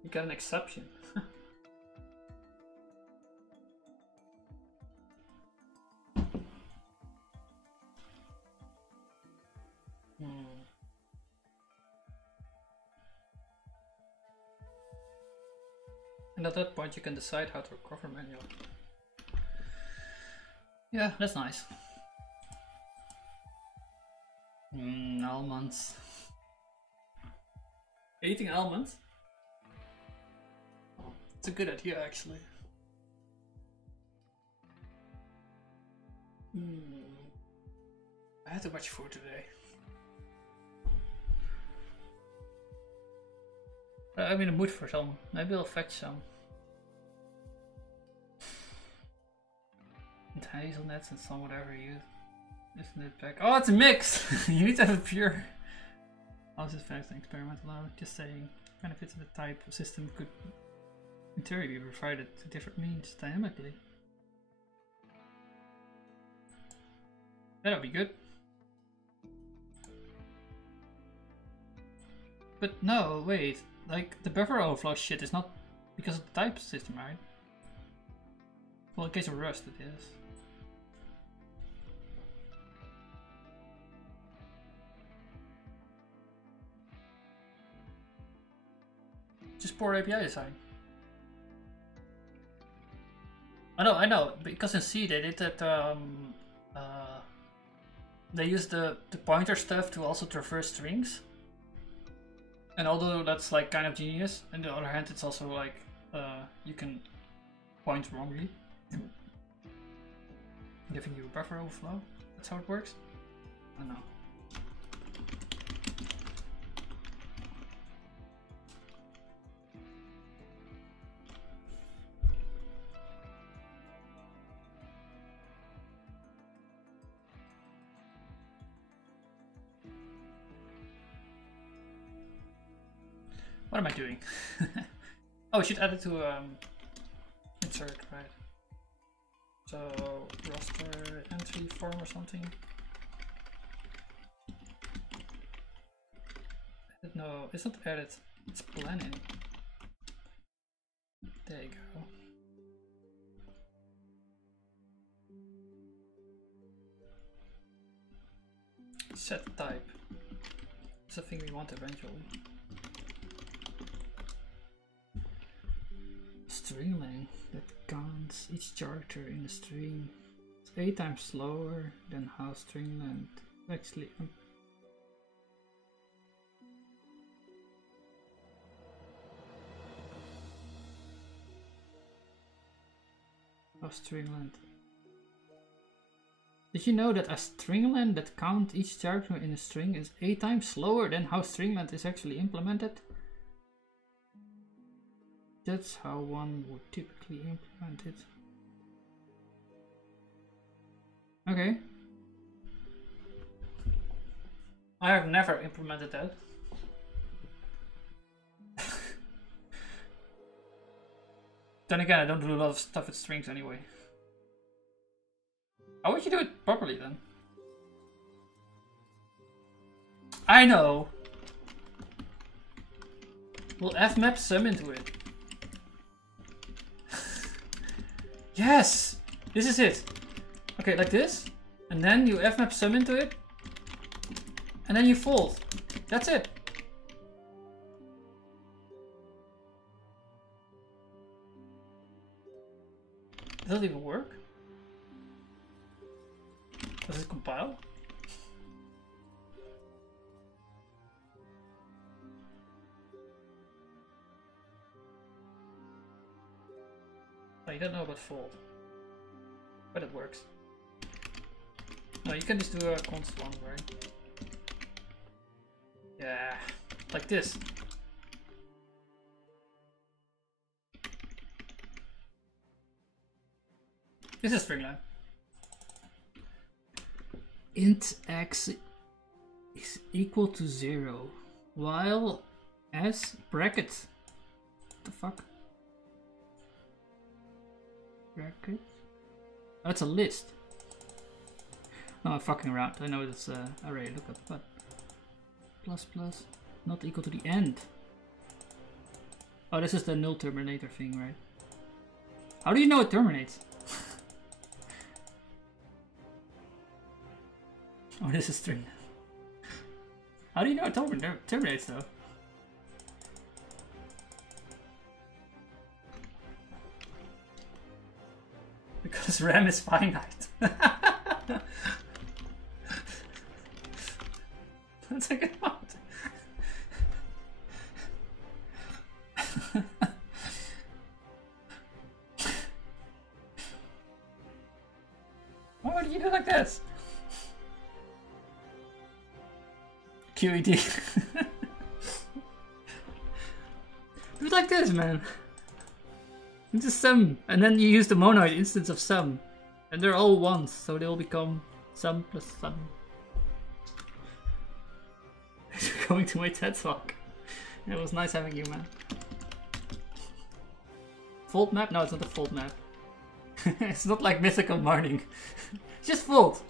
You got an exception. And at that point you can decide how to recover manually. Yeah, that's nice. Almonds. Eating almonds? Oh, it's a good idea actually. I had too much food today. I'm in the mood for some. Maybe I'll fetch some. And hazelnuts and some whatever you isn't it back. Oh, it's a mix! You need to have a pure. I was just an experimental now, just saying benefits of the type system could in theory be provided to different means dynamically. That'll be good. But no, wait. Like, the buffer overflow shit is not because of the type system, right? Well, in case of Rust, it is. Just poor API design. I know, because in C they did that, they used the pointer stuff to also traverse strings. And although that's like kind of genius, on the other hand it's also like, you can point wrongly. Giving you a buffer overflow, that's how it works? I don't know. What am I doing? Oh, we should add it to insert, right? So roster entry form or something. No, it's not edit, it's planning. There you go. Set type. It's a thing we want eventually. String length that counts each character in the string. It's 8 times slower than how string length actually. string length. Did you know that a string length that counts each character in a string is 8 times slower than how string length is actually implemented? That's how one would typically implement it. Okay. I have never implemented that. Then again, I don't do a lot of stuff with strings anyway. How would you do it properly then? I know! We'll fmap sum into it. Yes! This is it! Okay, like this. And then you fmap sum into it. And then you fold. That's it. Does it even work? Does it compile? Oh, you don't know about fold. But it works. No, you can just do a const one, right? Yeah, like this. This is string line. Int x is equal to 0, while s bracket. What the fuck? Bracket? Oh, that's a list. No, I'm fucking around. I know it's array lookup, but plus plus not equal to the end. Oh, this is the null terminator thing, right? How do you know it terminates? Oh, this is string. How do you know it terminates though? Because RAM is finite. Let's take it out. Why would you do like this? QED. Do it like this, man. It's just sum, and then you use the monoid instance of sum, and they're all ones, so they all become sum plus sum. Thanks for coming to my TED talk. It was nice having you, man. Fold map? No, it's not a fold map. It's not like Mythical Morning. Just fold.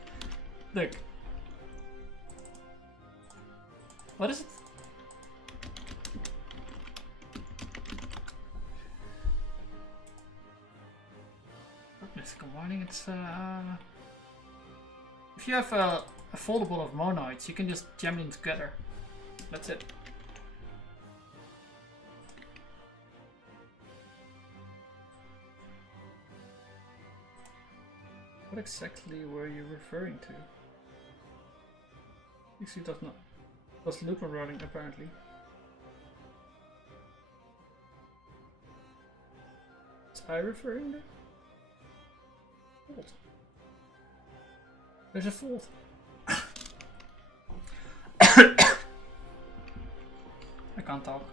Look. What is it? Not Mythical Morning, it's if you have a foldable of monoids, you can just jam them together. That's it. What exactly were you referring to? XC does not. Was looper running apparently. Is I referring to? Fold. There's a fold. I can't talk.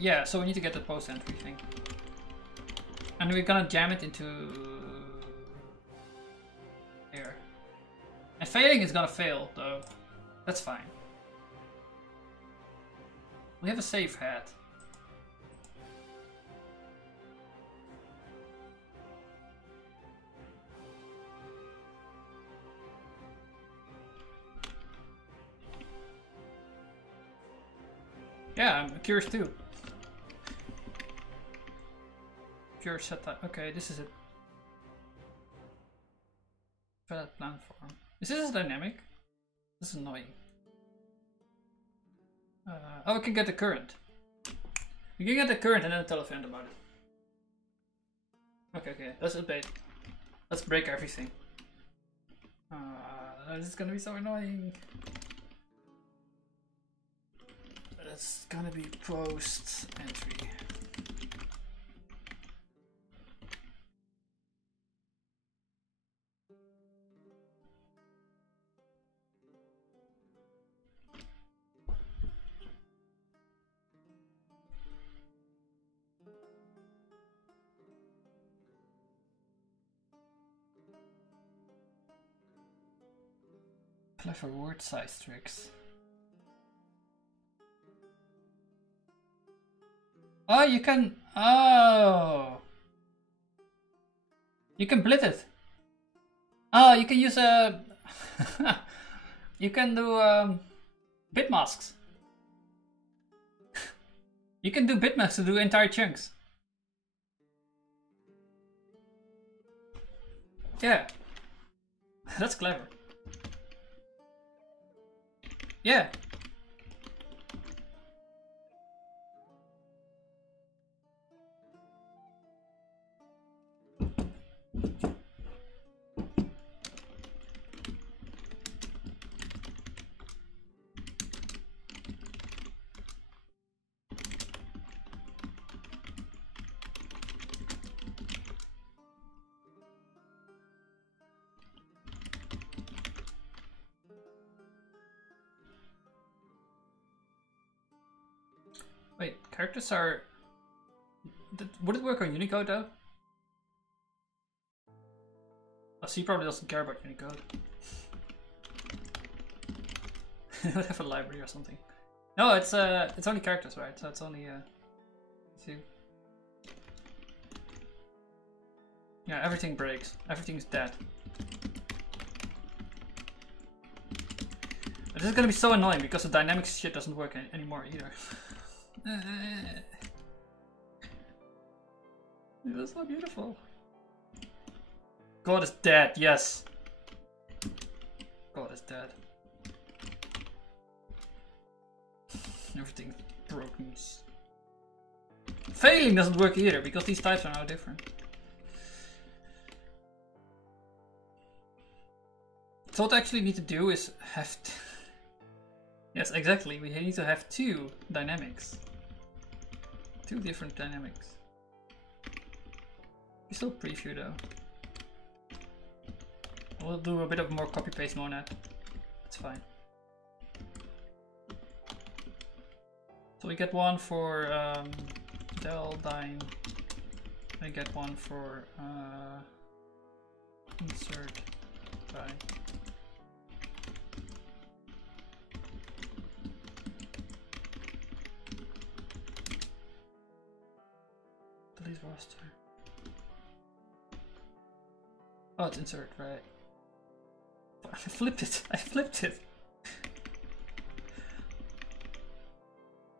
Yeah, so we need to get the post entry thing. And we're gonna jam it into here. And failing is gonna fail though. That's fine. We have a safe hat. Yeah, I'm curious too. Pure setup. Okay, this is it. Valid platform. Is this dynamic? This is annoying. Oh, we can get the current. We can get the current and then tell a friend about it. Okay, let's update. Let's break everything. This is gonna be so annoying. It's gonna be post entry. Clever word size tricks. Oh, you can. Oh, you can blit it. Oh, you can use a. You can do bit masks. You can do bit masks to do entire chunks. Yeah, that's clever. Yeah. Wait, characters are... Would it work on Unicode though? Oh, C probably doesn't care about Unicode. It would have a library or something. No, it's only characters, right? So it's only two. Yeah, everything breaks. Everything's dead. But this is gonna be so annoying because the dynamics shit doesn't work anymore either. It was so beautiful. God is dead, yes. God is dead. Everything broken. Failing doesn't work either because these types are now different. So what I actually need to do is have... Yes, exactly. We need to have two dynamics. Two different dynamics. We still preview though. We'll do a bit of more copy paste on that. That's fine. So we get one for del dyne. We get one for insert dyne. Delete roster. Oh, it's insert, right? I flipped it. I flipped it.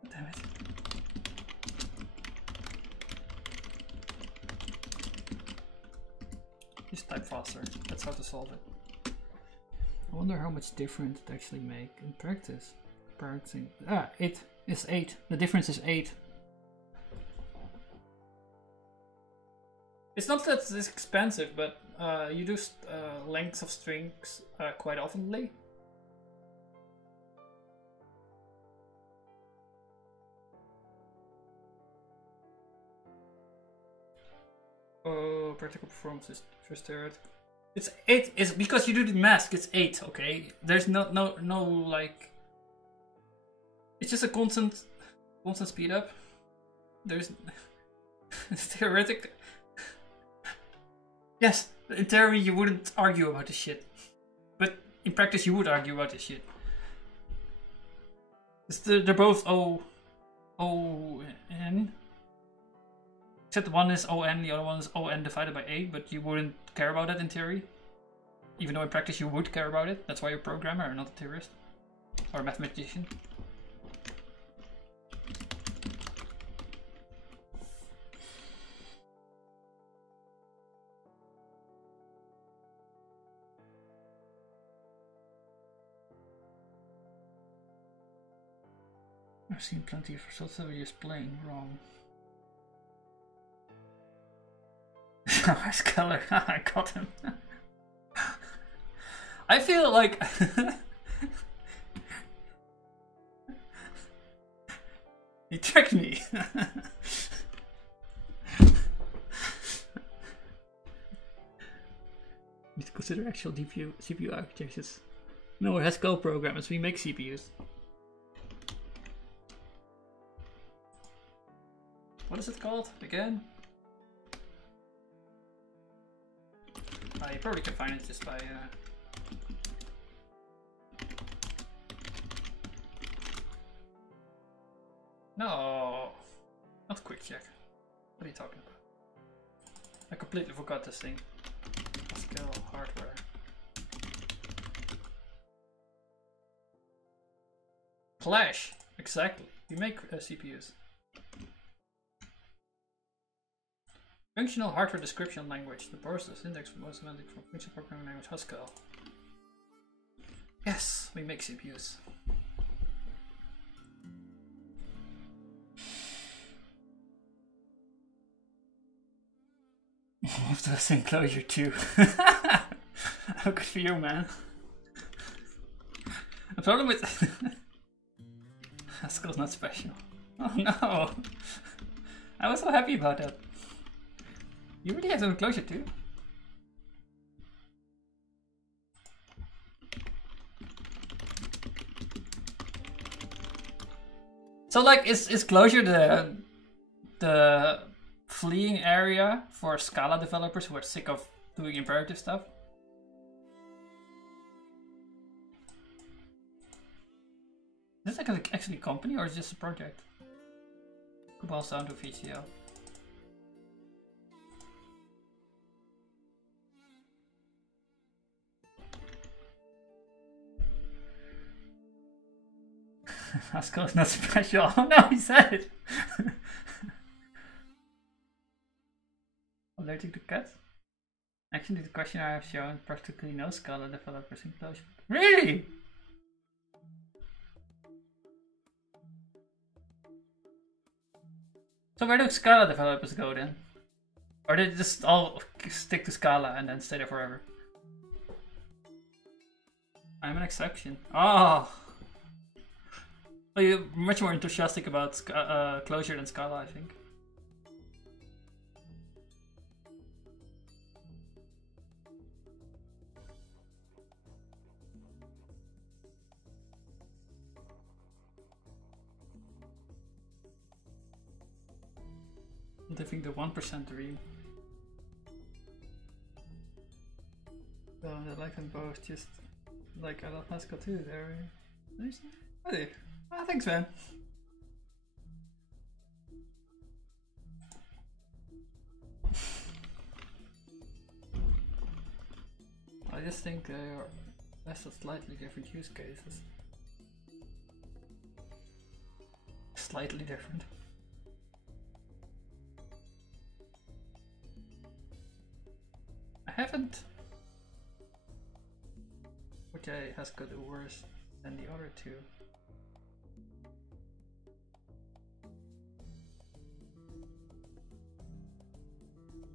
Damn it. Just type faster. That's how to solve it. I wonder how much difference it actually make in practice. Practicing. Ah, it is 8. The difference is 8. It's not that it's expensive, but you do lengths of strings quite oftenly. Oh, practical performance is first theoretical. It's 8. It's because you do the mask. It's 8. Okay. There's no like. It's just a constant speed up. There's it's theoretic. Yes, in theory you wouldn't argue about this shit, but in practice you would argue about this shit. They're both O-N. Except one is O-N, the other one is O-N divided by 8, but you wouldn't care about that in theory. Even though in practice you would care about it. That's why you're a programmer and not a theorist. Or a mathematician. I've seen plenty of results that were just plain wrong. Haskell, I got him. I feel like he tricked me. Need to consider actual CPU architectures. No, Haskell programmers, we make CPUs. What is it called again? You probably can find it just by No, not quick check. What are you talking about? I completely forgot this thing. Haskell hardware. Clash, exactly. We make CPUs. Functional hardware description language. The process index for most semantic from functional programming language Haskell. Yes, we make CPUs. Move to this enclosure too. How good for you, man. The problem with Haskell's not special. Oh no! I was so happy about that. You really have an enclosure too? So like, is closure the fleeing area for Scala developers who are sick of doing imperative stuff? Is this like actually a company or is this a project? Could boils down to VCL. Haskell is not special. Oh no, he said it! Allergic to cats? Actually, the questionnaire I have shown practically no Scala developers in closure. Really? So where do Scala developers go then? Or they just all stick to Scala and then stay there forever? I'm an exception. Oh! Well, you're much more enthusiastic about closure than Scala, I think. Living the 1% dream. Well, I like them both, just like I love Haskell too. They're nice. Really? Oh, thanks, man. I just think they are that's a slightly different use cases. Slightly different. I haven't. Which has got worse than the other two.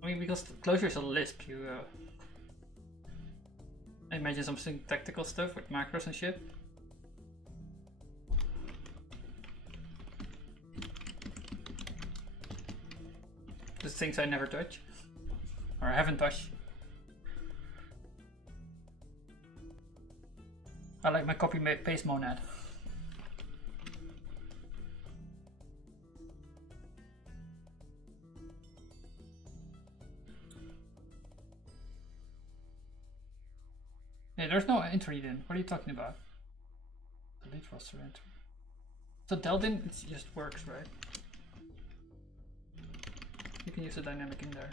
I mean, because closure is a Lisp, you I imagine some tactical stuff with macros and shit. Just things I never touch. Or I haven't touched. I like my copy paste monad. Yeah, there's no entry then. What are you talking about? Delete roster entry. So Deldin, it just works, right? You can use the dynamic in there.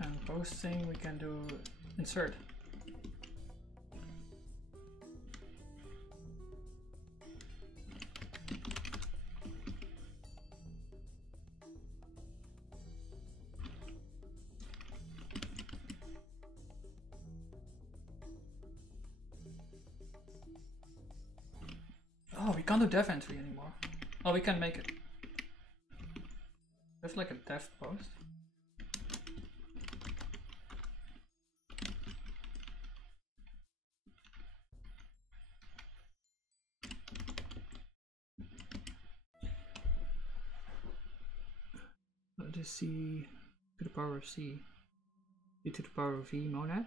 And posting, we can do insert. Oh, we can't do dev entry anymore. Oh, we can make it. There's like a dev post. Let us see to the power of C. C to the power of V monad?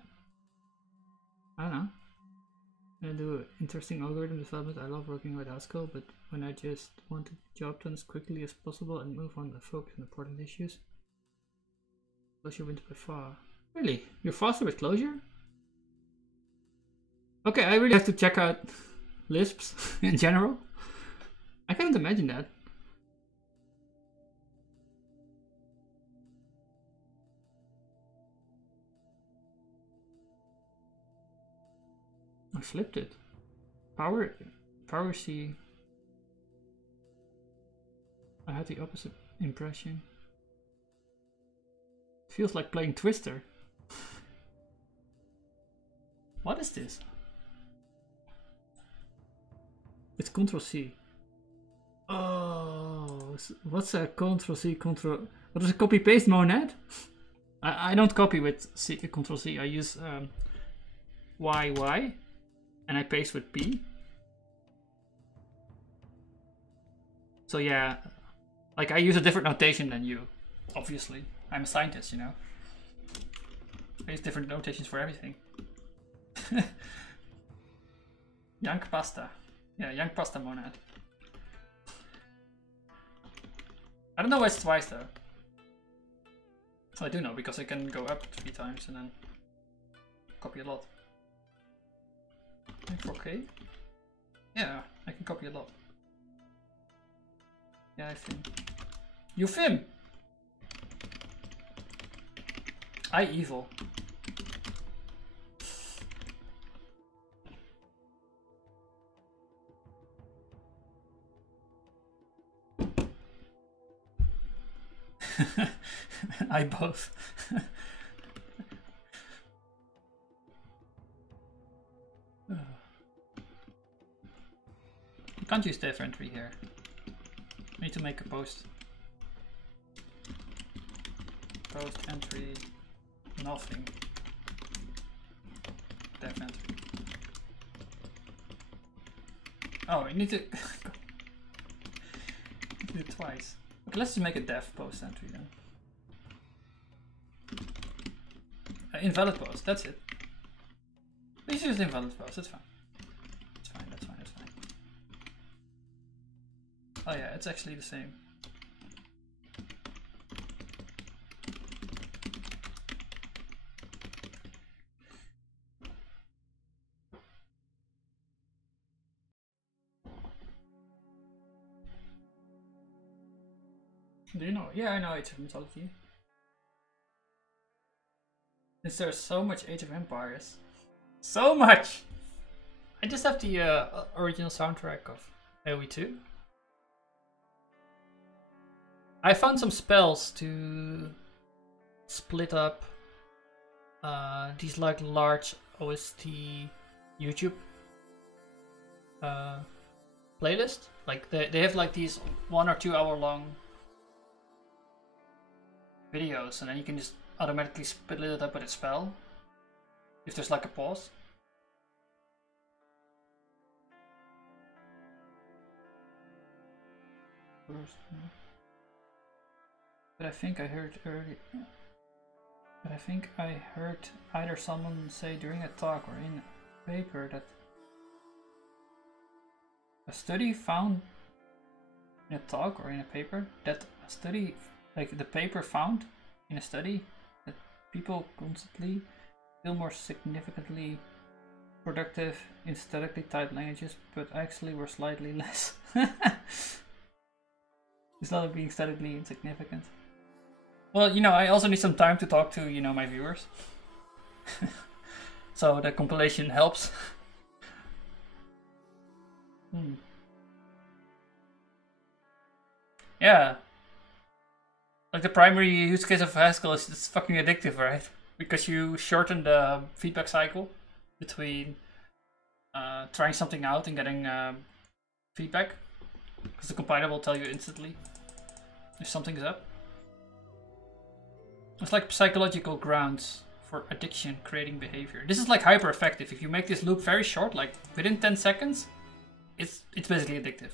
I don't know. I do interesting algorithm development. I love working with Haskell, but when I just want the job done as quickly as possible and move on and focus on important issues, closure wins by far. Really? You're faster with Clojure? Okay, I really have to check out Lisps in general. I can't imagine that. I flipped it. Power C. I had the opposite impression. It feels like playing Twister. What is this? It's Ctrl C. Oh, what's a Ctrl C, Ctrl... What is a copy paste monad? I don't copy with C, Ctrl C. I use Y, and I paste with P. So yeah, like I use a different notation than you, obviously. I'm a scientist, you know. I use different notations for everything. Yank pasta. Yeah, yank pasta monad. I don't know why it's twice though. So I do know because I can go up 3 times and then copy a lot. Okay. Yeah, I can copy a lot. Yeah, I think. You Fim! I evil. I both. You can't use div entry here. I need to make a post. Post entry nothing. Div entry. Oh, I need to do it twice. Okay, let's just make a dev post entry then. Invalid post, that's it. Let's use invalid post, that's fine. That's fine, that's fine, that's fine. Oh yeah, it's actually the same. Do you know? Yeah, I know Age of Mythology. Is there so much Age of Empires? So much! I just have the original soundtrack of AoE 2. I found some spells to split up these like large OST YouTube playlist. Like they have like these 1 or 2 hour long videos, and then you can just automatically split it up with a spell if there's like a pause. But I think I heard earlier. But I think I heard either someone say during a talk or in a paper that a study found in a talk or in a paper that a study, like the paper found in a study, that people constantly feel more significantly productive in statically typed languages, but actually were slightly less. It's not being statically insignificant. Well, you know, I also need some time to talk to, you know, my viewers. So the compilation helps. Yeah. Like the primary use case of Haskell is it's fucking addictive, right? Because you shorten the feedback cycle between trying something out and getting feedback. Because the compiler will tell you instantly if something's up. It's like psychological grounds for addiction creating behavior. This is like hyper effective. If you make this loop very short, like within 10 seconds, it's basically addictive.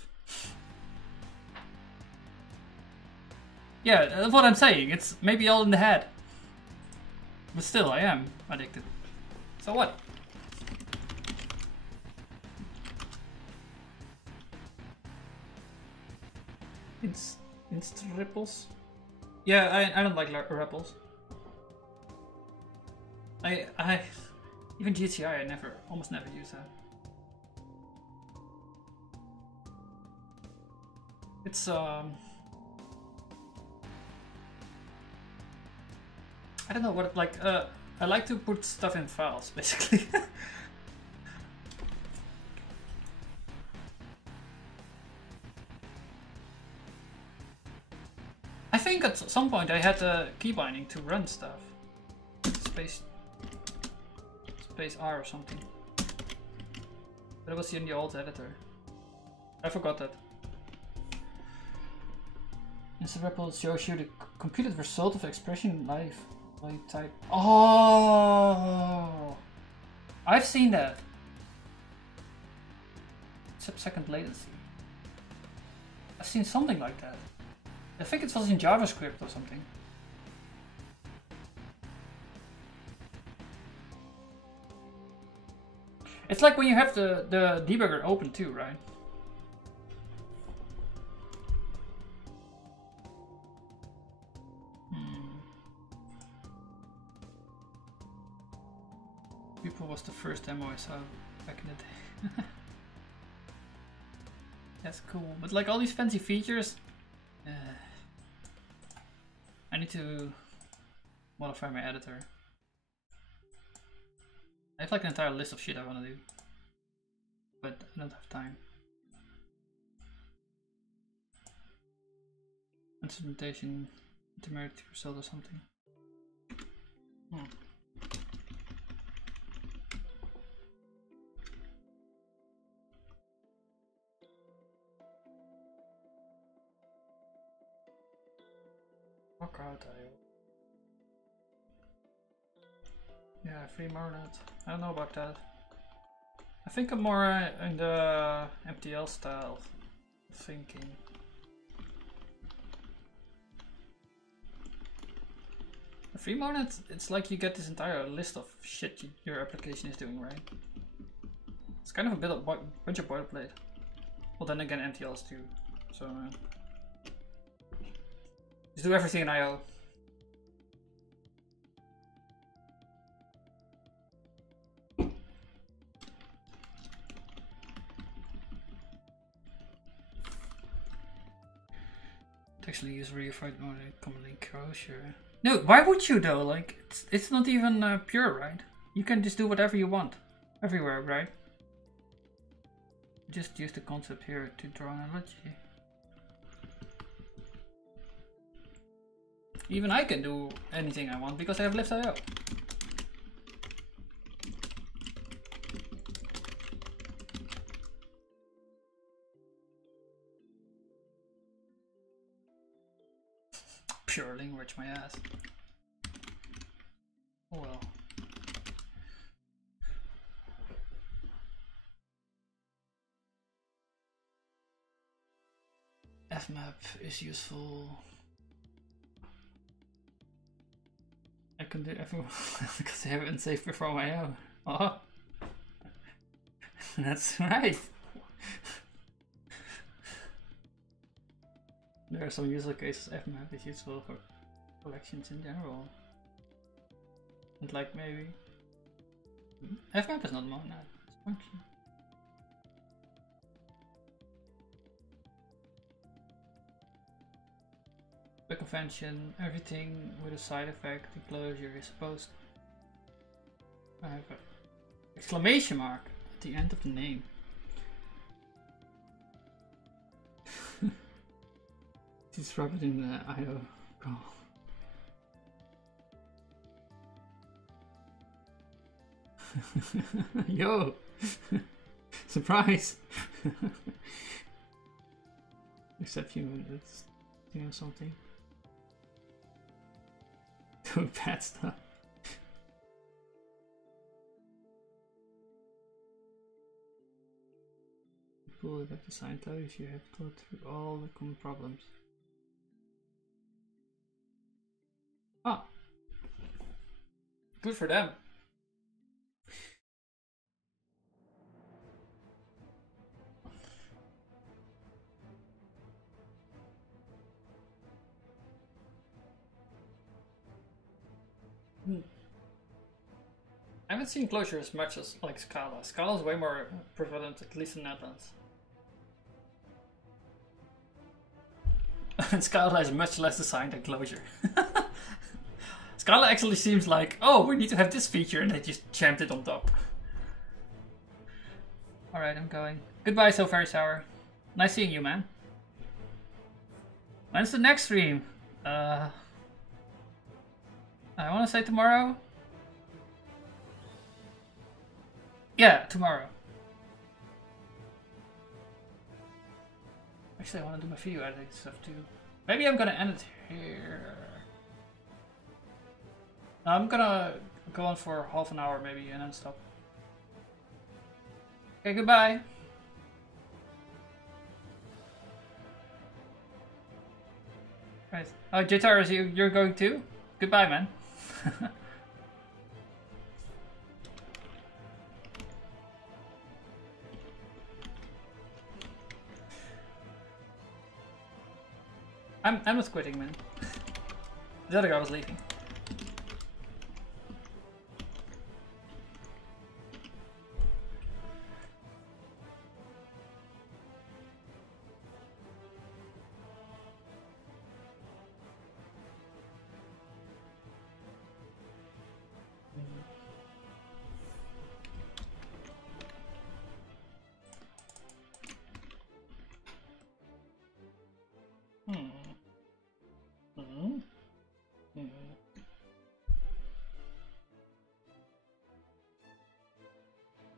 Yeah, that's what I'm saying. It's maybe all in the head. But still, I am addicted. So what? Inst ripples? Yeah, I don't like ripples. I even GTI I almost never use that. It's I don't know what it, like I like to put stuff in files basically. I think at some point I had a key binding to run stuff. Space R or something. But it was in the old editor. I forgot that. Instant REPL shows you the computed result of expression live while you type. Oh, I've seen that. Sub-second latency. I've seen something like that. I think it was in JavaScript or something. It's like when you have the debugger open too, right? People was the first demo I saw back in the day. That's cool, but like all these fancy features, I need to modify my editor. I have like an entire list of shit I want to do, but I don't have time. Instrumentation, intermediate result or something. Workout IO. Yeah, free Marnet. I don't know about that. I think I'm more in the MTL style of thinking. The free Marnet, it's like you get this entire list of shit your application is doing, right? It's kind of a bit of bunch of boilerplate. Well, then again, MTLs too. So just do everything in IO. Actually use reified mode commonly kosher. No, why would you though? Like, it's not even pure, right? You can just do whatever you want everywhere, right? Just use the concept here to draw an analogy. Even I can do anything I want because I have left IO. Pure language, my ass. Oh well. Fmap is useful. I can do everyone because I haven't saved before my own. Oh, that's right. There are some user cases Fmap is useful for collections in general. And like maybe Fmap is not monad, it's function. By convention, everything with a side effect enclosure is supposed to have an exclamation mark at the end of the name. Just rub it in the IO call. Yo! Surprise! Except you, it's doing something. Doing bad stuff. People that have designed those, you have thought through all the common problems. Ah, good for them. haven't seen Clojure as much as like Scala. Scala is way more prevalent, at least in the Netherlands. And Scala is much less designed than Clojure. Scala actually seems like, oh, we need to have this feature, and they just jammed it on top. Alright, I'm going. Goodbye, So Very Sour. Nice seeing you, man. When's the next stream? I want to say tomorrow. Yeah, tomorrow. Actually, I want to do my video editing stuff too. Maybe I'm gonna end it here. I'm gonna go on for half an hour maybe and then stop. Okay, goodbye. Right. Oh, Jitar, is you're going too? Goodbye, man. I'm not quitting, man. The other guy was leaving.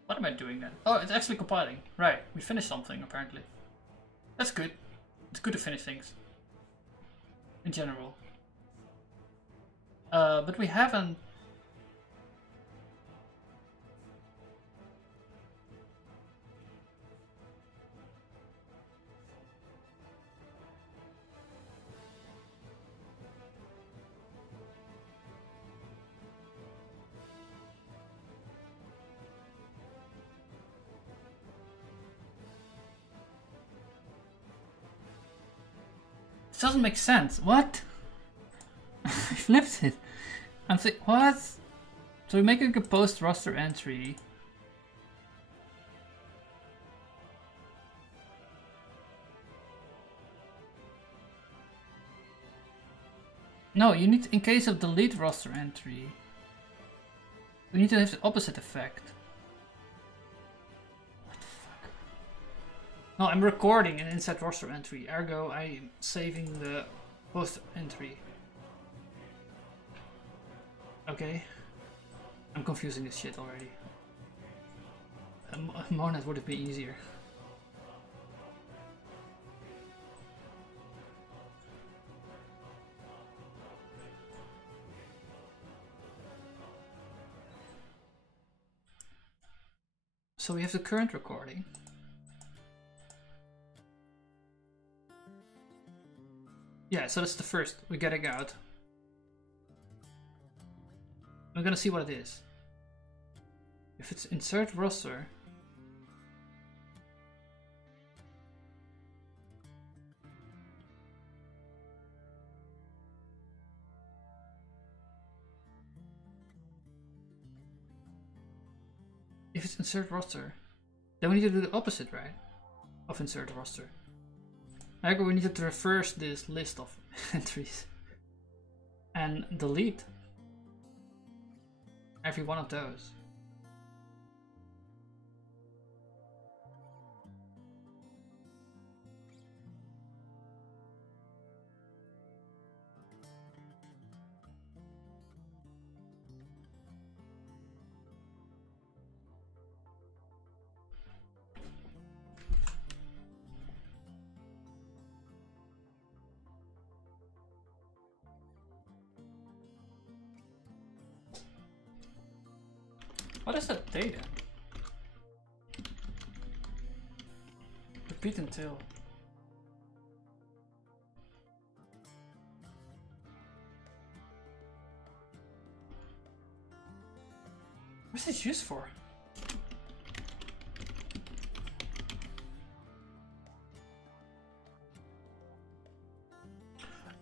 What am I doing then? Oh, it's actually compiling. Right, we finished something apparently. That's good. It's good to finish things. In general. But we haven't... It doesn't make sense. What? I flipped it. I'm thinking, what? So we're making a post roster entry. No, you need, in case of delete roster entry, we need to have the opposite effect. What the fuck? No, I'm recording an inside roster entry, ergo I'm saving the post entry. Okay. I'm confusing this shit already. A Monet would have been easier. So we have the current recording. Yeah, so that's the first. We're getting out. We're gonna see what it is. If it's insert roster. If it's insert roster, then we need to do the opposite, right? Of insert roster. Ergo, we need to reverse this list of entries and delete every one of those. What is that data? Repeat until. What's this used for?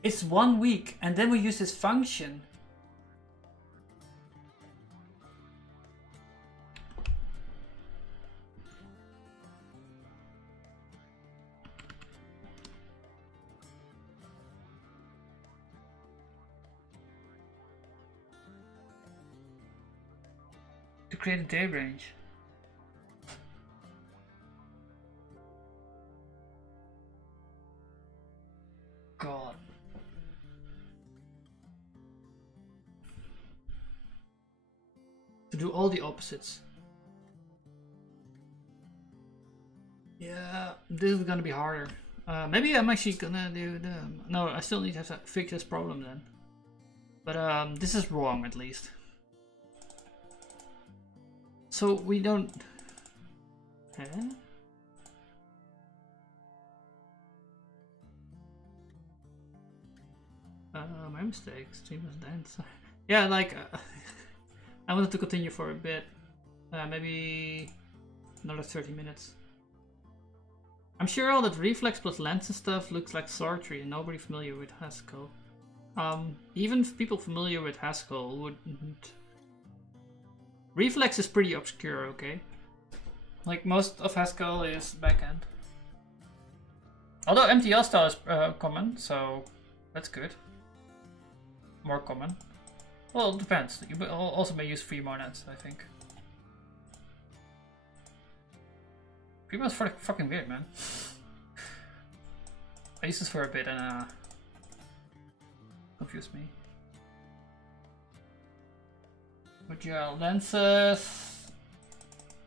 It's 1 week, and then we use this function. to create a day range. God. To do all the opposites. Yeah, this is gonna be harder. Maybe I'm actually gonna do the... No, I still need to fix this problem then. But this is wrong at least. So we don't... Huh? My mistake. Stream was dance. Yeah, like... I wanted to continue for a bit. Maybe another 30 minutes. I'm sure all that reflex plus lens and stuff looks like sorcery and nobody familiar with Haskell. Even people familiar with Haskell wouldn't... Reflex is pretty obscure, okay? Like most of Haskell is backend. Although MTL style is common, so that's good. More common. Well, it depends. You also may use free monads, I think. Free monads are fucking weird, man. I used this for a bit and confused me. But yeah, lenses.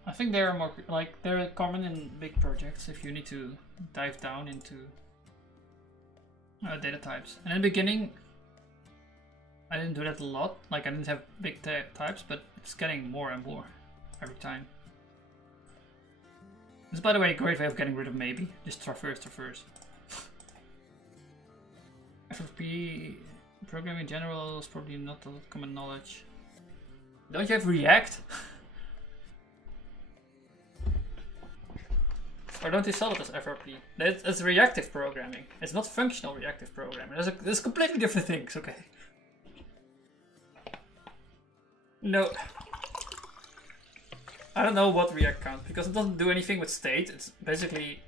I think they're more like they're common in big projects if you need to dive down into data types. And in the beginning, I didn't do that a lot. Like I didn't have big types, but it's getting more and more every time. This is, by the way, a great way of getting rid of maybe. Just traverse. FFP programming in general is probably not a common knowledge. Don't you have React? Or don't they sell it as FRP? It's reactive programming. It's not functional reactive programming. There's completely different things, okay? No. I don't know what React counts, because it doesn't do anything with state. It's basically...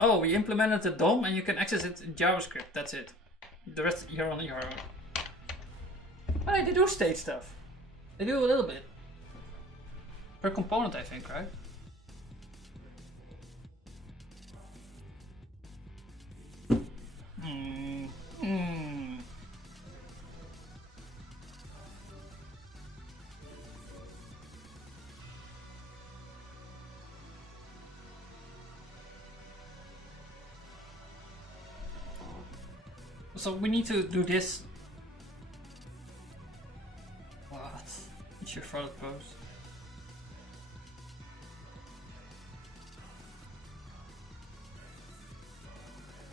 Oh, we implemented the DOM and you can access it in JavaScript. That's it. The rest you're on your own. Hey, they do state stuff. They do a little bit. Per component, I think, right? So we need to do this. What? It's your front post.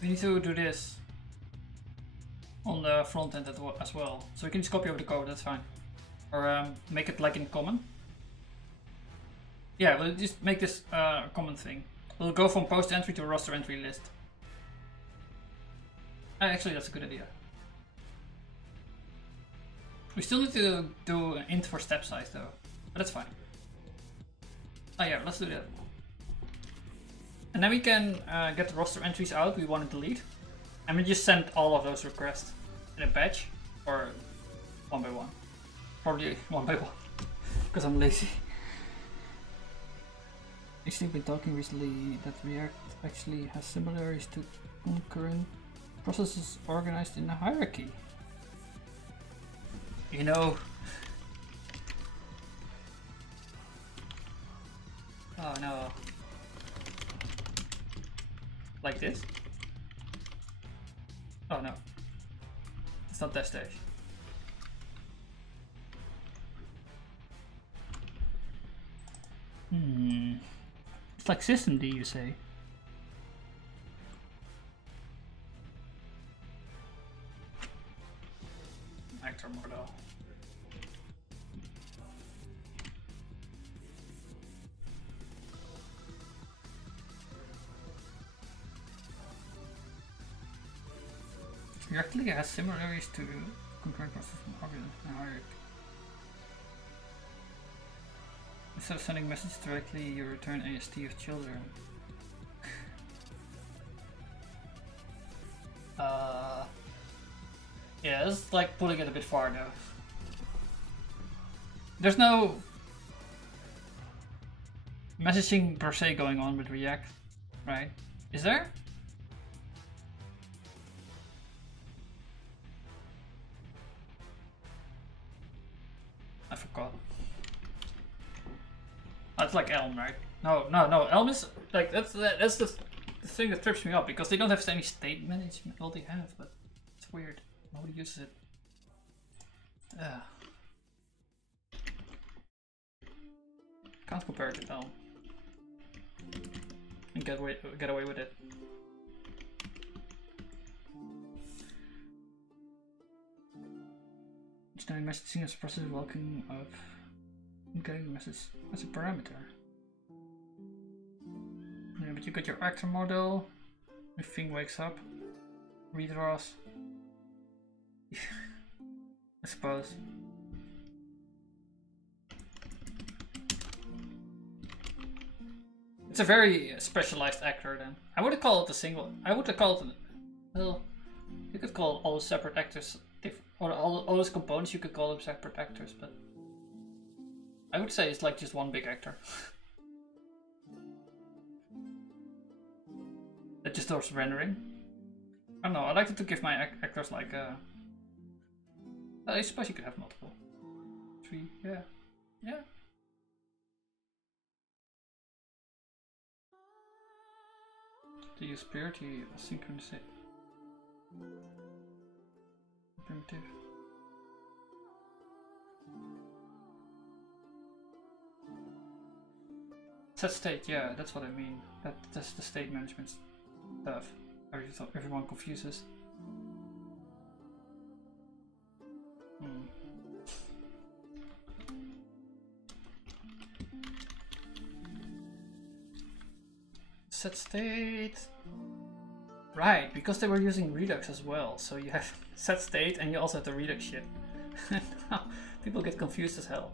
We need to do this on the front end as well. So we can just copy over the code, that's fine. Or make it like in common. Yeah, we'll just make this a common thing. We'll go from post entry to roster entry list. Actually, that's a good idea. We still need to do an int for step size though, but that's fine. Oh yeah, let's do that. And then we can get the roster entries out we want to delete. And we just send all of those requests in a batch or one by one. Probably one by one, because I'm lazy. Actually, been talking recently that React actually has similarities to concurrent processes organized in a hierarchy. You know. Oh no. Like this? Oh no. It's not dash dash. It's like systemd, you say? Actor model. React has similarities to concurrent process and hierarchy. Instead of sending messages directly, you return AST of children. Yeah, this is like pulling it a bit far now. There's no messaging per se going on with React, right? Is there? I forgot. That's like Elm, right? No. Elm is like that's the thing that trips me up because they don't have any state management. Well, they have, but it's weird. Nobody uses it. Can't compare it to Elm and get away with it. Engineering messaging is a process of looking up and getting the message as a parameter. Yeah, but you got your actor model. If thing wakes up, redraws. I suppose. It's a very specialized actor then. I would call it a single. I would call it well, you could call all the separate actors, or all those components you could call them separate actors, but I would say it's like just one big actor. That just does rendering. I don't know, I like to give my actors like I suppose you could have multiple. 3, yeah. Yeah. To use purity synchronicity. Primitive. Set state, yeah, that's what I mean. That's the state management stuff. Everyone confuses. Set state. Right, because they were using Redux as well. So you have set state and you also have the Redux shit. People get confused as hell.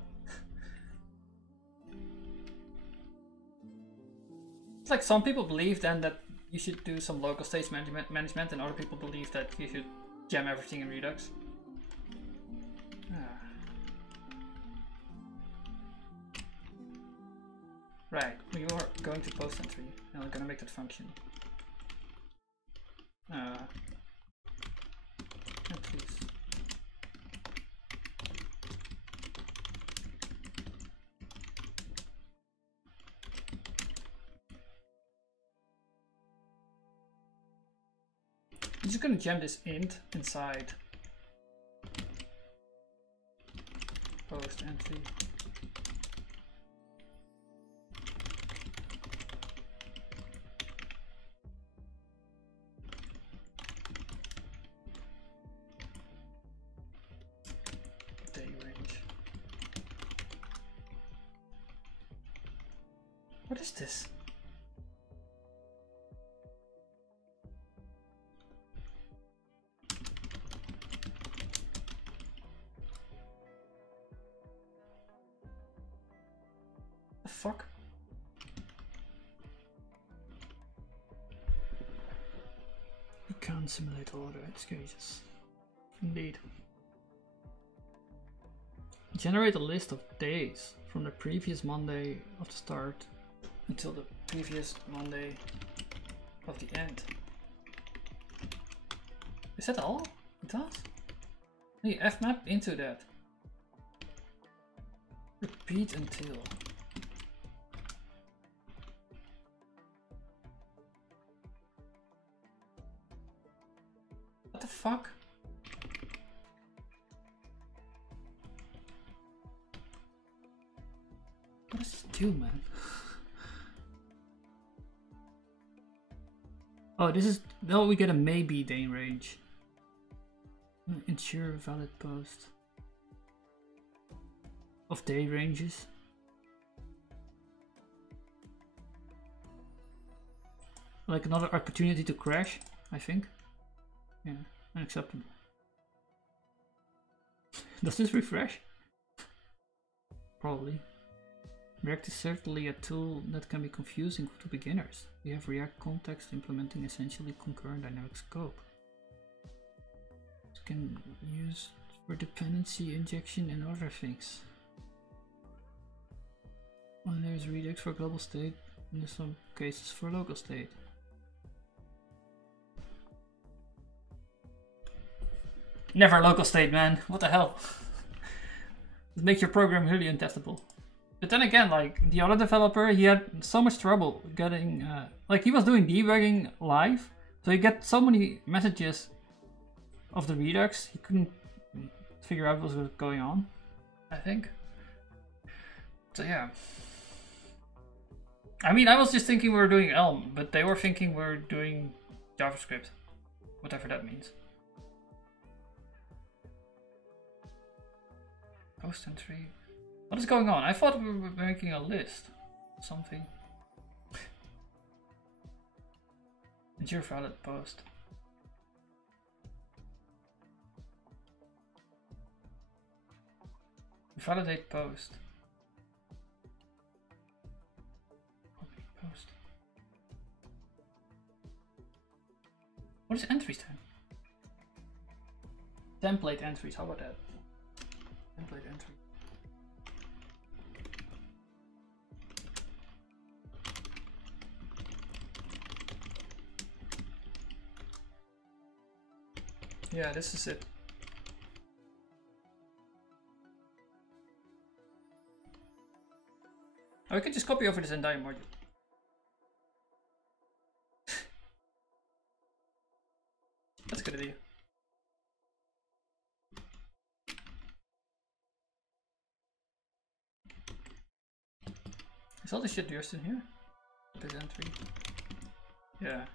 It's like some people believe then that you should do some local state management and other people believe that you should jam everything in Redux. Right, we are going to post entry and we're gonna make that function. Please. I'm just gonna jam this int inside post entry. What is this? The fuck? You can't simulate all the edge cases. Indeed. Generate a list of days from the previous Monday of the start until the previous Monday of the end. Is that all it does? Hey, fmap into that. Repeat until. What the fuck? What does this do, man? Oh, this is now we get a maybe day range. Ensure valid post of day ranges. Like another opportunity to crash, I think. Yeah, unacceptable. Does this refresh? Probably. React is certainly a tool that can be confusing to beginners. We have React context implementing essentially concurrent dynamic scope. It can use for dependency injection and other things. Well, there's Redux for global state, and there's some cases for local state. Never local state, man. What the hell? It makes your program really untestable. But then again, like the other developer, he had so much trouble getting, like he was doing debugging live, so he get so many messages of the Redux, he couldn't figure out what was going on, I think. So yeah. I mean, I was just thinking we were doing Elm, but they were thinking we were doing JavaScript, whatever that means. Post entry. What is going on? I thought we were making a list. Something. Ensure valid post. Validate post. Copy post. What is entries then? Template entries, how about that? Template entry. Yeah, this is it. Oh, we can just copy over this entire module. That's a good idea. Is all this shit just in here? This entry. Yeah.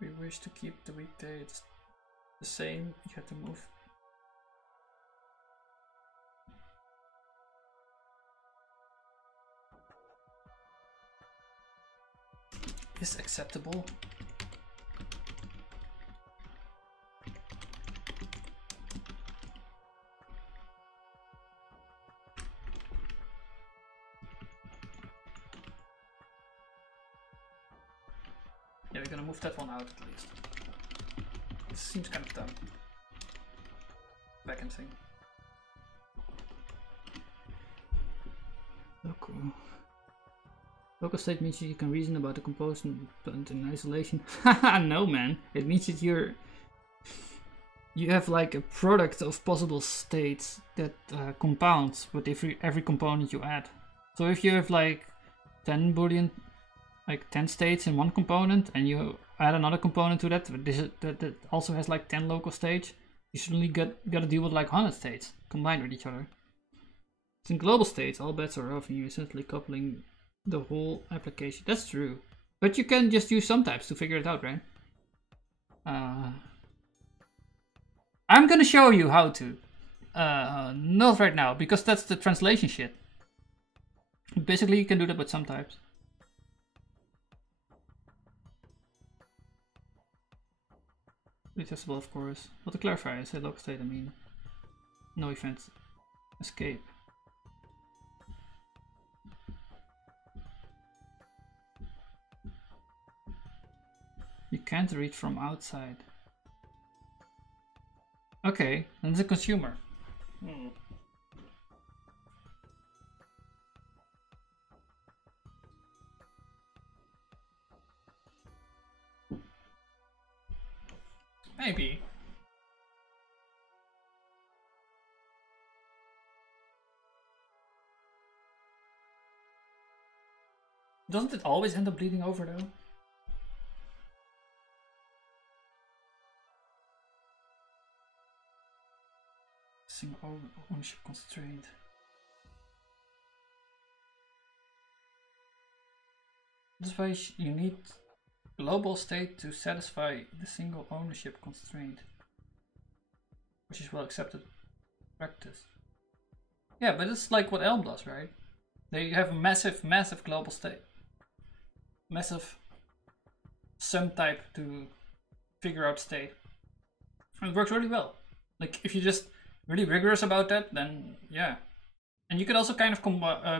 We wish to keep the weekdays the same. You have to move. Is acceptable. Yeah, we're gonna move that one out at least. This seems kind of dumb. Backend thing. Local. Local state means you can reason about the component in isolation. Haha, no man. It means that you have like a product of possible states that compounds with every component you add. So if you have like 10 boolean, like 10 states in one component, and you add another component to that that also has like 10 local states, you suddenly gotta deal with like 100 states combined with each other. In global states, all bets are off and you're essentially coupling the whole application. That's true. But you can just use some types to figure it out, right? I'm gonna show you how to. Not right now, because that's the translation shit. Basically, you can do that with some types. Retestable, of course. But to clarify, I said local state, I mean no event escape. You can't read from outside. Okay, then it's a consumer. Maybe. Doesn't it always end up bleeding over though? Single ownership constraint. That's why you need global state to satisfy the single ownership constraint, which is well accepted practice. Yeah, but it's like what Elm does, right? They have a massive global state, massive sum type to figure out state, and it works really well. Like if you're just really rigorous about that, then yeah. And you could also kind of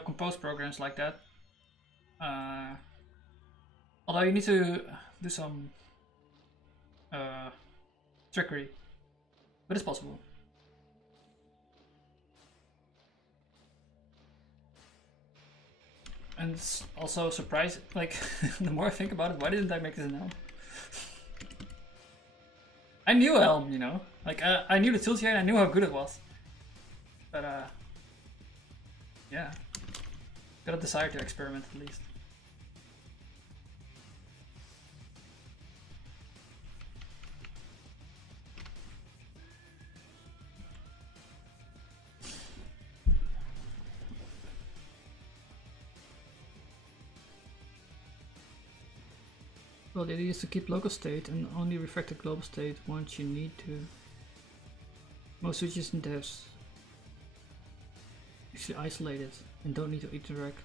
compose programs like that. Although you need to do some trickery, but it's possible. And it's also surprising, like, the more I think about it, why didn't I make this now? I knew Helm, you know? Like, I knew the tools here and I knew how good it was. But, yeah. Got a desire to experiment at least. Well, the idea is to keep local state and only reflect the global state once you need to. Most switches and devs actually isolated and don't need to interact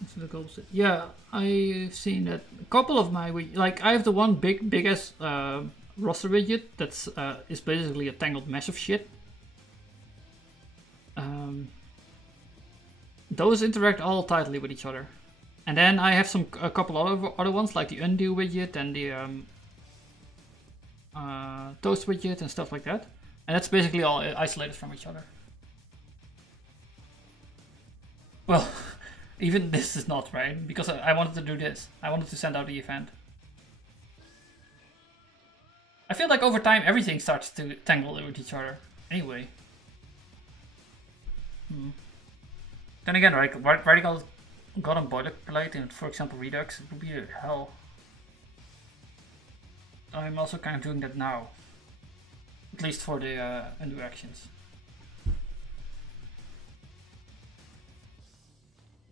into the global state. Yeah, I've seen that. A couple of my like I have the one big ass roster widget that's is basically a tangled mess of shit. Those interact all tightly with each other. And then I have a couple other ones like the undo widget and the toast widget and stuff like that. And that's basically all isolated from each other. Well, even this is not, right? Because I wanted to do this. I wanted to send out the event. I feel like over time everything starts to tangle with each other. Anyway. Then again, right, writing all God on boilerplate in, for example, Redux, it would be hell. I'm also kind of doing that now. At least for the undo actions.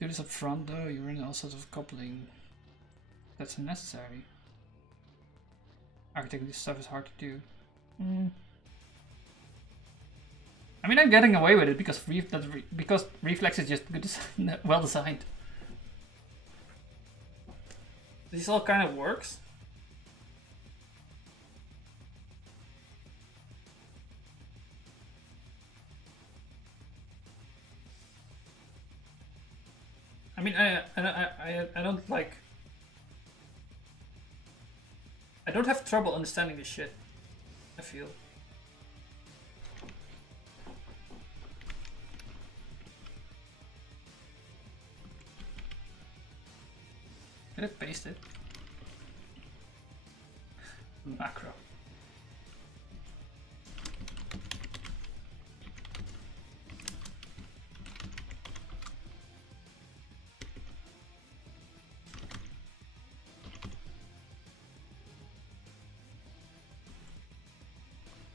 Do this up front though, you run all sorts of coupling. That's unnecessary. Architecting this stuff is hard to do. I mean, I'm getting away with it because because Reflex is just good well designed. This all kind of works. I mean, I don't like. I don't have trouble understanding this shit. I feel. Did I paste it? Macro.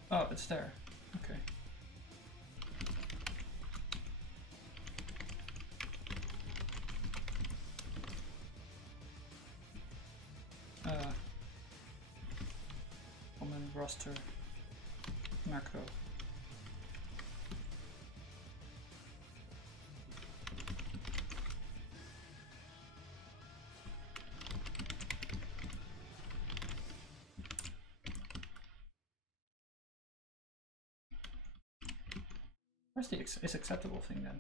Oh, it's there. Okay. Common roster macro. Where's the is acceptable thing then?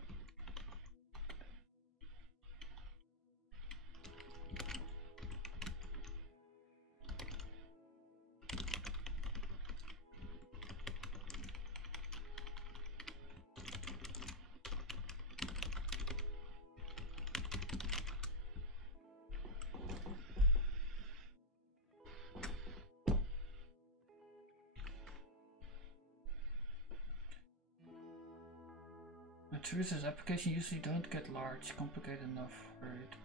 The truth is, applications usually don't get large, complicated enough for it.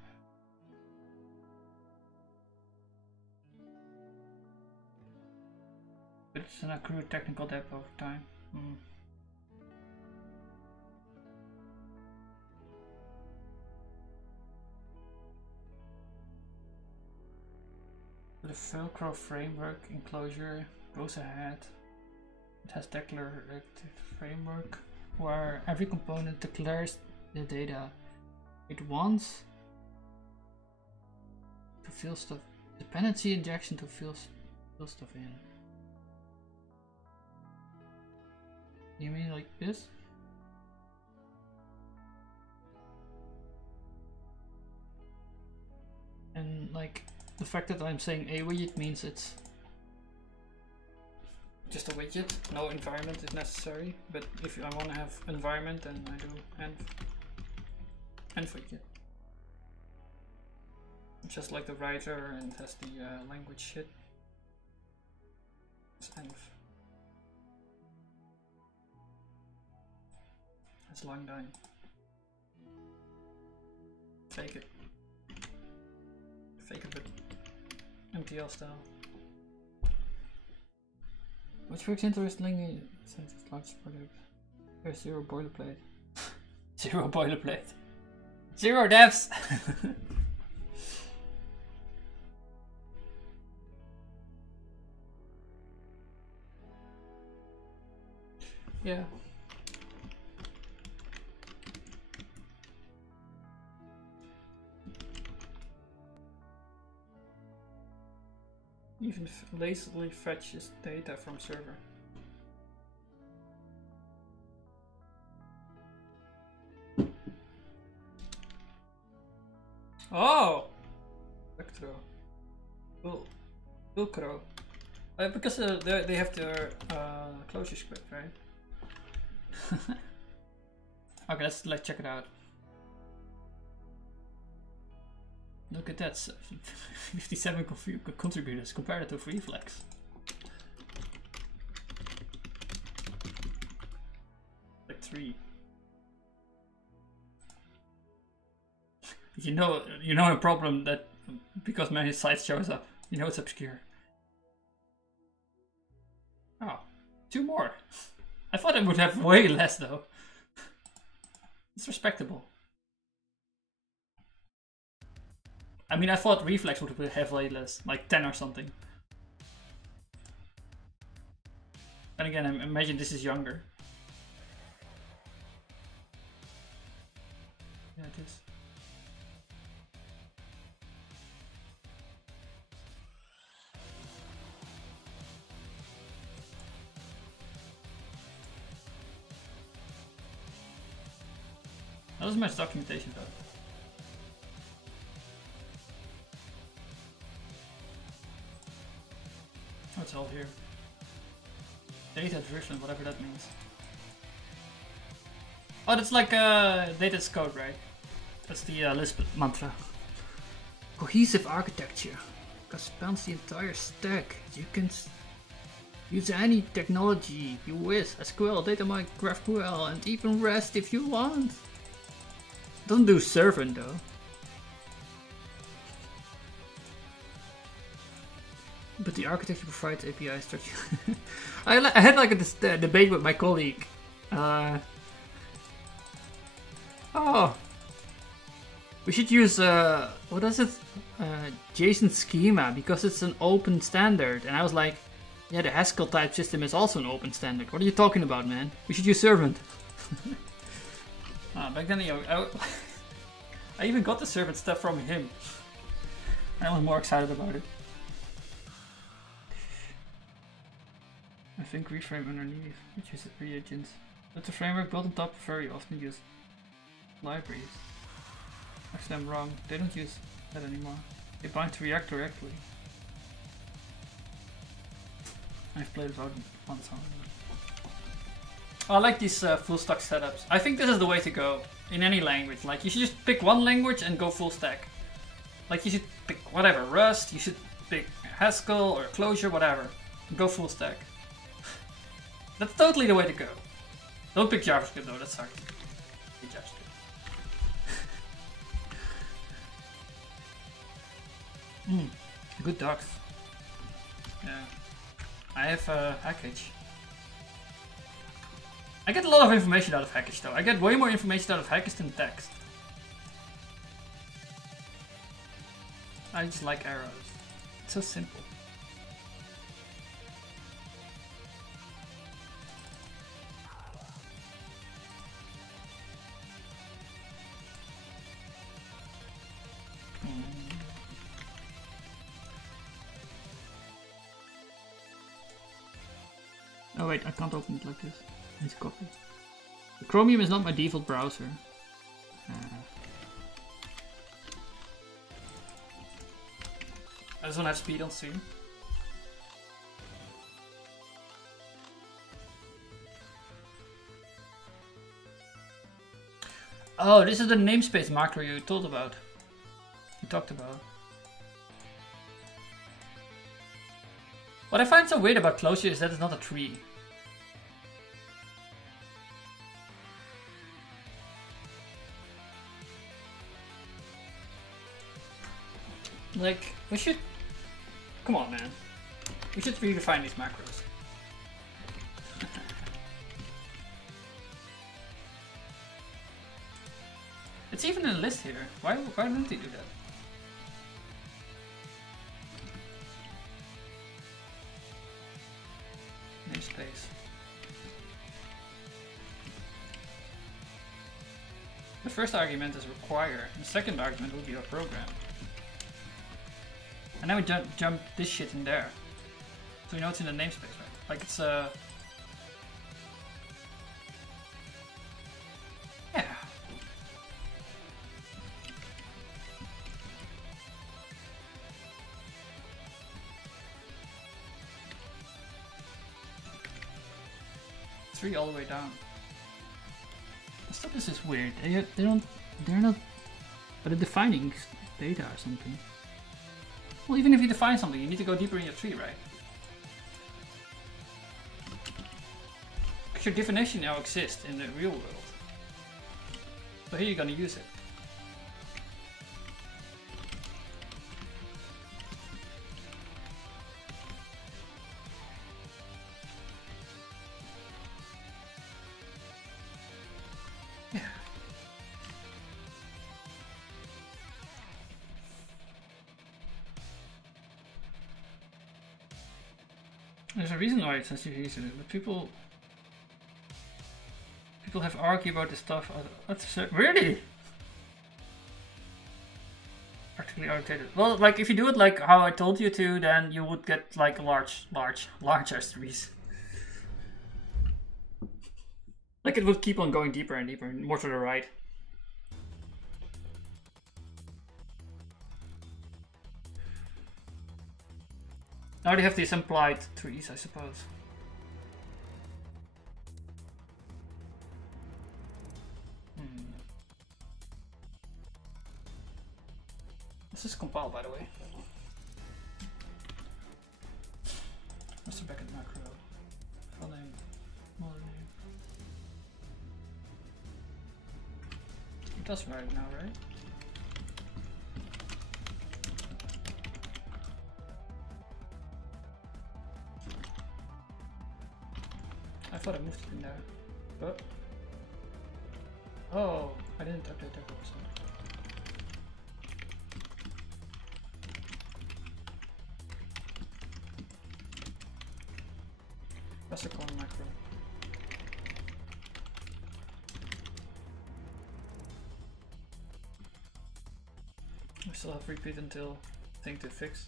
But it's an accrued technical debt over time. The Velcro framework enclosure goes ahead. It has declarative framework where every component declares the data it wants to fill stuff. Dependency injection to fill stuff in. You mean like this? And like the fact that I'm saying a widget means it's just a widget. No environment is necessary, but if I want to have environment, then I do env widget. Just like the writer, and has the language shit. It's env. It's long time. Fake it. Fake it with MTL style. Which works interestingly since it's large product. There's zero boilerplate. Zero boilerplate. Zero devs! Yeah. Even lazily fetches data from server. Oh! Electro. Velcro. Because they have their closure script, right? Okay, let's check it out. Look at that, 57 contributors compared to Reflex. Like 3. You know a problem that because many sites shows up. You know it's obscure. Oh, 2 more. I thought it would have way less though. It's respectable. I mean, I thought Reflex would have way less, like 10 or something. And again, I imagine this is younger. Yeah, it is. That was much documentation though. Oh, it's all here. Data driven, whatever that means. Oh, that's like data's code, right? That's the Lisp mantra. Cohesive architecture. Spans the entire stack. You can use any technology you wish. SQL, DataMic, GraphQL, and even REST if you want. Doesn't do servant though. But the architecture provides API structure. I had like this debate with my colleague. Oh, we should use what is it? JSON schema because it's an open standard. And I was like, yeah, the Haskell type system is also an open standard. What are you talking about, man? We should use servant. Back then, I even got the servant stuff from him. I was more excited about it. I think reframe underneath, which uses reagents. But the framework built on top very often use libraries. Actually, I'm wrong. They don't use that anymore. They bind to React directly. I've played about it once already. I like these full stack setups. I think this is the way to go in any language. Like, you should just pick one language and go full stack. Like, you should pick whatever, Rust, you should pick Haskell or Clojure, whatever. And go full stack. That's totally the way to go. Don't pick JavaScript though, that sucks. Pick JavaScript. Good docs. Yeah. I have Hackage. I get a lot of information out of Hackage though. I get way more information out of Hackage than text. I just like arrows. It's so simple. Oh wait, I can't open it like this. I need to copy. Chromium is not my default browser. I just don't have speed on stream. Oh, this is the namespace macro you talked about. What I find so weird about closure is that it's not a tree. Like, we should... Come on, man. We should redefine these macros. It's even in a list here. Why don't they do that? Namespace. The first argument is require. The second argument will be a program. And then we jump this shit in there. So we know it's in the namespace, right? Like it's yeah. Three all the way down. Stuff is just weird. They're not, but they're defining data or something. Well, even if you define something, you need to go deeper in your tree, right? Because your definition now exists in the real world. So here you're gonna use it. There's a reason why it's such a reason, but people have argued about this stuff. That's really practically orientated. Well, like if you do it like how I told you to, then you would get like large trees. Like it would keep on going deeper and deeper, and more to the right. Now they have these implied trees, I suppose. This is compiled, by the way. What's the backend macro? File name, model name. It does right now, right? I thought I moved it in there, but oh, I didn't update that website. That's a call macro. We still have repeat until thing to fix.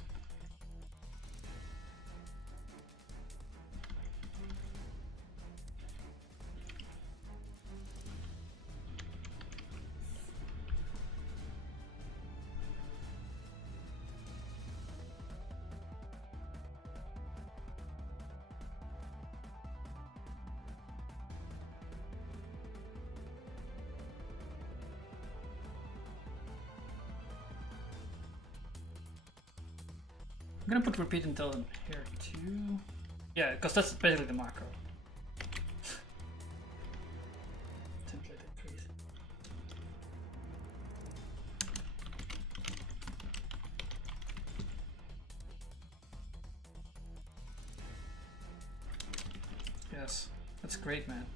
I'm gonna put repeat until in here too. Yeah, because that's basically the macro. Templated trees. Yes, that's great, man.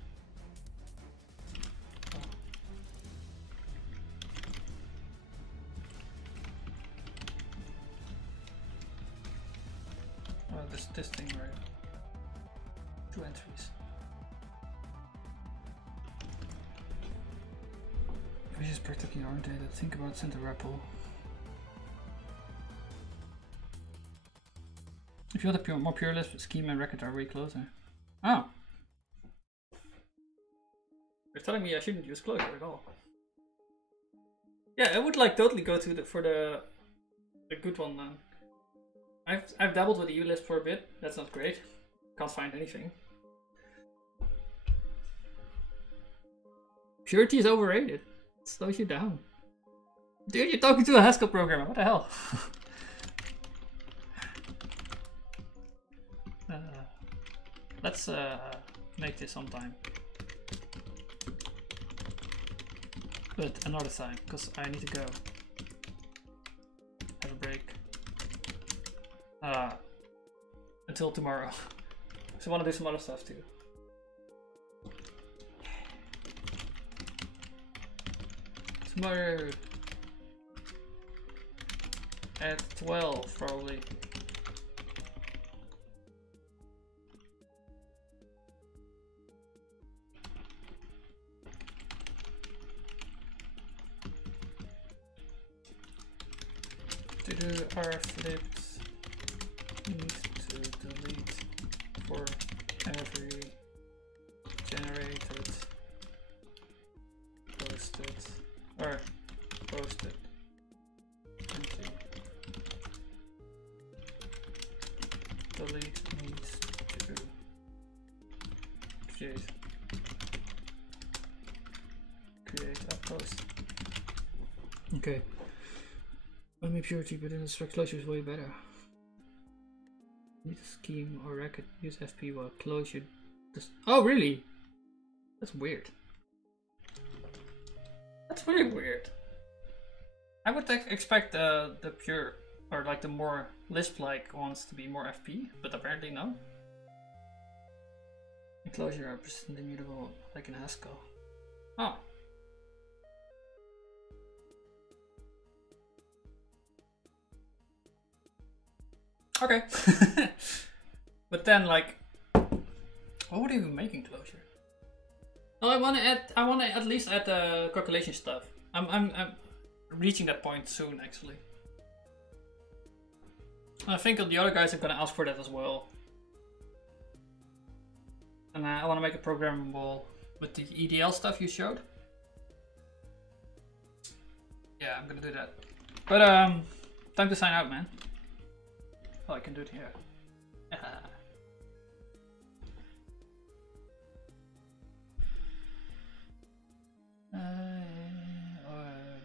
This thing, right? 2 entries. If it's practically oriented, think about center REPL. If you want a more pure list, schema and record are way closer. Oh! You're telling me I shouldn't use closure at all. Yeah, I would like totally go to for the good one then. I've dabbled with the UList for a bit. That's not great. Can't find anything. Purity is overrated. Slows you down. Dude, you're talking to a Haskell programmer. What the hell? Let's make this sometime. But another time, because I need to go. Have a break. Until tomorrow. So I want to do some other stuff too. Tomorrow at 12 probably. To do R flips, need to delete for every generated posted or posted empty. Delete needs to create a post. Okay. Only purity within the struct closure is way better. Need a scheme or racket. Use FP while closure. Oh, really? That's weird. That's really weird. I would expect the pure or like the more Lisp-like ones to be more FP, but apparently no. Enclosure are persistent immutable, like in Haskell. Oh. Okay. But then, like, what would you make in closure? Oh, I want to at least add the calculation stuff. I'm reaching that point soon, actually. I think the other guys are gonna ask for that as well. And I want to make a programmable with the EDL stuff you showed. Yeah, I'm gonna do that. But time to sign out, man. Oh, I can do it here.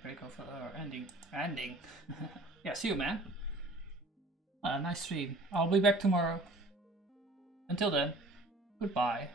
Break off or ending. Ending. Yeah, see you, man. Nice stream. I'll be back tomorrow. Until then, goodbye.